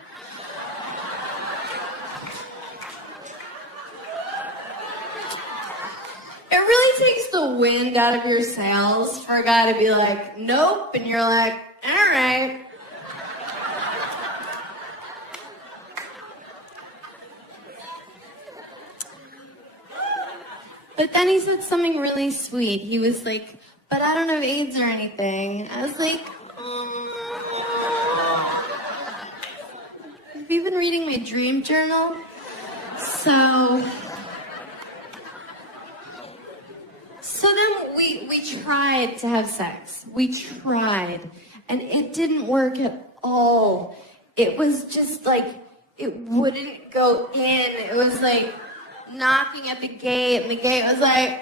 It really takes the wind out of your sails for a guy to be like, nope, and you're like, all right. But then he said something really sweet. He was like, but I don't have AIDS or anything. I was like, have you been reading my dream journal? So then we tried to have sex. We tried. And it didn't work at all. It was just like, it wouldn't go in. It was like knocking at the gate, and the gate was like,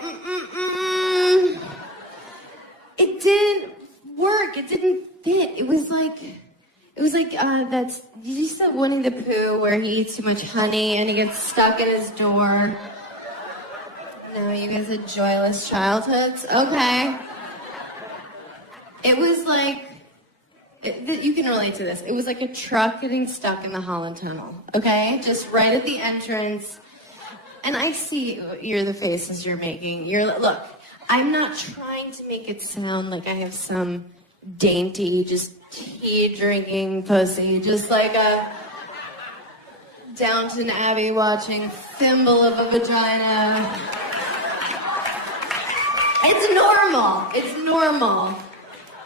It didn't work. It didn't fit. It was like did you see Winnie the Pooh where he eats too much honey and he gets stuck in his door? No, you guys had joyless childhoods? Okay. It was like, you can relate to this. It was like a truck getting stuck in the Holland Tunnel, okay? Just right at the entrance. And I see the faces you're making. Look, I'm not trying to make it sound like I have some dainty, just tea-drinking pussy, just like a Downton Abbey watching thimble of a vagina. It's normal. It's normal.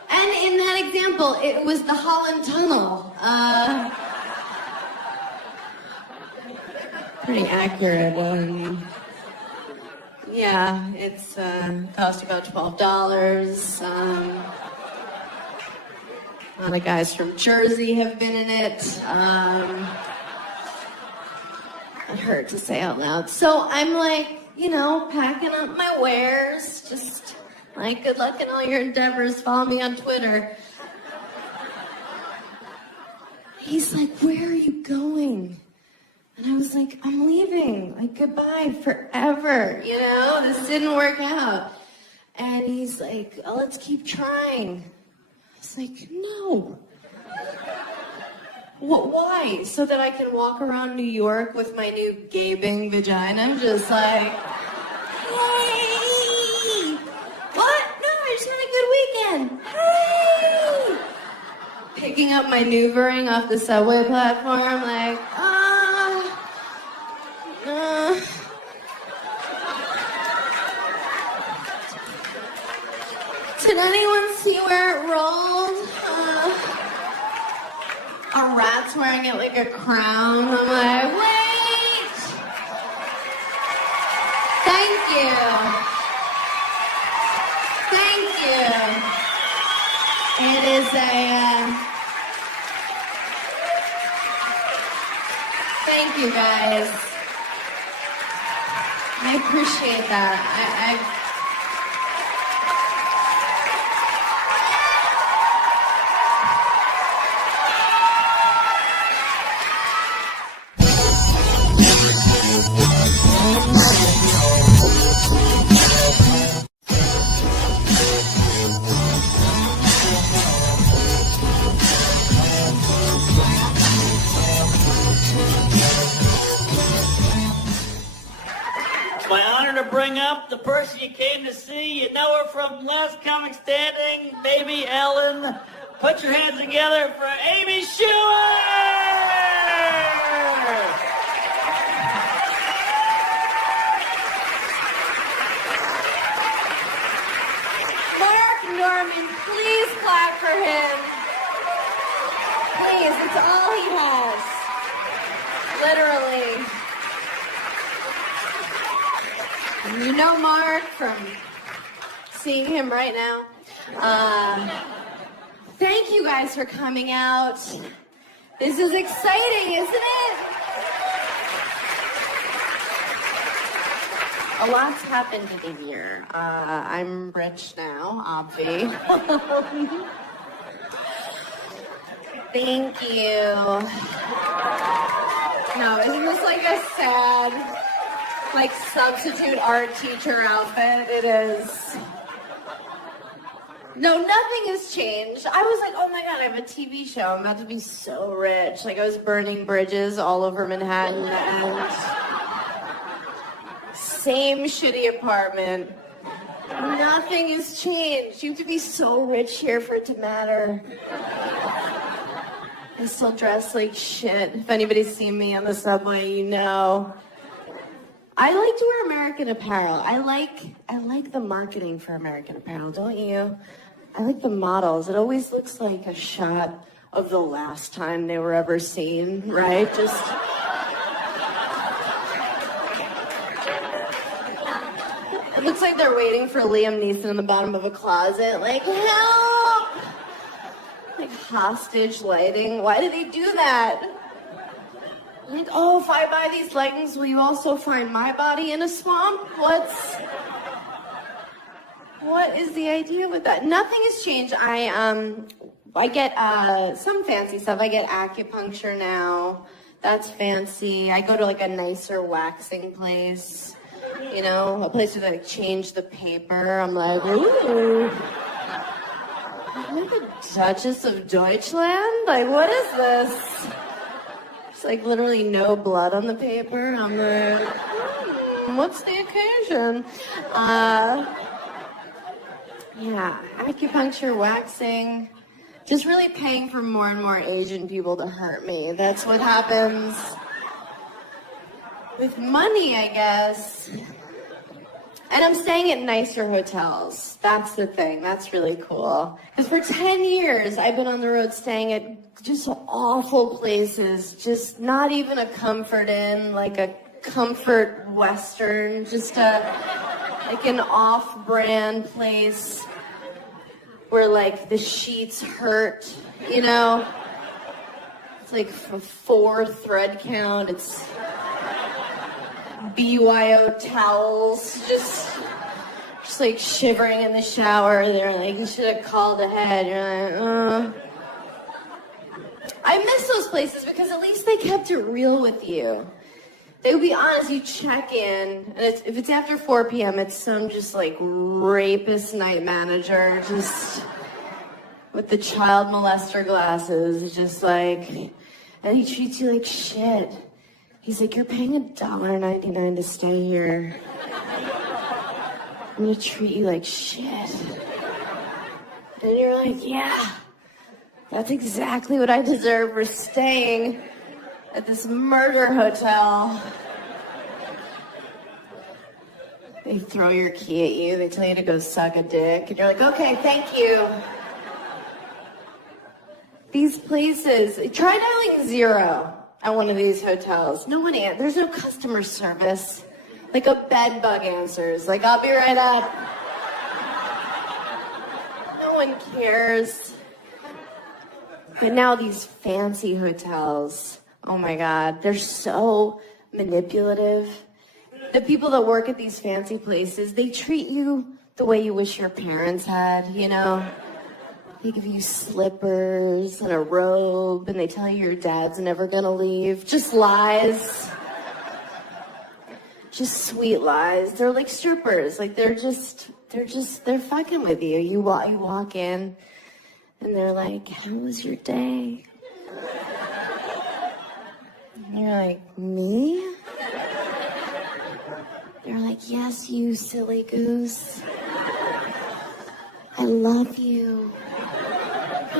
And in that example, it was the Holland Tunnel. Pretty accurate. Yeah, it's cost about $12. A lot of guys from Jersey have been in it. It hurt to say out loud. So I'm like, packing up my wares. Just like, good luck in all your endeavors. Follow me on Twitter. He's like, where are you going? And I was like, I'm leaving. Like, goodbye forever. This didn't work out. And he's like, oh, let's keep trying. I was like, no. Why? So that I can walk around New York with my new gaping vagina? Just like, hey! What? No, I just had a good weekend. Hey! Picking up my Noovering off the subway platform, like, Did anyone see where it rolled? A rat's wearing it like a crown. I'm like, wait! Thank you. Thank you. It is thank you guys. I appreciate that. It's my honor to bring up the person you came to see. You know her from Last Comic Standing, Baby Ellen. Put your hands together for Amy Schumer! Mark Norman, please clap for him. Please, it's all he has. Literally. You know Mark from seeing him right now. Thank you guys for coming out. This is exciting, isn't it? A lot's happened in a year. I'm rich now, obvi. Thank you. No, isn't this like a sad, like, substitute art teacher outfit? It is. No, nothing has changed. I was like, oh my God, I have a TV show. I'm about to be so rich. Like, I was burning bridges all over Manhattan. And same shitty apartment. Nothing has changed. You have to be so rich here for it to matter. I still dress like shit. If anybody's seen me on the subway, you know. I like to wear American Apparel. I like the marketing for American Apparel, don't you? I like the models. It always looks like a shot of the last time they were ever seen, right? Just it looks like they're waiting for Liam Neeson in the bottom of a closet, like, help! Like hostage lighting. Why do they do that? Like, oh, if I buy these leggings, will you also find my body in a swamp? What is the idea with that? Nothing has changed. I get some fancy stuff. I get acupuncture now. That's fancy. I go to like a nicer waxing place. You know, a place where they like change the paper. I'm like, ooh. I'm like a Duchess of Deutschland? Like, what is this? It's like literally no blood on the paper. I'm like, what's the occasion? Yeah, acupuncture, waxing, just really paying for more and more Asian people to hurt me. That's what happens with money, I guess. And I'm staying at nicer hotels. That's the thing. That's really cool. Because for 10 years, I've been on the road staying at just awful places. Just not even a Comfort Inn, like a Comfort Western, just like an off-brand place where like the sheets hurt, you know? It's like a 4 thread count. It's BYO towels, just like shivering in the shower. They're like, you should have called ahead. You're like, I miss those places because at least they kept it real with you. They would be honest, you check in, and if it's after 4 p.m., it's some just like rapist night manager, just with the child molester glasses, just like, and he treats you like shit. He's like, you're paying $1.99 to stay here. I'm gonna treat you like shit. And you're like, yeah, that's exactly what I deserve for staying at this murder hotel. They throw your key at you, they tell you to go suck a dick, and you're like, okay, thank you. These places, try dialing 0 at one of these hotels. No one answers. There's no customer service. Like a bed bug answers. Like, I'll be right up. No one cares. But now these fancy hotels, oh my God, they're so manipulative. the people that work at these fancy places, they treat you the way you wish your parents had, you know? They give you slippers and a robe, and they tell you your dad's never gonna leave. Just lies. Just sweet lies. They're like strippers. Like, they're fucking with you. You walk in, and they're like, how was your day? And you're like, me? They're like, yes, you silly goose. I love you.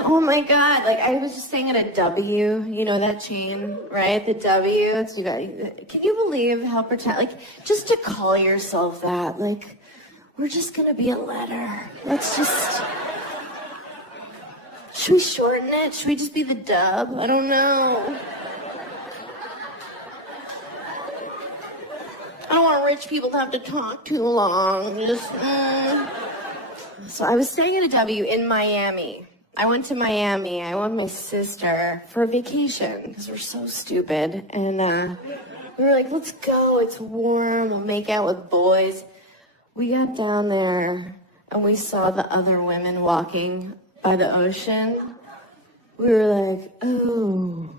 Oh my God, like I was just staying at a W, you know that chain, right? The W, it's, you guys, can you believe how like, just to call yourself that, like, we're just gonna be a letter. Let's just, should we shorten it? Should we just be the dub? I don't know. I don't want rich people to have to talk too long. So I was staying at a W in Miami. I went to Miami. I went with my sister for a vacation because we're so stupid. And we were like, let's go. It's warm. We'll make out with boys. We got down there and we saw the other women walking by the ocean. We were like, oh,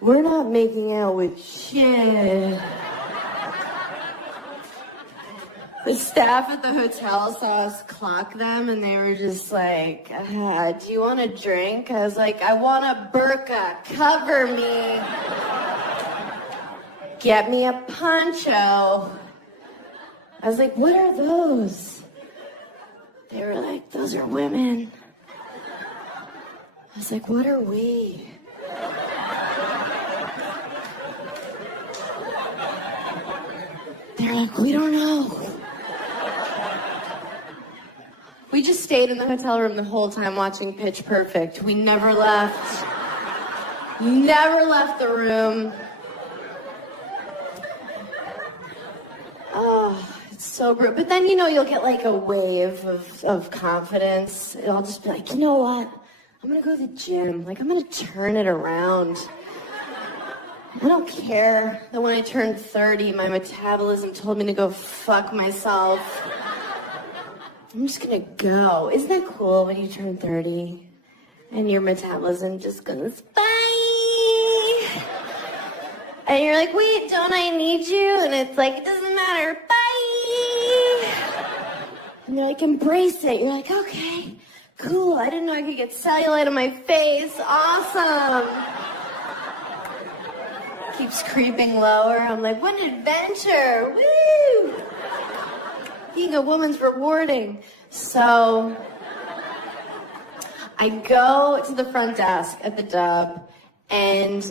we're not making out with shit. The staff at the hotel saw us clock them, and they were just like, do you want a drink? I was like, I want a burqa. Cover me. Get me a poncho. I was like, what are those? They were like, those are women. I was like, what are we? They're like, we don't know. We just stayed in the hotel room the whole time watching Pitch Perfect. We never left. Never left the room. Oh, it's so brutal. But then, you know, you'll get like a wave of confidence. I'll just be like, you know what? I'm gonna go to the gym. Like, I'm gonna turn it around. I don't care that when I turned 30, my metabolism told me to go fuck myself. I'm just gonna go. Isn't that cool when you turn 30 and your metabolism just goes, bye? And you're like, wait, don't I need you? And it's like, it doesn't matter, bye! And they're like, embrace it. You're like, okay, cool. I didn't know I could get cellulite on my face. Awesome. Keeps creeping lower. I'm like, what an adventure! Woo! Being a woman's rewarding. So I go to the front desk at the Dub, and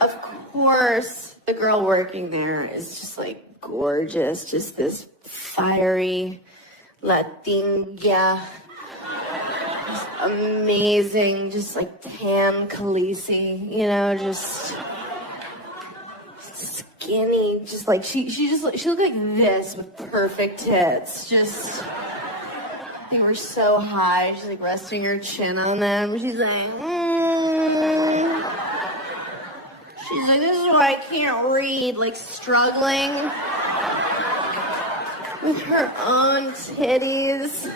of course the girl working there is just like gorgeous, just this fiery Latina, just amazing, just like tan Khaleesi, you know, just skinny, just like she looked like this with perfect tits. Just, they were so high. She's like resting her chin on them. She's like, She's like, this is why I can't read. Like struggling with her own titties.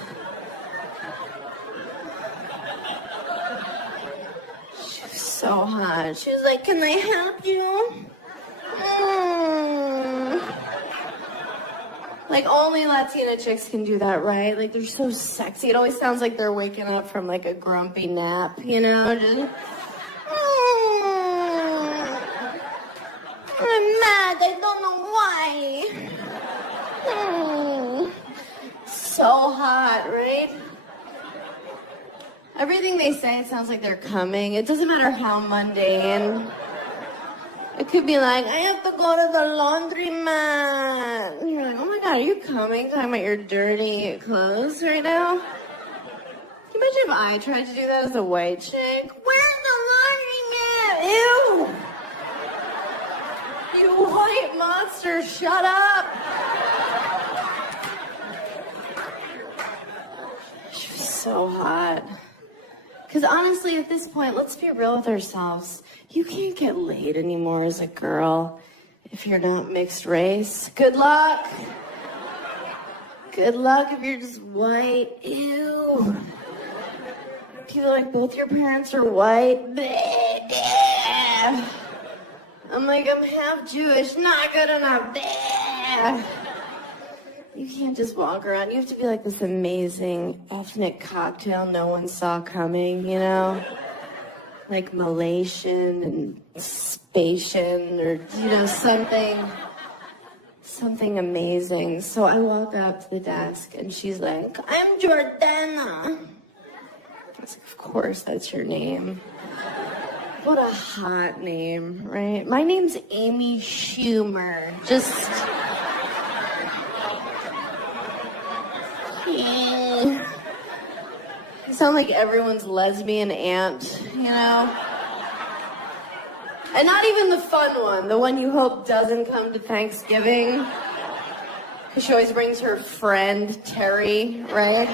She was so hot. She was like, can I help you? Like, only Latina chicks can do that, right? Like, they're so sexy. It always sounds like they're waking up from, like, a grumpy nap, you know? Just, I'm mad. I don't know why. So hot, right? Everything they say, it sounds like they're coming. It doesn't matter how mundane. It could be like, I have to go to the laundromat. And you're like, oh my God, are you coming? Talking about your dirty clothes right now? Can you imagine if I tried to do that as a white chick? Where's the laundromat? Ew! You white monster, shut up! She was so hot. Because honestly, at this point, let's be real with ourselves. You can't get laid anymore as a girl if you're not mixed race. Good luck. Good luck if you're just white. Ew. People are like, both your parents are white. I'm like, I'm half Jewish. Not good enough. You can't just walk around. You have to be like this amazing ethnic cocktail no one saw coming, you know? Like Malaysian and Spatian or, you know, something amazing. So I walk up to the desk and she's like, I'm Jordana. I was like, of course that's your name. What a hot name, right? My name's Amy Schumer. Just... I sound like everyone's lesbian aunt, you know? And not even the fun one, the one you hope doesn't come to Thanksgiving. Because she always brings her friend, Terry, right?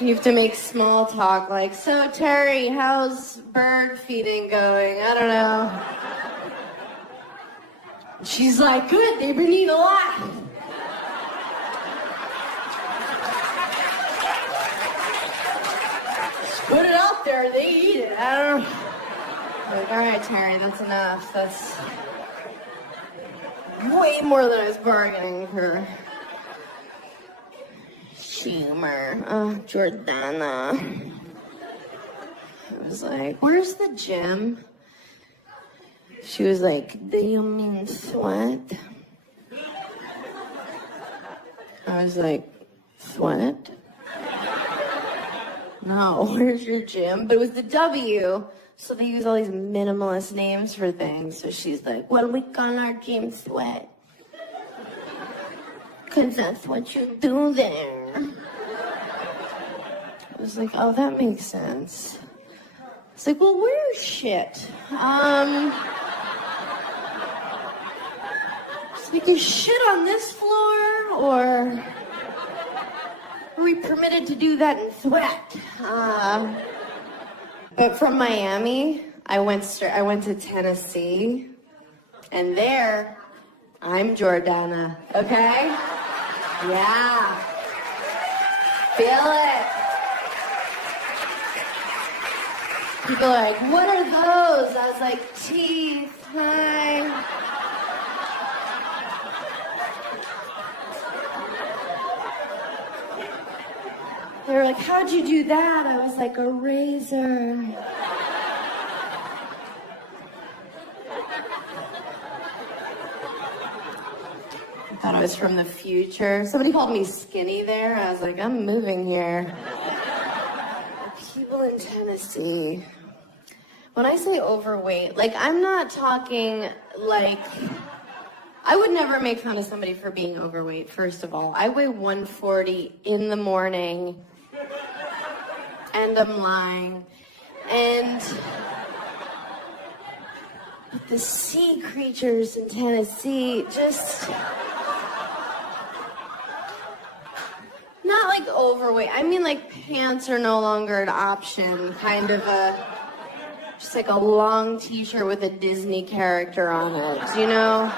You have to make small talk like, so Terry, how's bird feeding going? I don't know. She's like, good, they've been eating a lot. Put it out there, they eat it. I don't know. Like, all right, Terry, that's enough. That's way more than I was bargaining for. Schumer. Oh, Jordana. I was like, where's the gym? She was like, do you mean sweat? I was like, sweat? No, where's your gym? But it was the W, so they use all these minimalist names for things. So she's like, well, we call our gym sweat. Because that's what you do there. I was like, oh, that makes sense. It's like, well, where's shit? It's like, is shit on this floor, or are we permitted to do that in sweat? But from Miami, I went to Tennessee, and there, I'm Jordana, okay? Yeah. Feel it. People are like, what are those? I was like, teeth, hi. They were like, how'd you do that? I was like, a razor. I thought I was from the future. Somebody called me skinny there. I was like, I'm moving here. People in Tennessee. When I say overweight, like, I'm not talking like... I would never make fun of somebody for being overweight, first of all. I weigh 140 in the morning, and I'm lying. And the sea creatures in Tennessee just... Not like overweight. I mean, like, pants are no longer an option. Kind of just like a long t-shirt with a Disney character on it, you know?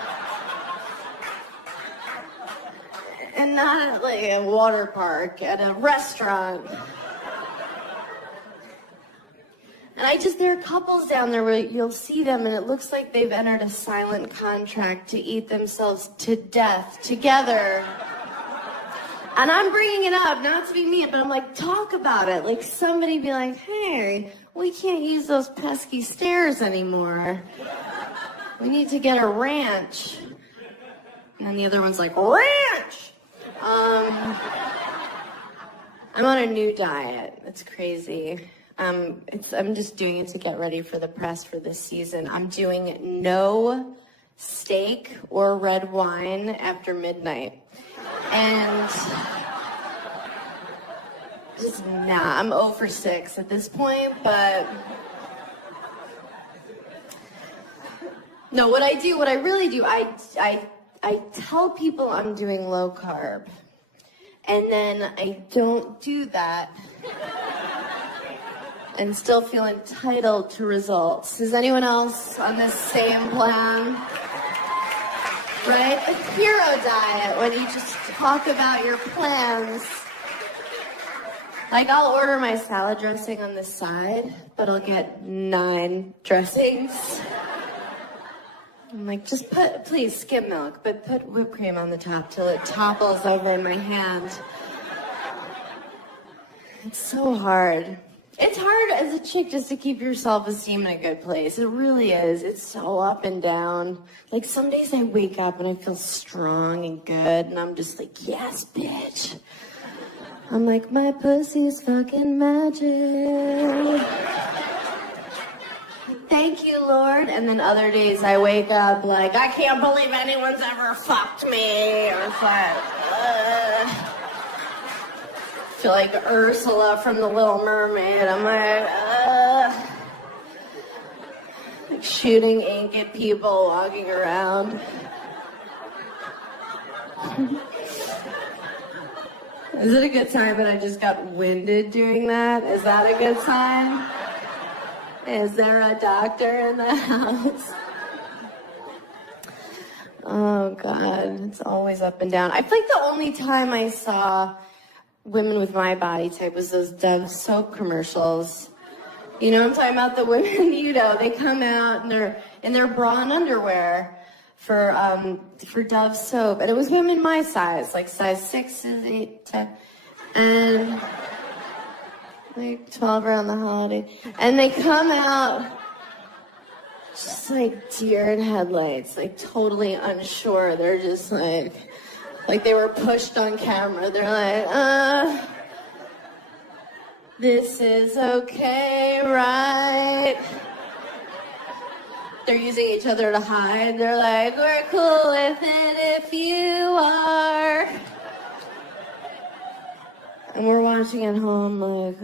And not at like a water park, at a restaurant. And there are couples down there where you'll see them and it looks like they've entered a silent contract to eat themselves to death together. And I'm bringing it up, not to be mean, but I'm like, talk about it. Like, somebody be like, hey, we can't use those pesky stairs anymore. We need to get a ranch. And the other one's like, ranch! I'm on a new diet. It's crazy. I'm just doing it to get ready for the press for this season. I'm doing no steak or red wine after midnight. And just, I'm 0 for 6 at this point, but no, what I really do, I tell people I'm doing low carb, and then I don't do that and still feel entitled to results. Is anyone else on this same plan? Right? A hero diet, when you just talk about your plans. Like, I'll order my salad dressing on the side, but I'll get 9 dressings. I'm like, just please, skim milk, but put whipped cream on the top till it topples over in my hand. It's so hard. It's hard as a chick just to keep your self-esteem in a good place. It really is. It's so up and down. Like, some days I wake up and I feel strong and good, and I'm just like, yes, bitch. I'm like, my pussy's fucking magic. Thank you, Lord. And then other days I wake up like, I can't believe anyone's ever fucked me. Or it's like, feel like Ursula from The Little Mermaid. I'm like shooting ink at people walking around. Is it a good sign that I just got winded doing that? Is that a good sign? Is there a doctor in the house? Oh, God. It's always up and down. I feel like the only time I saw women with my body type was those Dove soap commercials. You know, I'm talking about the women, you know, they come out and they're in their bra and underwear for Dove soap. And it was women my size, like size 6, 8, 10. And like 12 around the holiday. And they come out just like deer in headlights, like totally unsure. They're just like they were pushed on camera. They're like, this is okay, right? They're using each other to hide. They're like, we're cool with it if you are. And we're watching at home like,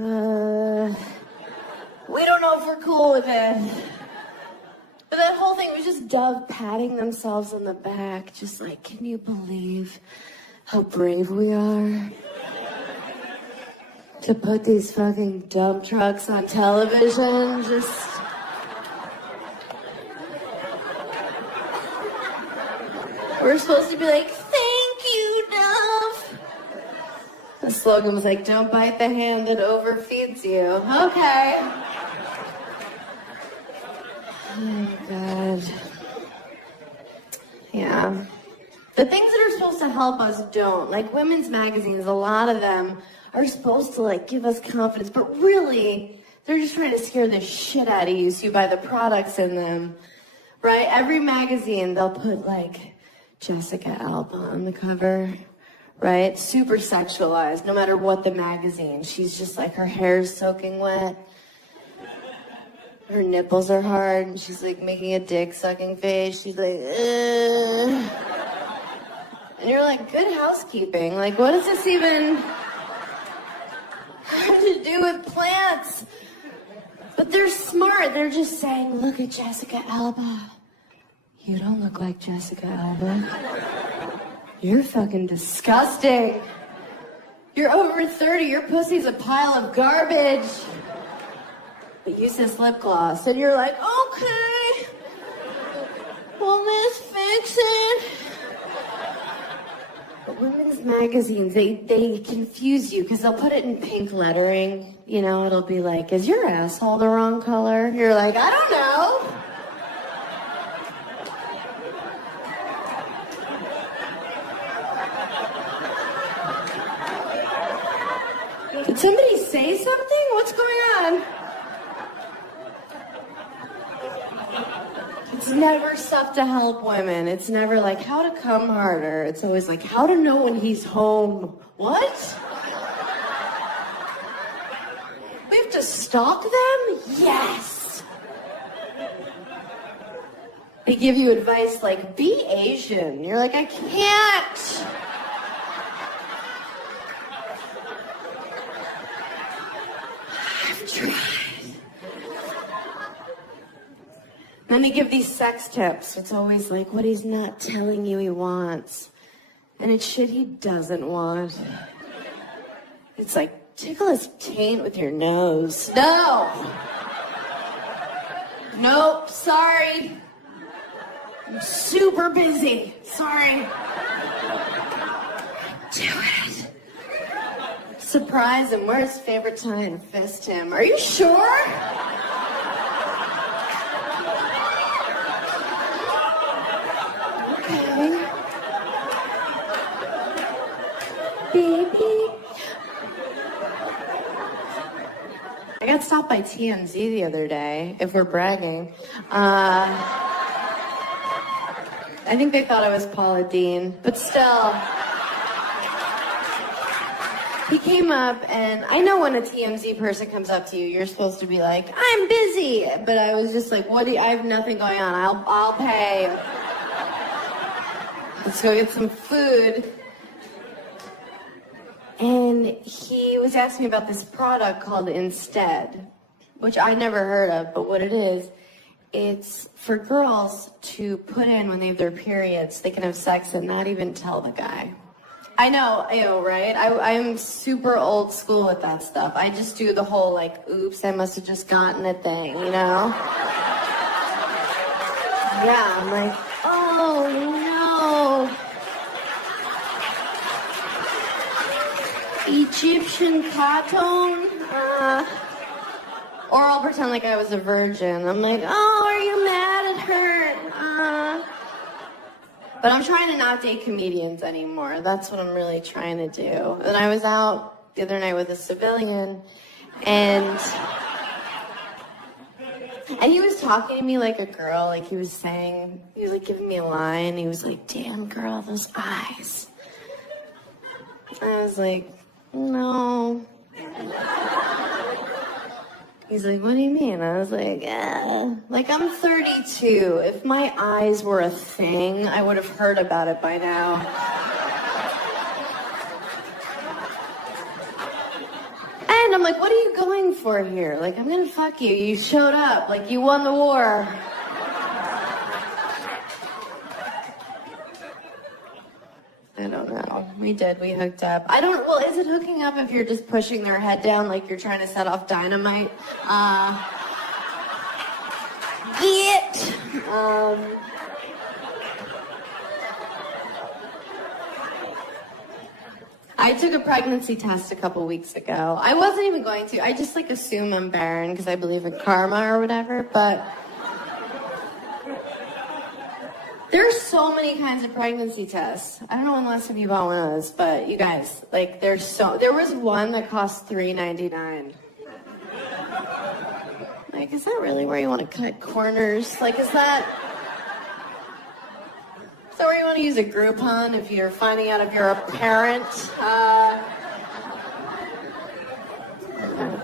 we don't know if we're cool with it. But that whole thing was just Dove patting themselves on the back, just like, can you believe how brave we are to put these fucking dump trucks on television? Just... We're supposed to be like, thank you, Dove. The slogan was like, don't bite the hand that overfeeds you. Okay. Oh, God. Yeah. The things that are supposed to help us don't. Like women's magazines, a lot of them are supposed to like give us confidence, but really, they're just trying to scare the shit out of you so you buy the products in them. Right? Every magazine, they'll put like Jessica Alba on the cover. Right? Super sexualized, no matter what the magazine. She's just like, her hair's soaking wet. Her nipples are hard, and she's like making a dick-sucking face. She's like, ugh. And you're like, good housekeeping. Like, what does this even have to do with plants? But they're smart. They're just saying, look at Jessica Alba. You don't look like Jessica Alba. You're fucking disgusting. You're over 30. Your pussy's a pile of garbage. But use this lip gloss. And you're like, okay. Will this fix it? But women's magazines, they confuse you because they'll put it in pink lettering. You know, it'll be like, is your asshole the wrong color? You're like, I don't know. Did somebody say something? What's going on? It's never stuff to help women. It's never like how to come harder. It's always like how to know when he's home. What? We have to stalk them? Yes. They give you advice like, be Asian. You're like, I can't. I've tried. Then they give these sex tips. It's always like what he's not telling you he wants. And it's shit he doesn't want. It's like tickle his taint with your nose. No! Nope, sorry. I'm super busy. Sorry. Do it. Surprise him. Where's his favorite time? Fist him. Are you sure? Okay. Baby. I got stopped by TMZ the other day, if we're bragging. I think they thought I was Paula Deen, but still. He came up, and I know when a TMZ person comes up to you, you're supposed to be like, I'm busy. But I was just like, I have nothing going on. I'll pay. Let's go get some food. And he was asking me about this product called Instead, which I never heard of, but what it is, it's for girls to put in when they have their periods. They can have sex and not even tell the guy. I know, right? I'm super old school with that stuff. I just do the whole, like, oops, I must have just gotten a thing, you know? Yeah, I'm like, oh, no. Egyptian cotton? Or I'll pretend like I was a virgin. I'm like, oh, are you mad at her? But I'm trying to not date comedians anymore. That's what I'm really trying to do. And I was out the other night with a civilian, and he was talking to me like a girl. Like he was like giving me a line. He was like, damn girl, those eyes. I was like, no. He's like, what do you mean? I was like, like I'm 32. If my eyes were a thing, I would have heard about it by now. And I'm like, what are you going for here? Like, I'm gonna fuck you. You showed up. Like, you won the war. I don't know. We did. We hooked up. Well, is it hooking up if you're just pushing their head down like you're trying to set off dynamite? I took a pregnancy test a couple weeks ago. I wasn't even going to. I just like assume I'm barren because I believe in karma or whatever, but there's so many kinds of pregnancy tests. I don't know when the last time you bought one of those, but you guys, like, there was one that cost $3.99. Like, is that really where you want to cut corners? Like, is that where you want to use a Groupon if you're finding out if you're a parent? Oh,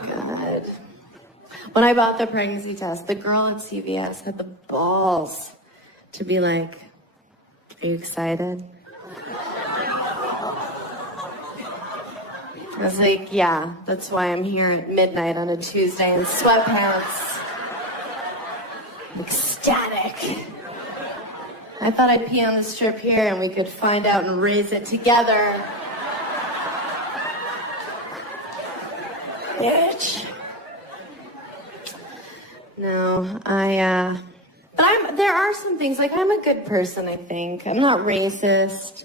God. When I bought the pregnancy test, the girl at CVS had the balls to be like, are you excited? I was like, yeah, that's why I'm here at midnight on a Tuesday in sweatpants. Ecstatic. I thought I'd pee on the strip here and we could find out and raise it together. Bitch. No, but there are some things, like I'm a good person, I think. I'm not racist.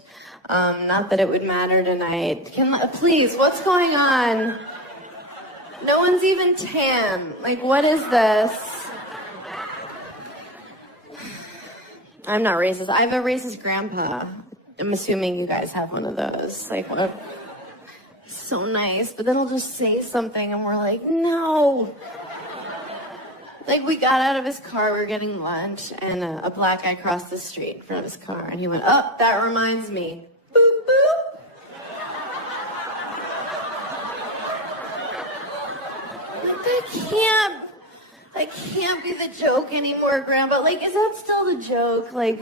Not that it would matter tonight. Please, what's going on? No one's even tan. Like, what is this? I'm not racist. I have a racist grandpa. I'm assuming you guys have one of those. Like, what? So nice, but then he'll just say something and we're like, no. Like, we got out of his car, we were getting lunch, and a black guy crossed the street in front of his car, and he went, oh, that reminds me. Boop, boop. Like, that can't be the joke anymore, Grandpa. Like, is that still the joke? Like,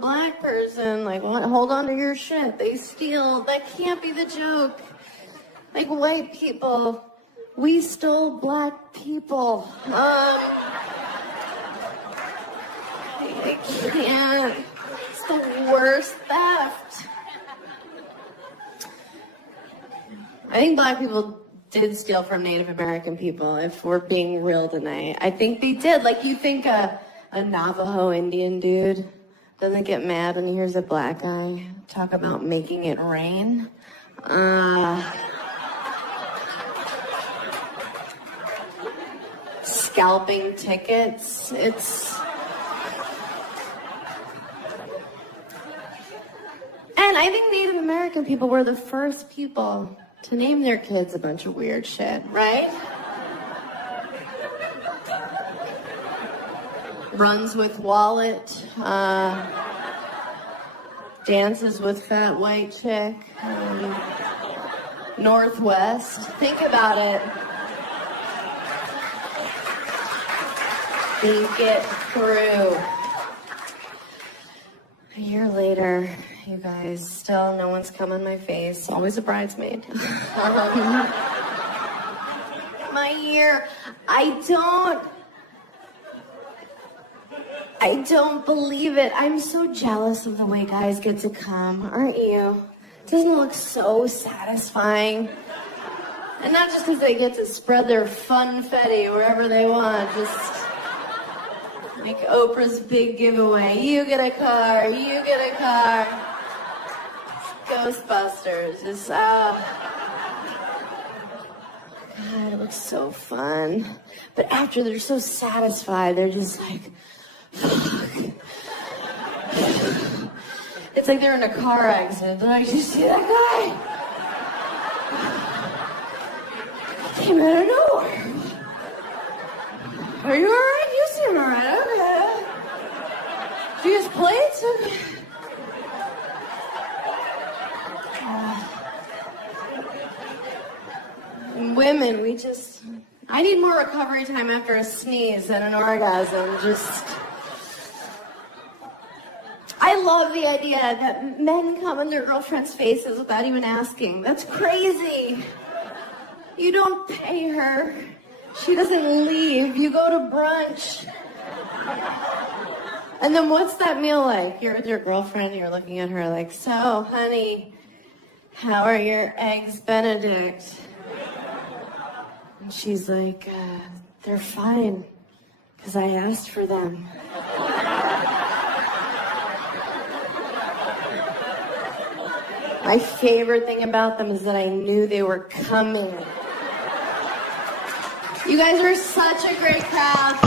black person, like, hold on to your shit. They steal. That can't be the joke. Like, white people, we stole black people. I can't. It's the worst theft. I think black people did steal from Native American people, if we're being real tonight. I think they did. Like, you think a Navajo Indian dude doesn't get mad when he hears a black guy talk about making it rain? Scalping tickets. And I think Native American people were the first people to name their kids a bunch of weird shit, right? Runs with wallet, dances with fat white chick, Northwest. Think about it. Think it through. A year later, you guys, still no one's come on my face. Always a bridesmaid. My year. I don't believe it. I'm so jealous of the way guys get to come, aren't you? Doesn't it look so satisfying? And not just because they get to spread their funfetti wherever they want, just like Oprah's big giveaway. You get a car, you get a car. Ghostbusters. Just, God, it looks so fun. But after they're so satisfied, they're just like, fuck. It's like they're in a car accident. They're like, did you see that guy? Came out of nowhere. Are you alright? You seem alright. Okay. Do you use plates? Okay. Women, I need more recovery time after a sneeze than an orgasm. I love the idea that men come in their girlfriends' faces without even asking. That's crazy. You don't pay her. She doesn't leave. You go to brunch. And then what's that meal like? You're with your girlfriend, you're looking at her like, so, honey, how are your eggs Benedict? And she's like, they're fine, because I asked for them. My favorite thing about them is that I knew they were coming. You guys are such a great crowd.